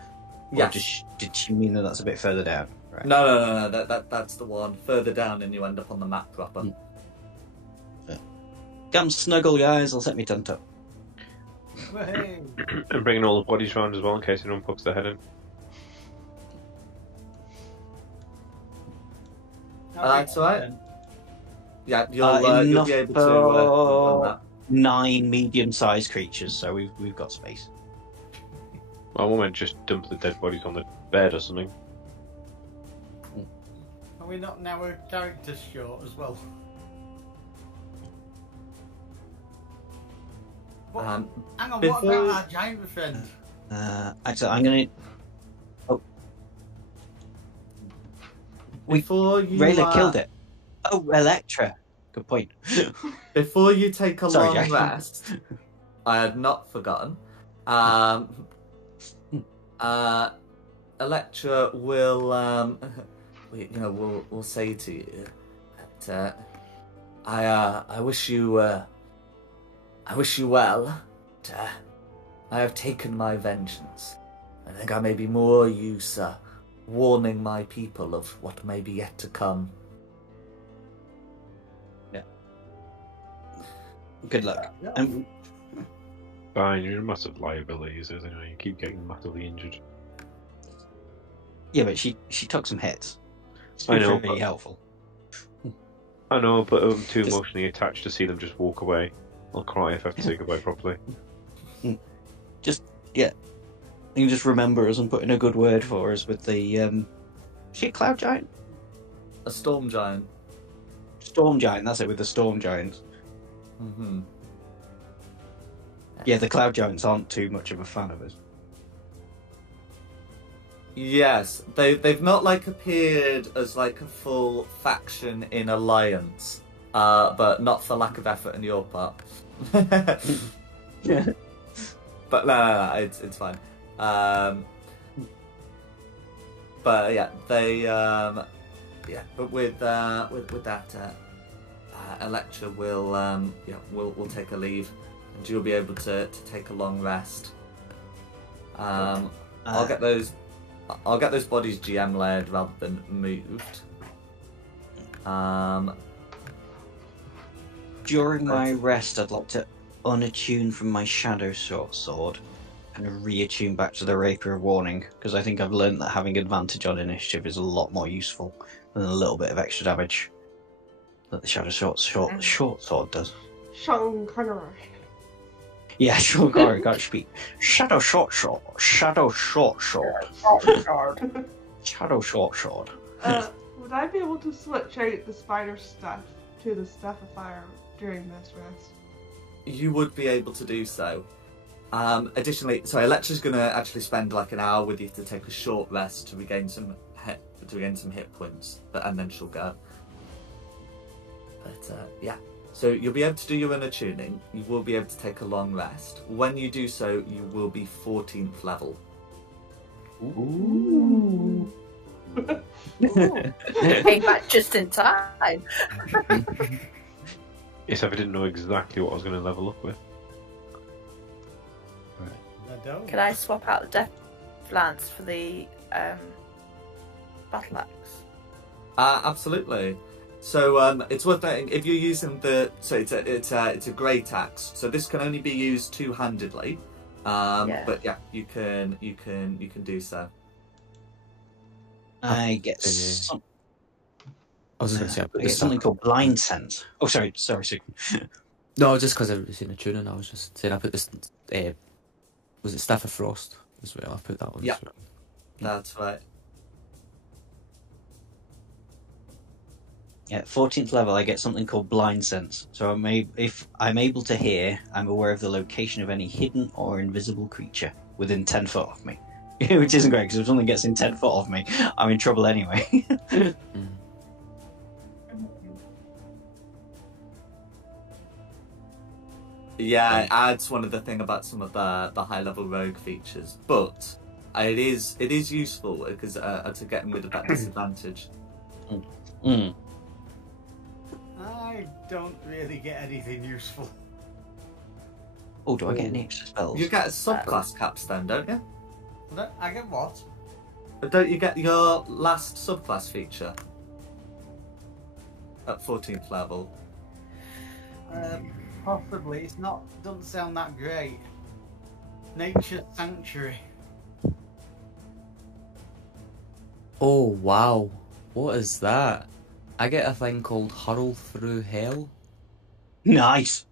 Yes. Or did she mean that that's a bit further down? Right. No. That's the one further down, and you end up on the map proper. Come snuggle, guys. I'll set me tent up. Hey. And bringing all the bodies around as well in case anyone pokes their head in. That's alright. Yeah, you'll be able to run that. 9 medium-sized creatures, so we've got space. Well, I won't just dump the dead bodies on the bed or something. Are we not now a character short as well? What, hang on, what about our giant friend? Actually, I'm gonna. Oh, Before you Rayla killed it. Oh, Electra. Good point. Before you take a Sorry, long Jack. rest, I had not forgotten. Electra will, we'll say to you that I wish you well. But, I have taken my vengeance. I think I may be more use warning my people of what may be yet to come. Good luck. Fine, you're a massive liability, so anyway, you keep getting massively injured. Yeah, but she took some hits. It's I been know, really but- helpful. I know, but I'm too Just- emotionally attached to see them just walk away. I'll cry if I have to say goodbye properly. You can just remember us and put in a good word for us with the is she a cloud giant? A storm giant. Storm giant, that's it, with the storm giants. Mm-hmm. Yeah, the cloud giants aren't too much of a fan of us. Yes, they've not appeared as a full faction in alliance, but not for lack of effort on your part. Yeah. But no, it's fine. But yeah, they but with that, Electra will take a leave, and you'll be able to take a long rest. I'll get those bodies GM layered rather than moved. During my rest, I'd like to unattune from my shadow sword and reattune back to the Rapier of Warning, because I think I've learned that having advantage on initiative is a lot more useful than a little bit of extra damage that the shadow short sword does. Sean Connery. Yeah, Sean Connery can't speak. Shadow short sword. Oh, God. Shadow short sword. Would I be able to switch out the spider stuff to the stuff of fire during this rest? You would be able to do so. Additionally, so Electra's going to actually spend like an hour with you to take a short rest to regain some hit points, and then she'll go. But yeah, so you'll be able to do your inner tuning. You will be able to take a long rest. When you do so, you will be 14th level. Ooh. Came back just in time. Yes, if I didn't know exactly what I was going to level up with. I don't. Can I swap out the Death Lance for the Battle Axe? Absolutely. So it's worth noting if you're using it's a great axe. So this can only be used two-handedly. Yeah. But yeah, you can do so. I get I was going to say, I put I get something called blind sense. Oh, sorry, Sue. No, just because I've seen a tuning, I was just saying I put this. Was it Staff of Frost as well? I put that one. Yeah. as well. That's right. Yeah, 14th level, I get something called blind sense. So if I'm able to hear, I'm aware of the location of any hidden or invisible creature within 10 foot of me. Which isn't great, because if something gets in 10 foot of me, I'm in trouble anyway. Yeah, it adds one of the thing about some of the high level rogue features, but it is useful because to get rid of that disadvantage. Mm. I don't really get anything useful. Oh, do I get any extra spells? You get a subclass capstone, don't you? I get what? But don't you get your last subclass feature at 14th level? Possibly. It's not. Doesn't sound that great. Nature Sanctuary. Oh wow, what is that? I get a thing called Hurl Through Hell. Nice!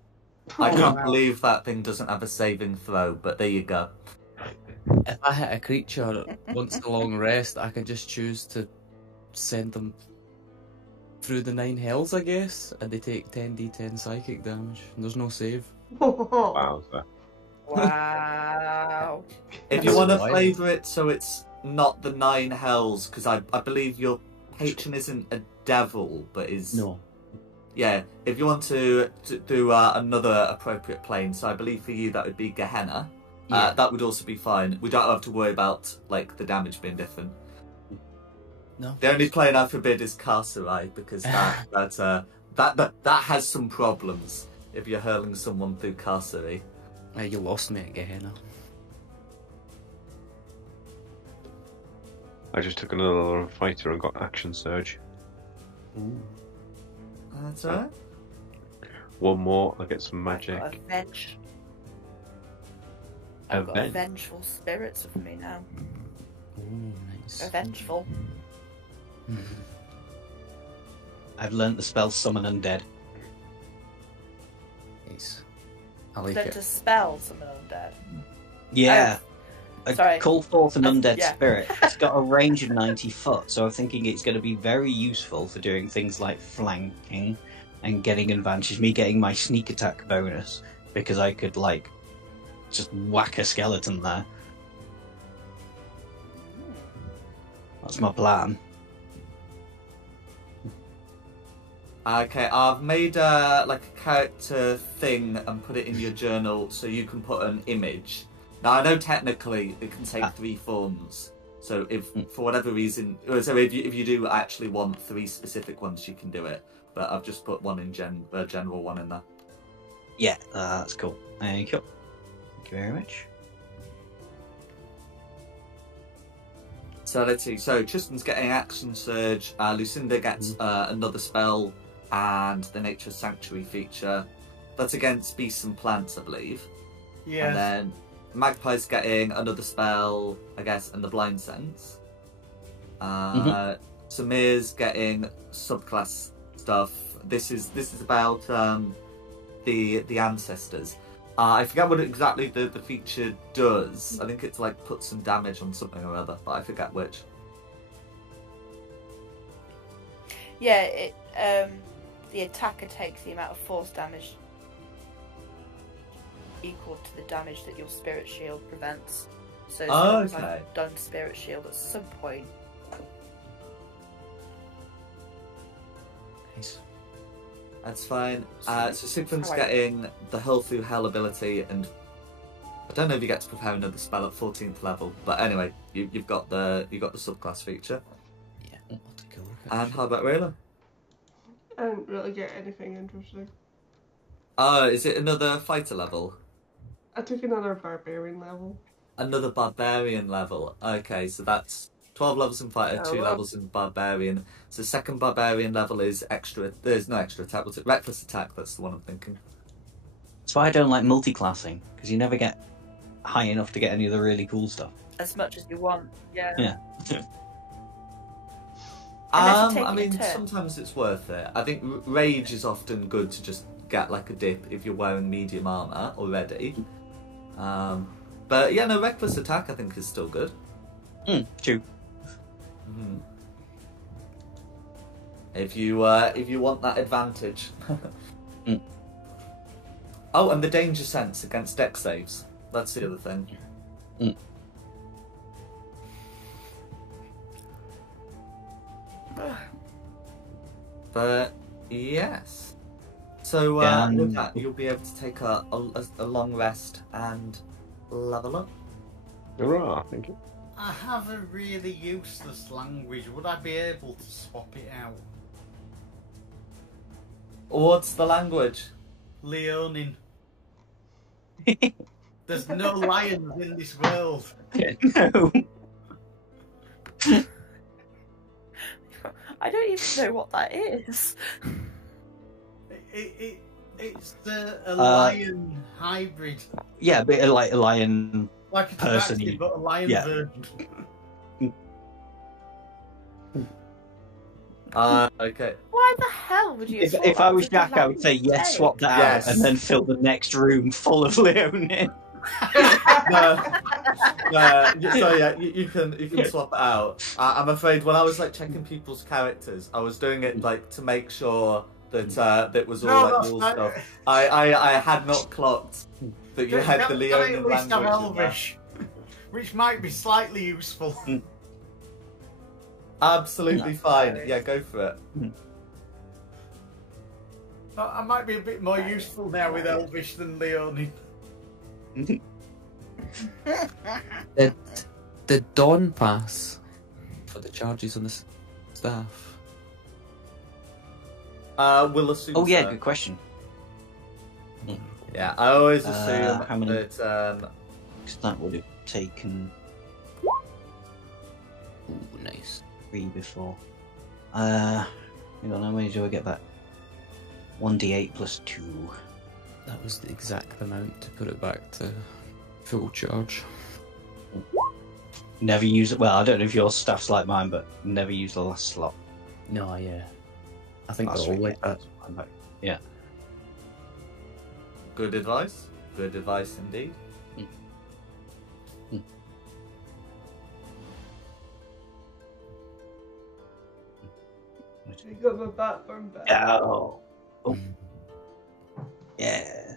I can't wow. believe that thing doesn't have a saving throw, but there you go. If I hit a creature once a long rest, I can just choose to send them through the 9 hells, I guess, and they take 10d10 psychic damage. And there's no save. Wow. Wow. If you That's want to wild. flavour it so it's not the 9 hells, because I believe your patron isn't a devil, but is... No. Yeah, if you want to do another appropriate plane, so I believe for you that would be Gehenna, Yeah. that would also be fine. We don't have to worry about like the damage being different. No. The only plane I forbid is Carcerai, because that has some problems if you're hurling someone through Carcerai. You lost me at Gehenna. I just took another fighter and got action surge. Ooh. That's alright. One more, I get some I've magic. got I've got vengeful spirits with me now. Ooh, nice. Vengeful. I've learnt the spell Summon Undead. Nice. I like Learned it. to spell summon undead. Yeah. sorry. I call forth an undead yeah. spirit. It's got a range of 90 foot, so I'm thinking it's going to be very useful for doing things like flanking and getting advantage. Me getting my sneak attack bonus, because I could, like, just whack a skeleton there. That's my plan. Okay, I've made like a character thing and put it in your journal so you can put an image. Now I know technically it can take 3 forms. So if for whatever reason, so if you do actually want 3 specific ones, you can do it. But I've just put one in general one in there. Yeah, that's cool. Thank you. Thank you very much. So let's see. So Tristan's getting action surge. Lucinda gets another spell and the Nature Sanctuary feature. That's against beasts and plants, I believe. Yes. And then Magpie's getting another spell, I guess, and the Blind Sense. Samir's getting subclass stuff. This is about the ancestors. I forget what exactly the feature does. I think it's like put some damage on something or other, but I forget which. Yeah, the attacker takes the amount of force damage equal to the damage that your spirit shield prevents. So as long as I've done spirit shield at some point. Nice. That's fine. So Sigmund's getting the Hull Through Hell ability, and I don't know if you get to prepare another spell at 14th level, but anyway, you've got the subclass feature. Yeah, I'll take a look at And how about Rayla? I didn't really get anything interesting. Is it another fighter level? I took another barbarian level. Another barbarian level. Okay, so that's 12 levels in fighter, 2 levels in barbarian. So second barbarian level is extra. There's no extra attack. Was it reckless attack? That's the one I'm thinking. That's why I don't like multi-classing, because you never get high enough to get any of the really cool stuff. As much as you want, yeah. Yeah. I mean, sometimes it's worth it. I think rage is often good to just get like a dip if you're wearing medium armor already. But yeah, no, reckless attack I think is still good. True. Mm-hmm. If you want that advantage. Oh, and the danger sense against dex saves. That's the other thing. But yes. So with that, you'll be able to take a long rest and level up. Hurrah! Thank you. I have a really useless language. Would I be able to swap it out? What's the language? Leonin. There's no lions in this world. No. I don't even know what that is. It's a lion hybrid. Yeah, a bit like a lion. Like a person, tabaxi, but a lion version. Okay. Why the hell would you? If I was Jack, I would say yes, swap that out, and then fill the next room full of Leonin. So yeah, you can swap it out. I'm afraid when I was like checking people's characters, I was doing it like to make sure that that was all like rule stuff. I had not clocked that you had the Leonin language. Elvish, which might be slightly useful. Absolutely fine. Yeah, go for it. I might be a bit more useful now with Elvish than Leonin. The Dawn Pass for the charges on the staff. We'll assume. Oh yeah, so. good question. Yeah, I always assume how many? that. Because that would have taken Ooh, nice. 3 before. Hang on, how many do I get back? 1d8 plus 2. That was the exact amount to put it back to full charge. Never use it. Well, I don't know if your stuff's like mine, but never use the last slot. No, yeah. I think That's they're all right, like that. Yeah. Good advice. Good advice indeed. You got my backbone back. Oh. Yeah.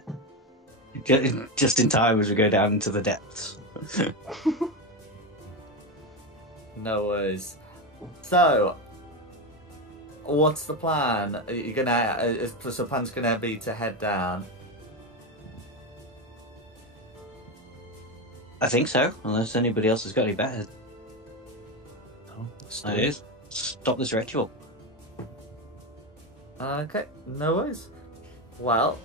Just in time as we go down into the depths. No worries. So, what's the plan? Are you gonna? So, plan's gonna be to head down. I think so, unless anybody else has got any better No, ideas. Stop this ritual. Okay, no worries. Well,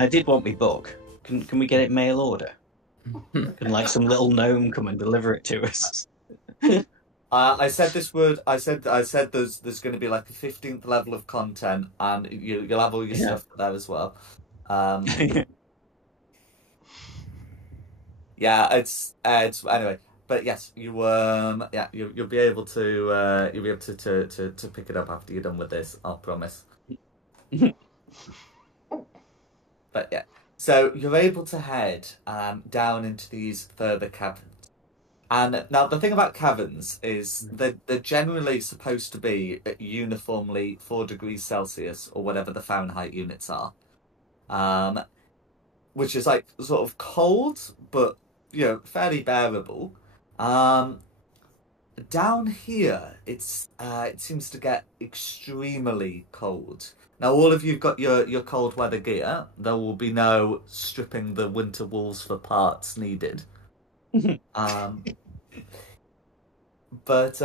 I did want me book. Can we get it mail order? Can like some little gnome come and deliver it to us? I said this would. I said there's going to be like a 15th level of content, and you'll have all your stuff there as well. Yeah, it's anyway. But yes, you'll be able to pick it up after you're done with this. I'll promise. But yeah, so you're able to head down into these further caverns, And now the thing about caverns is they're generally supposed to be at uniformly 4 degrees Celsius or whatever the Fahrenheit units are, which is like sort of cold, but fairly bearable. Down here, it seems to get extremely cold. Now, all of you've got your cold weather gear. There will be no stripping the winter wools for parts needed. But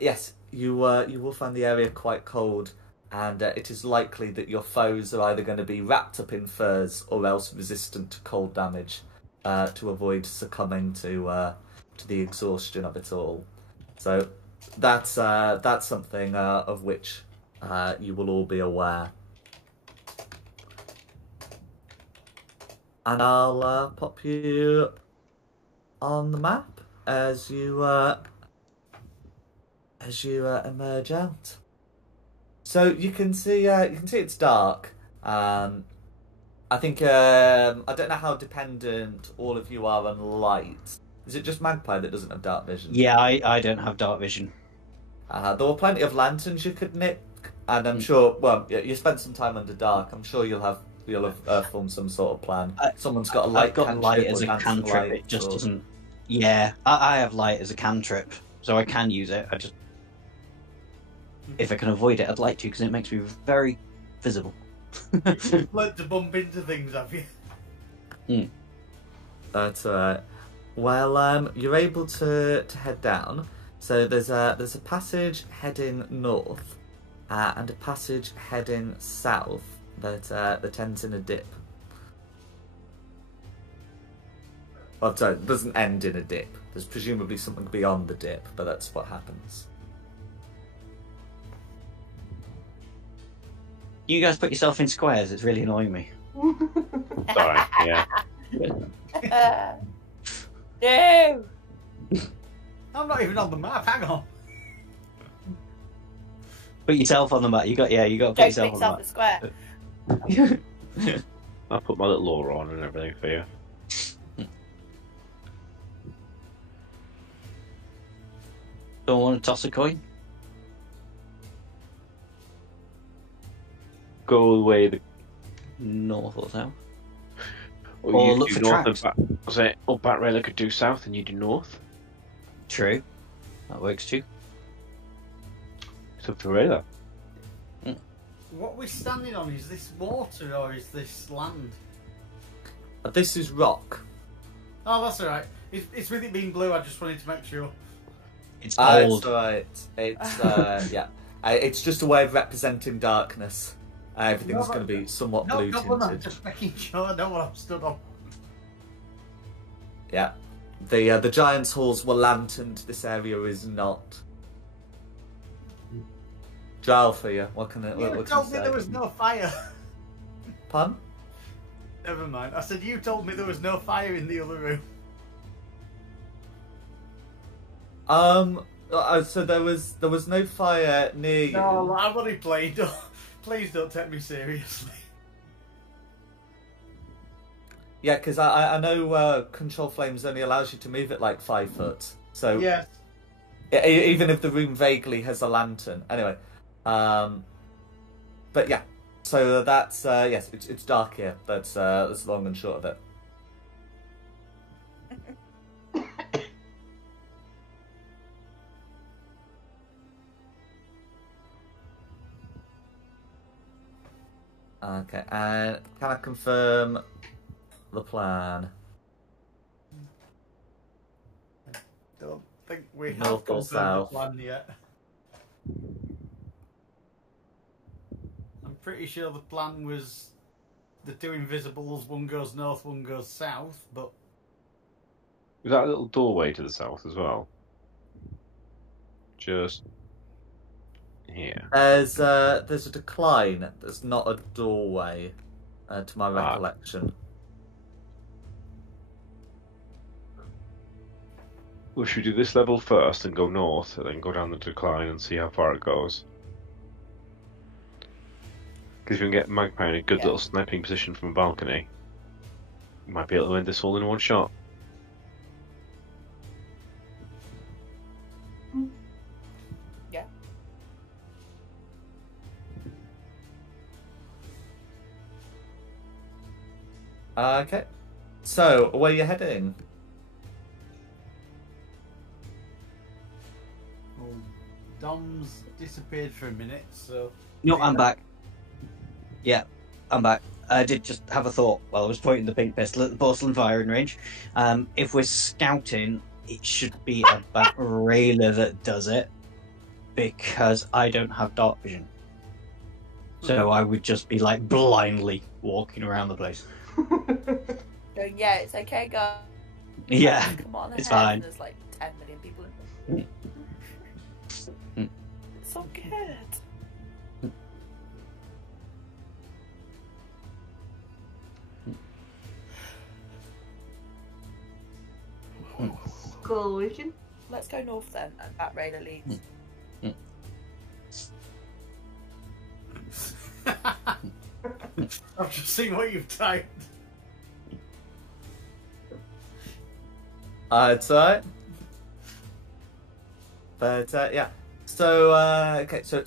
yes, you will find the area quite cold, and it is likely that your foes are either going to be wrapped up in furs or else resistant to cold damage, to avoid succumbing to the exhaustion of it all. So that's something of which you will all be aware. And I'll pop you on the map as you emerge out. So you can see it's dark. I think I don't know how dependent all of you are on light. Is it just Magpie that doesn't have dark vision? Yeah, I don't have dark vision. There were plenty of lanterns you could nick, and I'm sure. Well, you spent some time under dark. I'm sure you'll have formed some sort of plan. Someone's got a light. I've got light as a cantrip. It just doesn't. Yeah, I have light as a cantrip, so I can use it. I just, if I can avoid it, I'd like to, because it makes me very visible. You've learned to bump into things, have you? That's alright. Well, you're able to head down. So there's a passage heading north, and a passage heading south that ends in a dip. Well, sorry, it doesn't end in a dip. There's presumably something beyond the dip, but that's what happens. You guys put yourself in squares. It's really annoying me. Sorry, yeah. No! I'm not even on the map, hang on. Put yourself on the map. You got to put Don't put yourself on the map. yourself in square. I'll put my little aura on and everything for you. Don't want to toss a coin? Go away the. North or south? Or Or you look do for north traps. and back. Was it? Or Bat Railer could do south and you do north. True. That works too. It's up to Railer. What we're standing on, is this water or is this land? This is rock. Oh, that's alright. It's with it being blue, I just wanted to make sure. It's It's old. alright. It's yeah. It's just a way of representing darkness. Everything's going to be somewhat blue I'm tinted. just making sure I know what I'm stood on. Yeah. The Giants' halls were lanterned. This area is not. Drow for you. What can You what told can me I there say? was no fire. Pun? Never mind. I said you told me there was no fire in the other room. So there was no fire near you. No, I've only played. Please don't take me seriously. Yeah, because I know Control Flames only allows you to move it like 5 foot. So Yes. even if the room vaguely has a lantern. Anyway, but yeah. So that's yes, it's dark here. That's long and short of it. Okay, and can I confirm the plan? Don't think we have North or confirmed the south? plan yet. I'm pretty sure the plan was the 2 invisibles, one goes north, one goes south, but Was that a little doorway to the south as well? Just here. There's a decline. There's not a doorway, to my recollection. Well, should we do this level first and go north, and then go down the decline and see how far it goes? Because if we can get Magpie in a good little sniping position from a balcony, we might be able to win this all in one shot. Okay. So, where are you heading? Well, Dom's disappeared for a minute, so. No, I'm back. Yeah, I'm back. I did just have a thought while I was pointing the pink pistol at the porcelain firing range. If we're scouting, it should be a bat railer that does it, because I don't have dark vision. So I would just be like blindly walking around the place. Going, yeah, it's okay, guys. Yeah, Come on it's ahead. fine. And there's like 10 million people in It's so good. Coalition. Let's go north then, and that raider leads. I've just seen what you've typed. It's alright. But yeah. So okay. So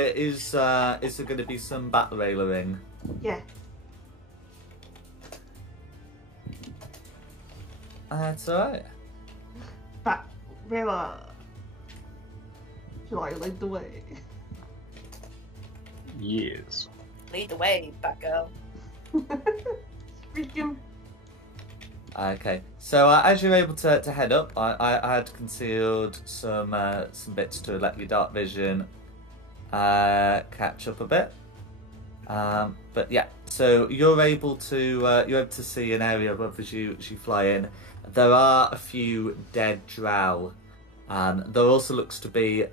is there going to be some battle railering? Yeah. It's alright. But Rilla, shall I lead the way? Yes. Lead the way, Batgirl. Freaking. Okay. So as you're able to head up, I had concealed some bits to let your dark vision catch up a bit. But yeah, so you're able to see an area above as you fly in. There are a few dead drow. There also looks to be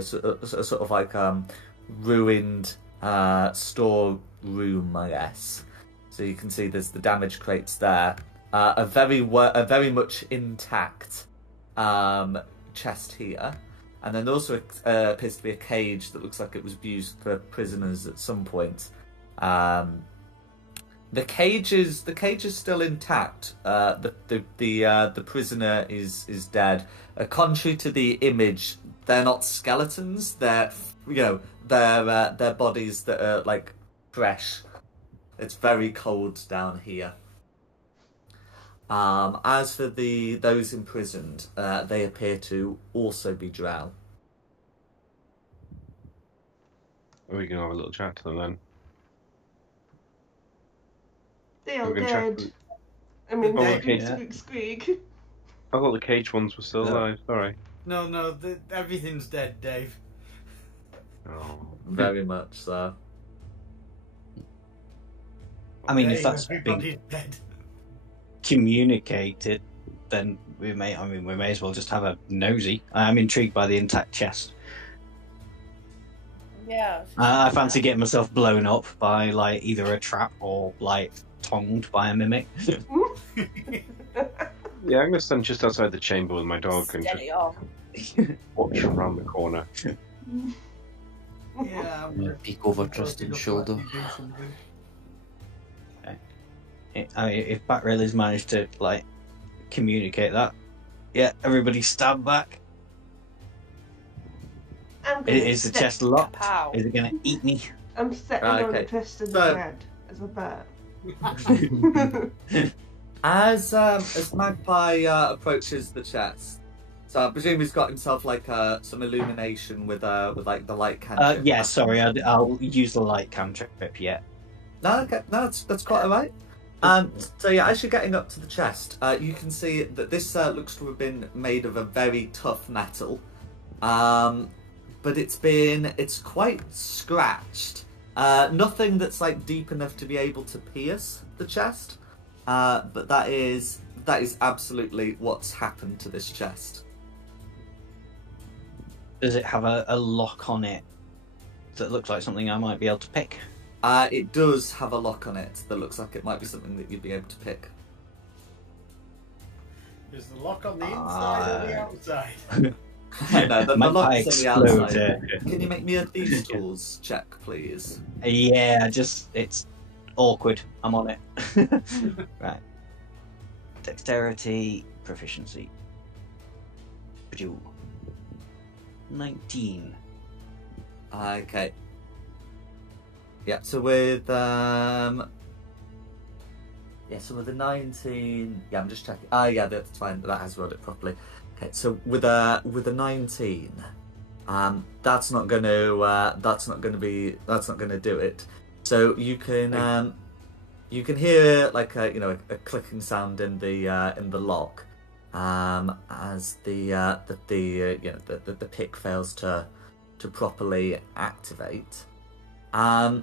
sort of like ruined storeroom, I guess. So you can see there's the damage crates there. A very much intact chest here, and then there also appears to be a cage that looks like it was used for prisoners at some point. The cage is still intact. The prisoner is dead. Contrary to the image, they're not skeletons. They're they're bodies that are like fresh. It's very cold down here. As for those imprisoned, they appear to also be drow. We can have a little chat to them then. They are We can check dead. them. I mean, Oh, dead. okay. Squeak, squeak. I thought the cage ones were still No. alive. Sorry. No, everything's dead, Dave. Oh. Very much so. I mean, if Dave, that's being everybody's dead. communicated, then we may as well just have a nosy. I'm intrigued by the intact chest. Yeah. I fancy getting myself blown up by like either a trap or like tongued by a mimic. Yeah, I'm gonna stand just outside the chamber with my dog and Steady just on. watch around the corner. Yeah, I'm gonna peek over Tristan's shoulder. I mean, if Batrailer's managed to like communicate that, yeah, everybody stand back. Is the chest locked? Kapow. Is it gonna eat me? I'm sitting on Okay. Tristan's So- bed as a bat. As Magpie approaches the chest, so I presume he's got himself like some illumination with like the light cantrip. Yeah, sorry, I'll use the light cantrip. Yeah. No, okay, no, that's quite alright. So yeah, as you're getting up to the chest, you can see that this looks to have been made of a very tough metal, but it's quite scratched. Nothing that's like deep enough to be able to pierce the chest, but that is absolutely what's happened to this chest. Does it have a lock on it that looks like something I might be able to pick? It does have a lock on it that looks like it might be something that you'd be able to pick. Is the lock on the inside or the outside? No, the lock Magpie is on the explode. outside. Can you make me a thieves tools check, please? Yeah, it's awkward. I'm on it. Right. Dexterity, proficiency. 19. Okay. Yeah, so with Yeah, so with a 19, yeah, I'm just checking. Ah, yeah, that's fine. That has rolled it properly. Okay, so with a 19, that's not going to do it. So you can hear like a clicking sound in the lock, as the pick fails to properly activate, and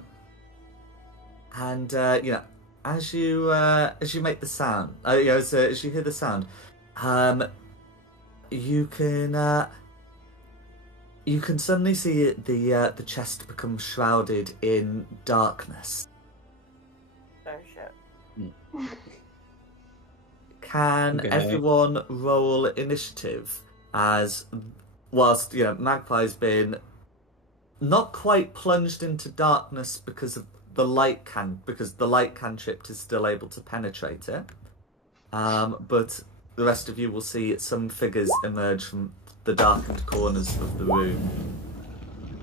as you make the sound, as you hear the sound, you can suddenly see the chest become shrouded in darkness. Oh shit. Can everyone roll initiative? As whilst Magpie's been not quite plunged into darkness because the light cantrip is still able to penetrate it. But the rest of you will see some figures emerge from the darkened corners of the room.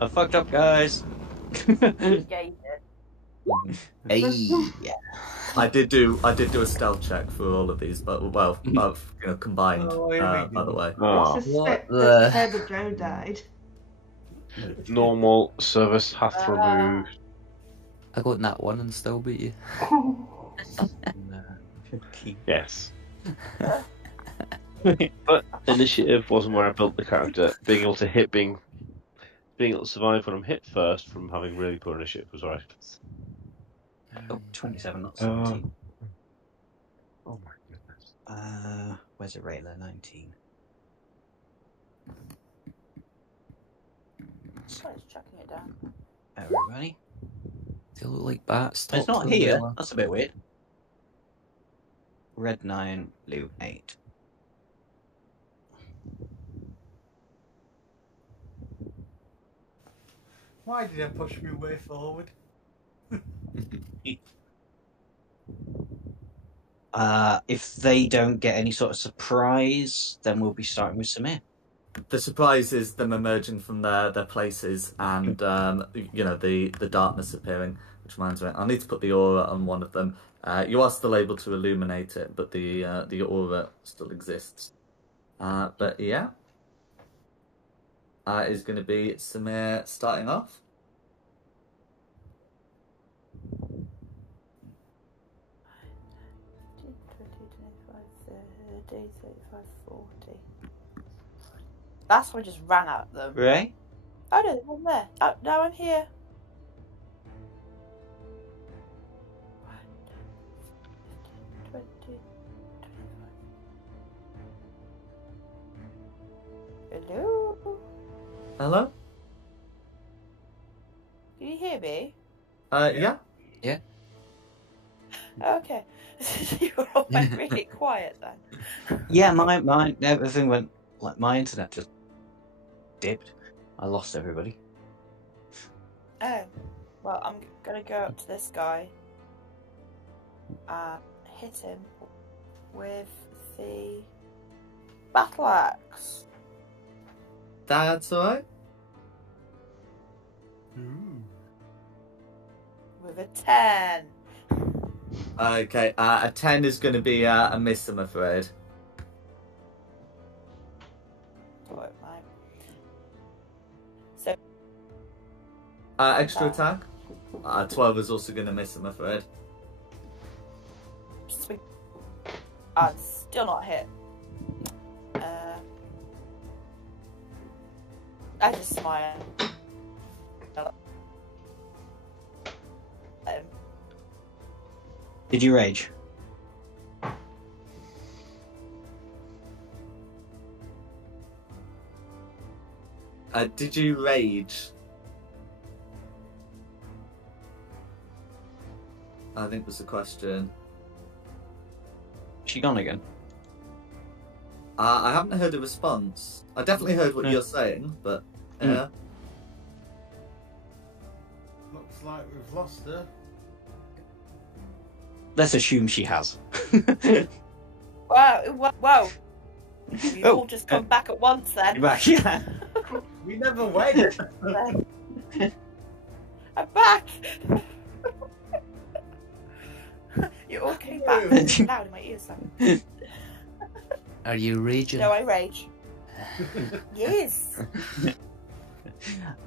I fucked up, guys. Yeah, you did. Hey. I did do a stealth check for all of these, but combined. By the way, Oh, Suspect that Ted or Joe died. normal service hath removed. I got that one and still beat you. Yes. But initiative wasn't where I built the character. Being able to hit, being able to survive when I'm hit first from having really poor initiative was right. Oh, 27, not 17. Oh my goodness. Where's it, Rayla? 19. Oh, it's chucking it down. Everybody. They look like bats. It's top not to here. umbrella. That's a bit weird. Red 9, blue 8. Why did I push my way forward? If they don't get any sort of surprise, then we'll be starting with Samir. the surprise is them emerging from their places and the darkness appearing. Which reminds me, I need to put the aura on one of them. You are still able to illuminate it, but the aura still exists. But yeah, is going to be Samir starting off. That's why I just ran at them. Ray? Oh no, I'm there. Oh no, I'm here. Hello? Hello? Can you hear me? Yeah. Okay. You were all went really quiet then. Yeah, my everything went, like, my internet just dipped. I lost everybody. Oh. Well, I'm gonna go up to this guy and hit him with the battle axe. That's alright. With a 10. Okay, a 10 is going to be a miss, I'm afraid. Don't mind. So, Extra attack? 12 is also going to miss, I'm afraid. sweet. I'm still not hit. I just smile. Did you rage? Did you rage? I think was the question. She gone again? I haven't heard a response. I definitely heard what you're saying, but yeah. Looks like we've lost her. Let's assume she has. Whoa. You all just come back at once then. You're back, yeah. We never went. I'm back. You all came back really loud in my ears. Then. Are you raging? No, I rage. Yes.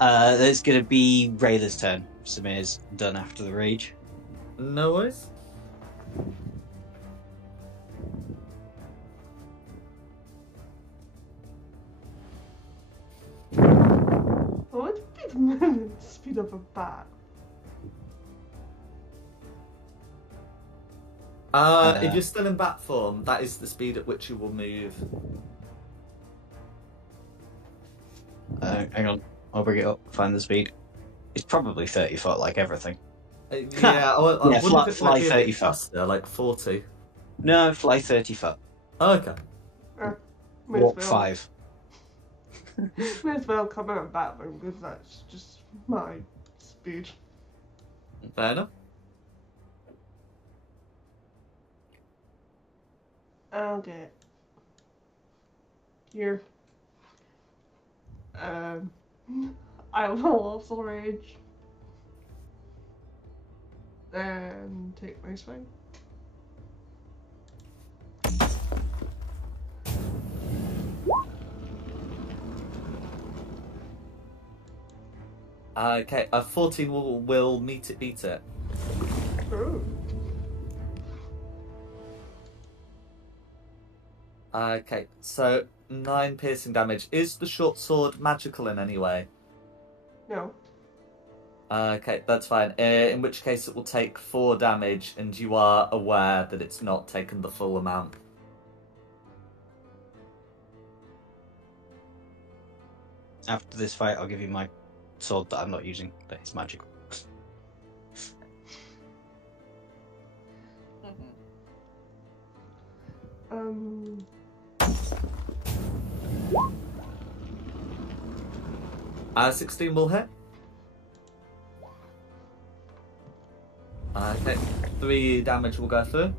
It's going to be Rayla's turn. Samir's done after the rage. No worries. What would be the movement speed of a bat? If you're still in bat form, that is the speed at which you will move. Hang on, I'll bring it up. Find the speed. It's probably 30 foot, like everything. Yeah, I Yeah, wonder fly- if it fly might be a 30 bit foot. faster, like 40. No, fly 30 foot. Oh, okay. May Walk as well. 5. May as well come out of bat room because that's just my speed. Fair enough. Okay. Here. I will also rage. And take my swing. Okay, a 14 will beat it. Ooh. Okay, so 9 piercing damage. Is the short sword magical in any way? No. Okay, that's fine. In which case it will take 4 damage, and you are aware that it's not taken the full amount. After this fight, I'll give you my sword that I'm not using. That is magical. Um. 16 will hit. Okay, 3 damage will go through.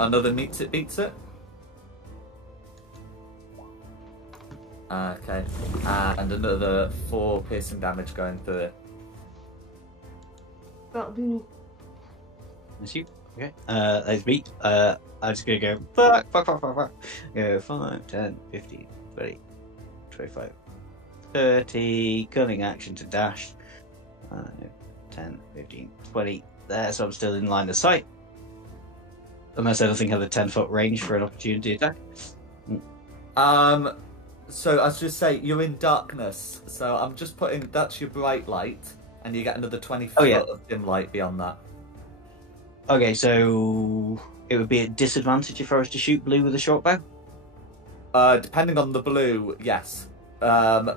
Another beats it. Okay, and another 4 piercing damage going through it. That'll be me. That's you. Okay. That's me. I'm just gonna go fuck. Go 5, 10, 15, 20, 25, 30. Cunning action to dash. 5, 10, 15, 20. There, so I'm still in line of sight. Unless anything has a 10-foot range for an opportunity attack. So I was just say you're in darkness. So I'm just putting that's your bright light, and you get another 20 foot of dim light beyond that. Okay, so it would be a disadvantage if I was to shoot blue with a short bow? Depending on the blue, yes. The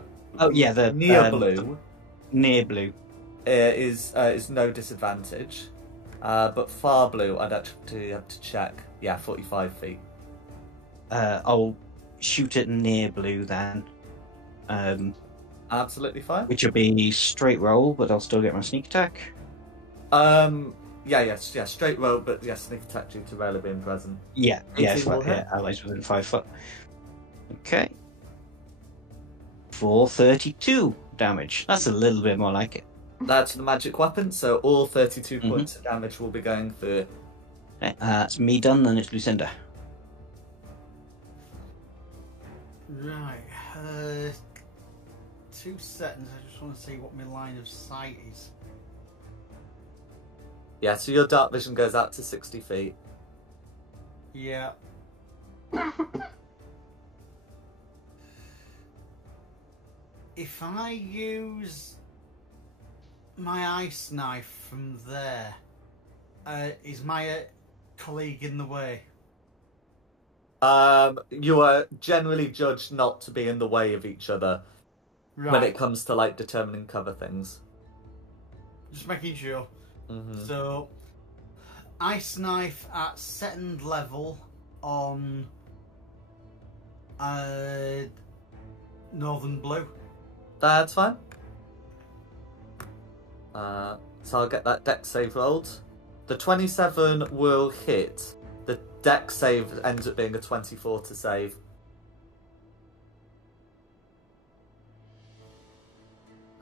near blue. Near blue. Is no disadvantage. But far blue, I'd actually have to check. Yeah, 45 feet. I'll shoot at near blue then. Absolutely fine. Which will be straight roll, but I'll still get my sneak attack. Yeah, straight roll, but yes, sneak attack due to Rayla being present. Yeah, 18 will hit. allies within 5 foot. Okay. For 32 damage. That's a little bit more like it. That's the magic weapon, so all 32 points of damage will be going through. Okay, that's me done, then it's Lucinda. Right. 2 seconds. I just want to see what my line of sight is. Yeah, so your dark vision goes out to 60 feet. Yeah. If I use my ice knife from there, is my colleague in the way? You are generally judged not to be in the way of each other when it comes to like determining cover things. Just making sure. So, ice knife at second level on northern blue. That's fine. So I'll get that dex save rolled. The 27 will hit. The dex save ends up being a 24 to save.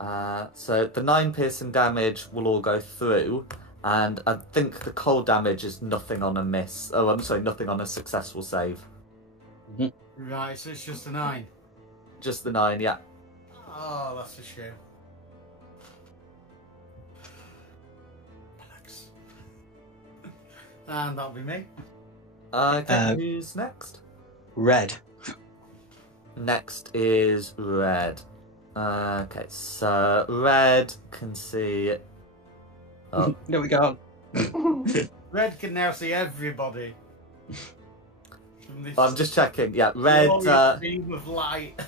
So the 9 piercing damage will all go through, and I think the cold damage is nothing on a miss. Oh, I'm sorry, nothing on a successful save. Right, so it's just a 9. Just the 9, yeah. Oh, that's a shame. Relax. And that'll be me. Okay, who's next? Red. Next is Red. Okay, so Red can see... Oh, There we go. Red can now see everybody. From this I'm just checking. Yeah, Red... glorious beam of light.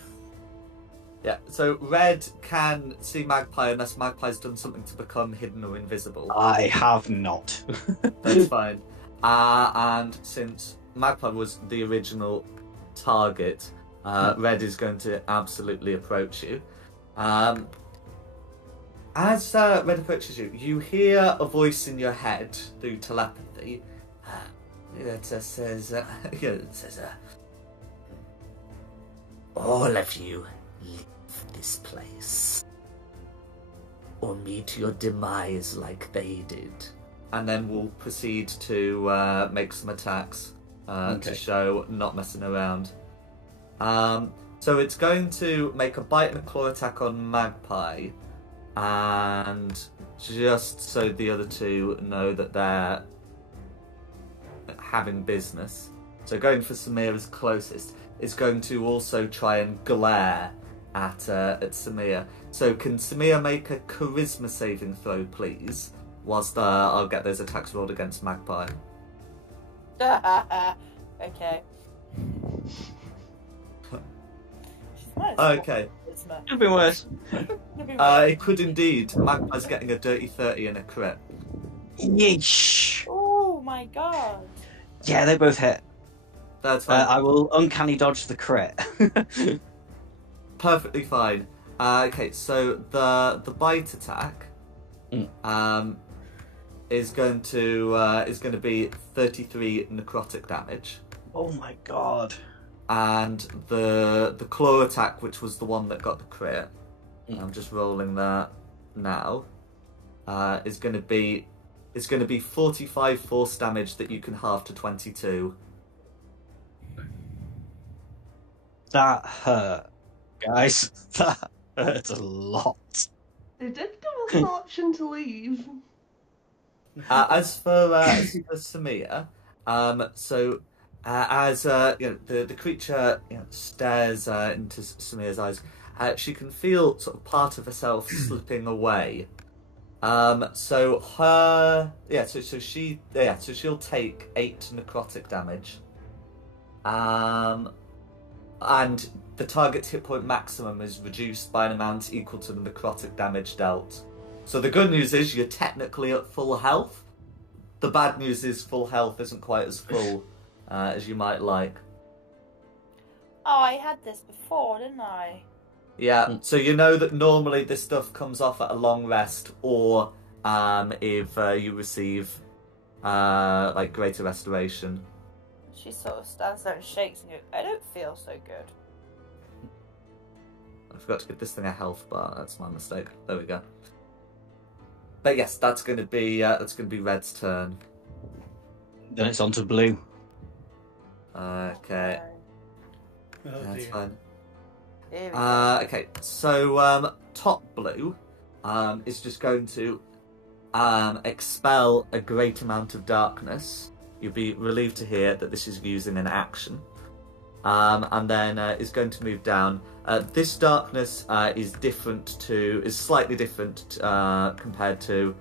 Yeah, so Red can see Magpie unless Magpie's done something to become hidden or invisible. I have not. That's fine. And since Magpie was the original target, Red is going to absolutely approach you. As Red approaches you, you hear a voice in your head through telepathy. It says, all of you leave this place, or meet your demise like they did. And then we'll proceed to make some attacks to show not messing around. So it's going to make a bite and a claw attack on Magpie, and just so the other two know that they're having business. So going for Samira's closest is going to also try and glare at Samir. So can Samir make a charisma saving throw, please? Whilst I'll get those attacks rolled against Magpie. Okay. Okay. Could be worse. It could indeed. Magpie's getting a dirty 30 and a crit. Yeesh. Oh my god. Yeah, they both hit. That's fine. I will uncanny dodge the crit. Perfectly fine. Okay, so the bite attack is going to be 33 necrotic damage. Oh my god. And the claw attack, which was the one that got the crit, I'm just rolling that now, is going to be 45 force damage that you can halve to 22. That hurt, guys. That hurt a lot. They did give us an option to leave. As for Samir, as the creature stares into Samir's eyes, she can feel sort of part of herself slipping away. So she'll take 8 necrotic damage. And the target's hit point maximum is reduced by an amount equal to the necrotic damage dealt. So the good news is you're technically at full health. The bad news is full health isn't quite as full as you might like. Oh, I had this before, didn't I? Yeah, so you know that normally this stuff comes off at a long rest, or if you receive greater restoration. She sort of stands there and shakes and goes, I don't feel so good. I forgot to give this thing a health bar. That's my mistake. There we go. But yes, that's going to be Red's turn. Then it's on to blue. Okay, Oh, that's dear. fine. Here we go. Okay, so top blue is just going to expel a great amount of darkness. You'll be relieved to hear that this is using an action. And then is going to move down. This darkness is slightly different compared to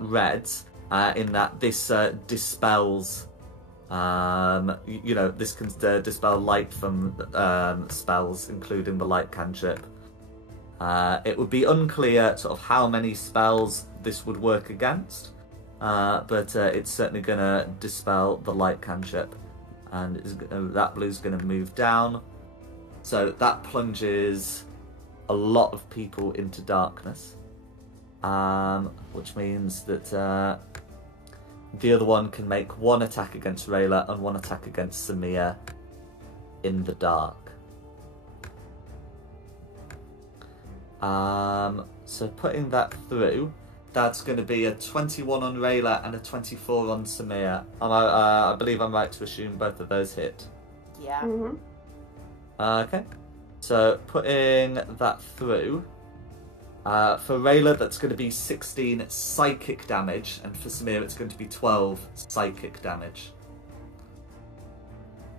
Red's, in that this dispels. This can dispel light from spells, including the light cantrip. It would be unclear sort of how many spells this would work against, but it's certainly going to dispel the light cantrip. And that blue's going to move down. So that plunges a lot of people into darkness, which means that the other one can make one attack against Rayla and one attack against Samir in the dark. So putting that through, that's going to be a 21 on Rayla and a 24 on Samir. I believe I'm right to assume both of those hit. Yeah. Mm-hmm. Okay. So putting that through. For Rayla, that's going to be 16 psychic damage, and for Samir, it's going to be 12 psychic damage.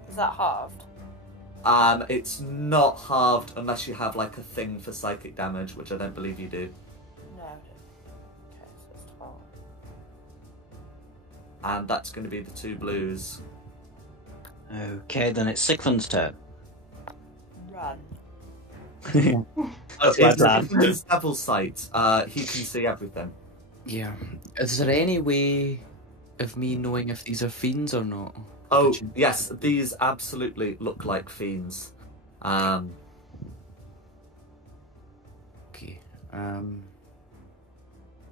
Is that halved? It's not halved unless you have like a thing for psychic damage, which I don't believe you do. No, I don't. Okay, so it's 12. And that's going to be the 2 blues. Okay, then it's Sigmund's turn. Run. That's my plan. In his level sight, he can see everything. Yeah. Is there any way of me knowing if these are fiends or not? Oh, yes, these absolutely look like fiends. Okay.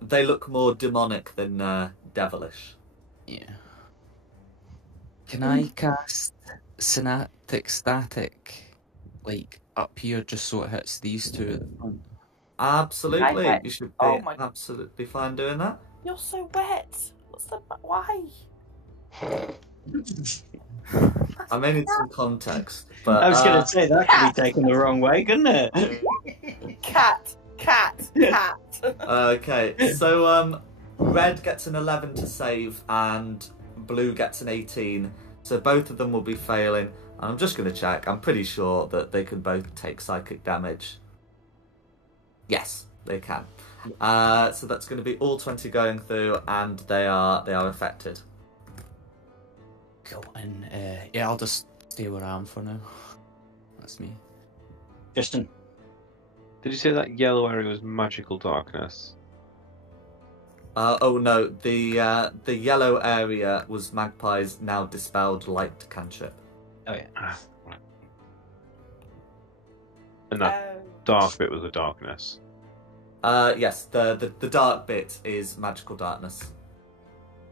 They look more demonic than devilish. Yeah. Can I cast Synaptic Static, like, up here just so it hits these two at the front? Absolutely. Okay. You should be Oh my- absolutely fine doing that. You're so wet. What's the... Why? I may need some context, but I was going to say, that could be taken the wrong way, couldn't it? Cat. okay. So red gets an 11 to save, and blue gets an 18. So both of them will be failing. And I'm just going to check. I'm pretty sure that they can both take psychic damage. Yes, they can. So that's going to be all 20 going through, and they are affected. Cool. And yeah, I'll just stay where I am for now. That's me. Justin. Did you say that yellow area was magical darkness? Oh no, the yellow area was Magpie's now dispelled light cantrip. Oh, yeah. Ah, right. And that dark bit was the darkness. Yes, the dark bit is magical darkness.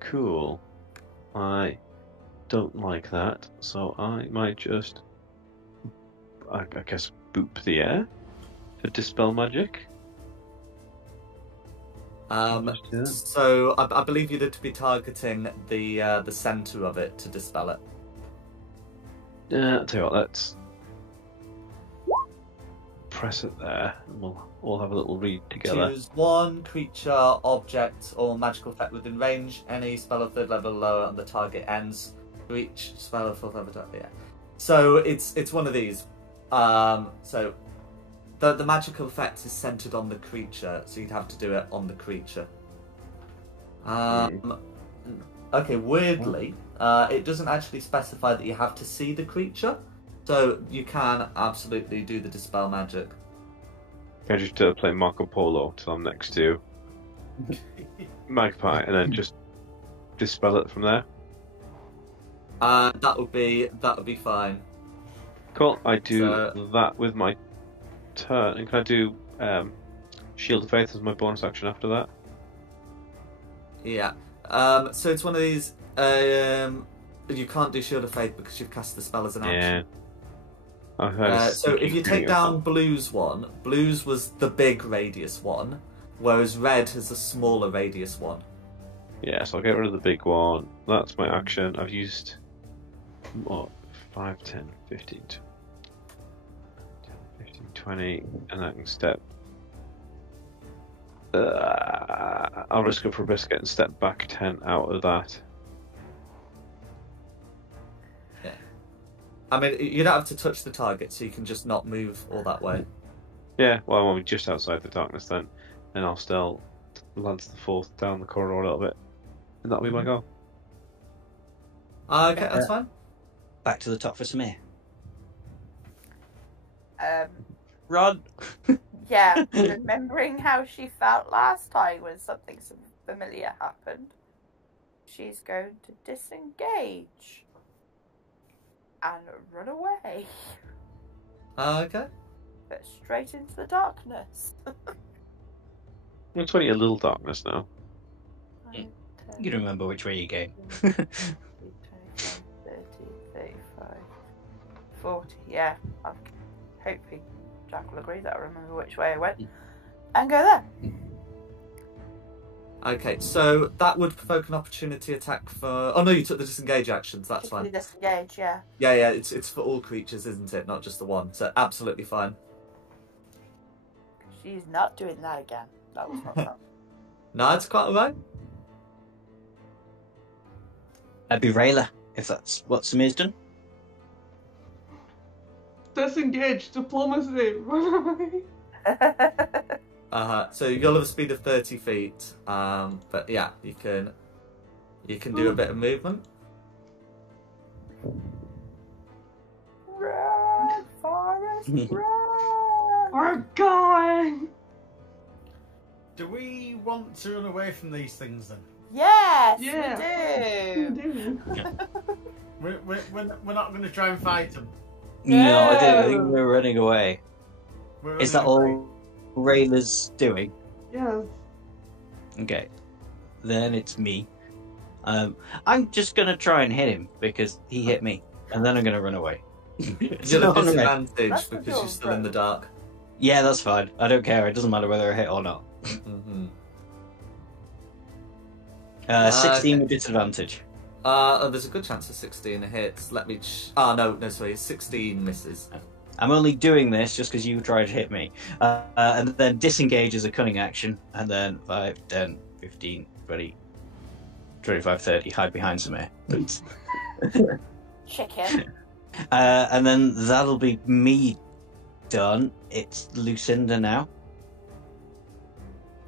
Cool. I don't like that, so I might just, I guess, boop the air to dispel magic. Yeah. So I believe you need to be targeting the center of it to dispel it. I'll tell you what, let's press it there, and we'll all have a little read together. Choose one creature, object, or magical effect within range. Any spell of 3rd level or lower, and the target ends. For each spell of 4th level, yeah. So it's one of these. So the magical effect is centered on the creature, so you'd have to do it on the creature. Okay, weirdly, it doesn't actually specify that you have to see the creature, so you can absolutely do the dispel magic. Can I just play Marco Polo till I'm next to Magpie, and then just dispel it from there? That would be fine. Cool. I do that with my turn, and can I do Shield of Faith as my bonus action after that? Yeah. So it's one of these. You can't do Shield of Faith because you've cast the spell as an action. Yeah. So if you take down Blue's one, Blue's was the big radius one, whereas Red has a smaller radius one. Yeah, so I'll get rid of the big one. That's my action. I've used 5, 10, 15, 20, and I can step. I'll risk it for a biscuit and step back 10 out of that. Yeah. I mean, you don't have to touch the target, so you can just not move all that way. Yeah, well, I want to be just outside the darkness then, and I'll still lance the 4th down the corridor a little bit, and that'll be my goal. Okay, that's fine. Back to the top for Samir. Run. Yeah, remembering how she felt last time when something familiar happened, she's going to disengage and run away. Okay. But straight into the darkness. I'm 20 a little darkness now. 9, 10, You remember which way you go. 25, 30, 35, 40. Yeah, I'm hoping Jack will agree that I remember which way I went. and go there. Okay, so that would provoke an opportunity attack for... Oh no, you took the disengage actions, that's Quickly fine. disengage, yeah. Yeah, it's for all creatures, isn't it? Not just the one. So absolutely fine. She's not doing that again. That was not fun. No, it's quite alright. That'd be Rayla, if that's what Samir's done. Disengage, diplomacy, run away. So you'll have a speed of 30 feet. But yeah, you can do a bit of movement. Run, Forrest, run! We're going. Do we want to run away from these things then? Yes, Yeah. we We do. do. We're not going to try and fight them. No, I No. think we're running away. We're Is that running away. all Rayla's doing? Yes. Okay. Then it's me. I'm just gonna try and hit him because he hit me, and then I'm gonna run away. You'll have So, disadvantage That's the because you're still in the dark. yeah, that's fine. I don't care. It doesn't matter whether I hit or not. Mm-hmm. 16 okay. with disadvantage. There's a good chance of 16 hits. Let me... no, sorry, 16 misses. I'm only doing this just because you tried to hit me. And then disengage is a cunning action, and then 5, 10, 15, 20, 25, 30, hide behind Samir. Chicken. And then that'll be me done. It's Lucinda now.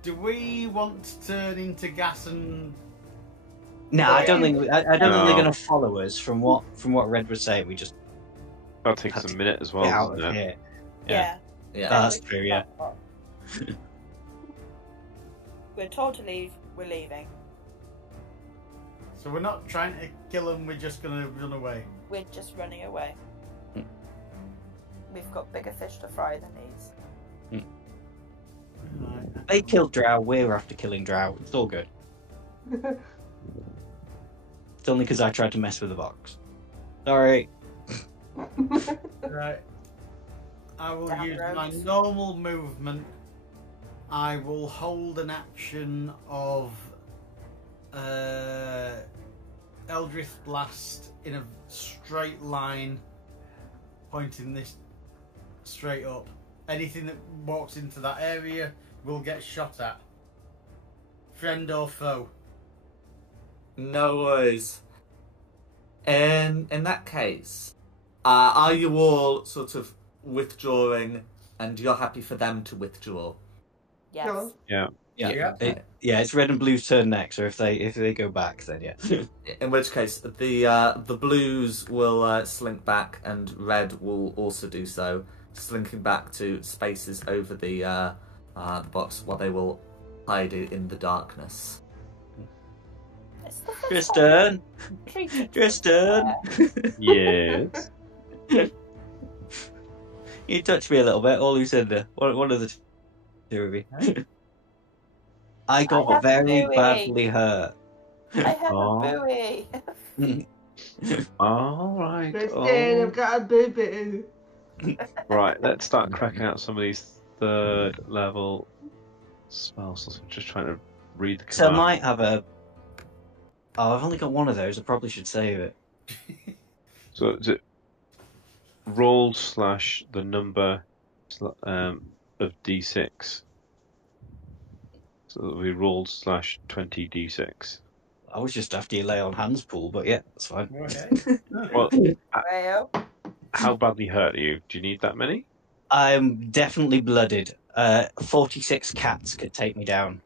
Do we want to turn into gas and... No, I don't think I don't think No. they're going to follow us. From what Red was saying, we just That takes a minute as well, get out doesn't of it? here. Yeah. Yeah. That's true. Yeah. We're told to leave. We're leaving. So we're not trying to kill them, we're just going to run away. We're just running away. Hmm. We've got bigger fish to fry than these. Right. They killed Drow. We're after killing Drow. It's all good. It's only because I tried to mess with the box. Sorry. Right. I will Down use roads. my normal movement. I will hold an action of Eldritch Blast in a straight line, pointing this straight up. Anything that walks into that area will get shot at. Friend or foe. No worries. In that case, are you all sort of withdrawing and you're happy for them to withdraw? Yes. Yeah. Yeah. Yeah. It's Red and Blue's turn next. Or if they go back, then yeah. In which case, the blues will slink back and red will also do so, slinking back to spaces over the box while they will hide it in the darkness. It's the first time Tristan. I've treated Tristan. Yes. You touched me a little bit, or Lucinda. One of the two of you. I got have very Louis. badly hurt. I have Oh. a buoy. All right. Tristan, I've got a boo-boo. Right, let's start cracking out some of these third level spells. I'm just trying to read the So I command. might have a. Oh, I've only got one of those. I probably should save it. So is it roll / the number of d6? So it'll be rolled / 20d6. I was just after you lay on hands pool, but yeah, that's fine. Okay. Well, Well, how badly hurt are you? Do you need that many? I'm definitely blooded. 46 cats could take me down,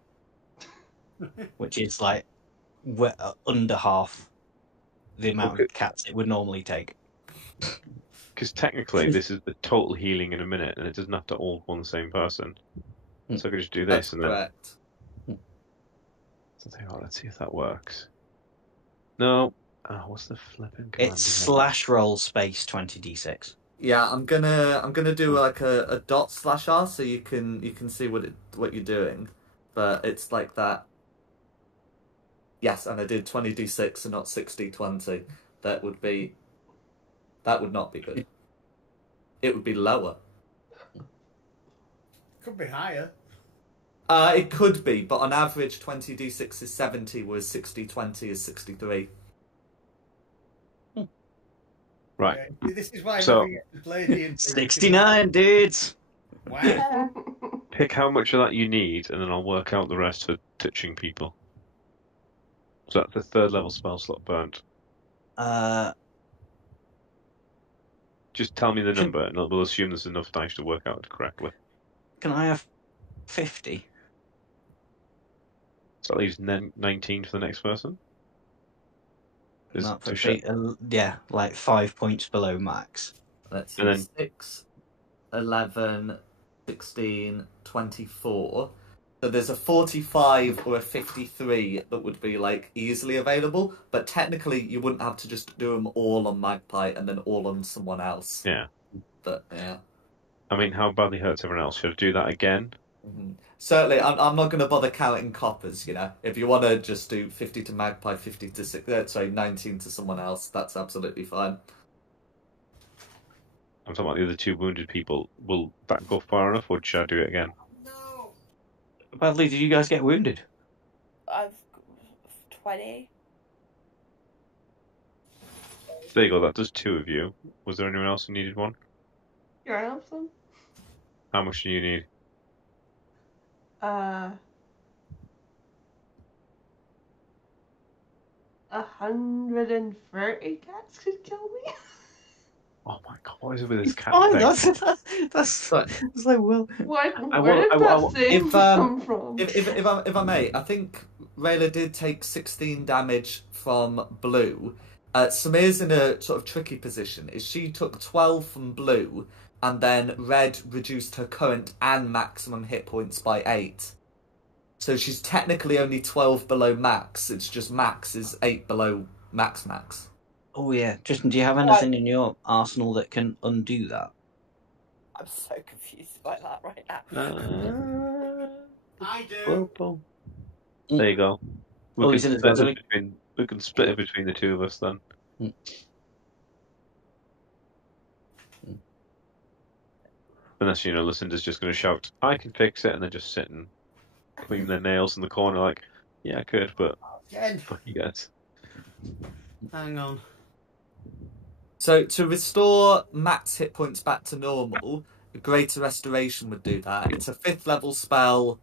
which is like under half the amount Okay. of cats it would normally take. Because technically, this is the total healing in a minute, and it doesn't have to all one same person. So I could just do That's this, and then correct. so tell you what, let's see if that works. No. What's the flipping command? It's again? /roll space 20d6. Yeah, I'm gonna do like a ./r so you can see what you're doing, but it's like that. Yes, and I did 20d6 and not 60/20. That would not be good. It would be lower. Could be higher. It could be, but on average 20d6 is 70, whereas 60-20 is 63. Right. Okay. This is why I So- never get to play D&D. 69, dudes! Wow. Pick how much of that you need, and then I'll work out the rest for touching people. So that's the third level spell slot burnt. Just tell me the Can- number, and we'll assume there's enough dice to work out correctly. Can I have 50? So that leaves 19 for the next person. Is That to would share- be, yeah, like 5 points below max. Let's see, And then- 6, 11, 16, 24. So there's a 45 or a 53 that would be like easily available, but technically you wouldn't have to just do them all on Magpie and then all on someone else. Yeah. But yeah. I mean, how badly hurts everyone else? Should I do that again? Mhm. Certainly, I'm not going to bother counting coppers, you know. If you want to just do 50 to Magpie, 50 to 19 to someone else, that's absolutely fine. I'm talking about the other 2 wounded people. Will that go far enough, or should I do it again? No. Badly, did you guys get wounded? I've 20. There you go, that does 2 of you. Was there anyone else who needed one? Here, I have some. How much do you need? 130 cats could kill me. Oh my god, what is it with this It's cat fine, thing? that's like, well... Where will- did that save if, come from? If I may, I think Rayla did take 16 damage from Blue. Samir's in a sort of tricky position. Is she took 12 from Blue, and then Red reduced her current and maximum hit points by 8. So she's technically only 12 below max. It's just max is 8 below max. Oh yeah, Tristan, do you have anything in your arsenal that can undo that? I'm so confused by that right now. I do. There you go. Oh, he's in his resume. We can split it between the 2 of us then. Mm. Unless, Lucinda's just going to shout, I can fix it, and then just sit and clean their nails in the corner like, yeah, I could, but Again. fuck you guys. Hang on. So to restore max hit points back to normal, a Greater Restoration would do that. It's a 5th level spell,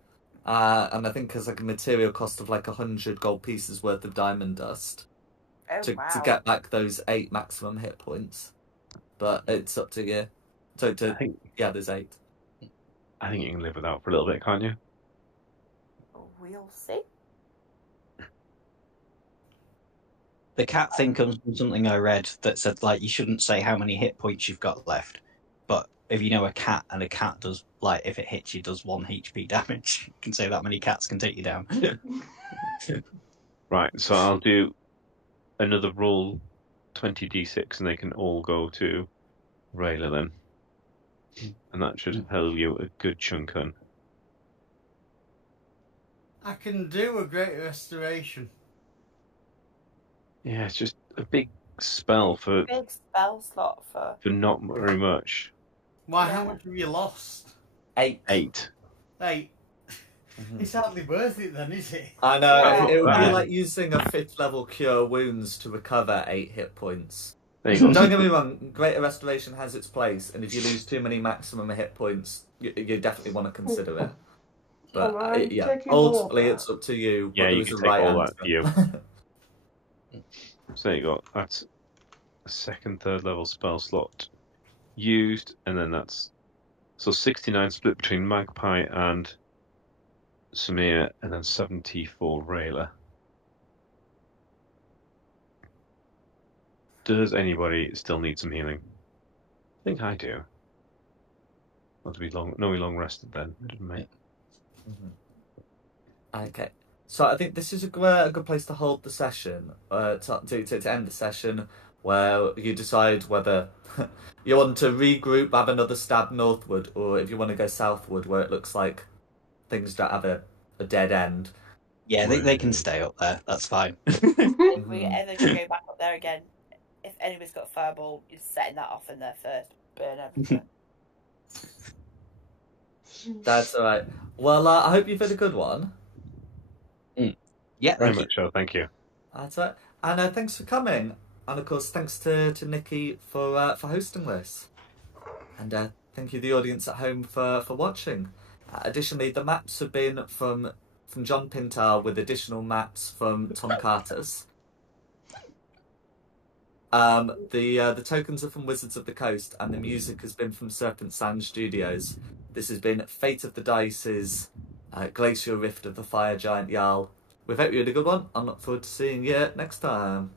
and I think there's like a material cost of like 100 gold pieces worth of diamond dust Oh, to wow. get back those 8 maximum hit points. But it's up to you. So yeah, there's 8. I think you can live without for a little bit, can't you? We'll see. The cat thing comes from something I read that said, like, you shouldn't say how many hit points you've got left. But if you know a cat, and a cat does, like, if it hits you, does 1 HP damage, you can say that many cats can take you down. Right, so I'll do another roll 20d6, and they can all go to Rayla then. And that should help you a good chunk on. I can do a great restoration. Yeah, it's just a big spell for Big spell slot for. not very much. Why, how much have you lost? 8. 8. 8. Mhm. It's hardly worth it then, is it? I know, Wow. it would be Right. like using a 5th level Cure Wounds to recover 8 hit points. There you go. Don't get me wrong, Greater Restoration has its place, and if you lose too many maximum hit points, you definitely want to consider it. But Am I yeah, taking all ultimately that? it's up to you. Yeah, whether you it's can the take right all answer. that for you. So there you go. That's a 2nd, 3rd level spell slot used, and then that's so 69 split between Magpie and Samir, and then 70 for Rayla. Does anybody still need some healing? I think I do. Not to be long. No, we long rested then, didn't we? Okay, so I think this is a good place to hold the session, to end the session, where you decide whether you want to regroup, have another stab northward, or if you want to go southward, where it looks like things don't have a dead end. Yeah, they can stay up there. That's fine. If we ever go back up there again, if anybody's got a fireball, you're setting that off in there first. Burn everything. That's all right. Well, I hope you've had a good one. Yeah, Very thank you. much so, thank you. That's right. And thanks for coming. And of course, thanks to Nikki for hosting this. And thank you, the audience at home, for watching. Additionally, the maps have been from John Pintar with additional maps from Tom Carter's. The tokens are from Wizards of the Coast, and the music has been from Serpent Sand Studios. This has been Fate of the Dice's Glacial Rift of the Fire Giant Jarl. We hope you had a good one. I look forward to seeing you next time.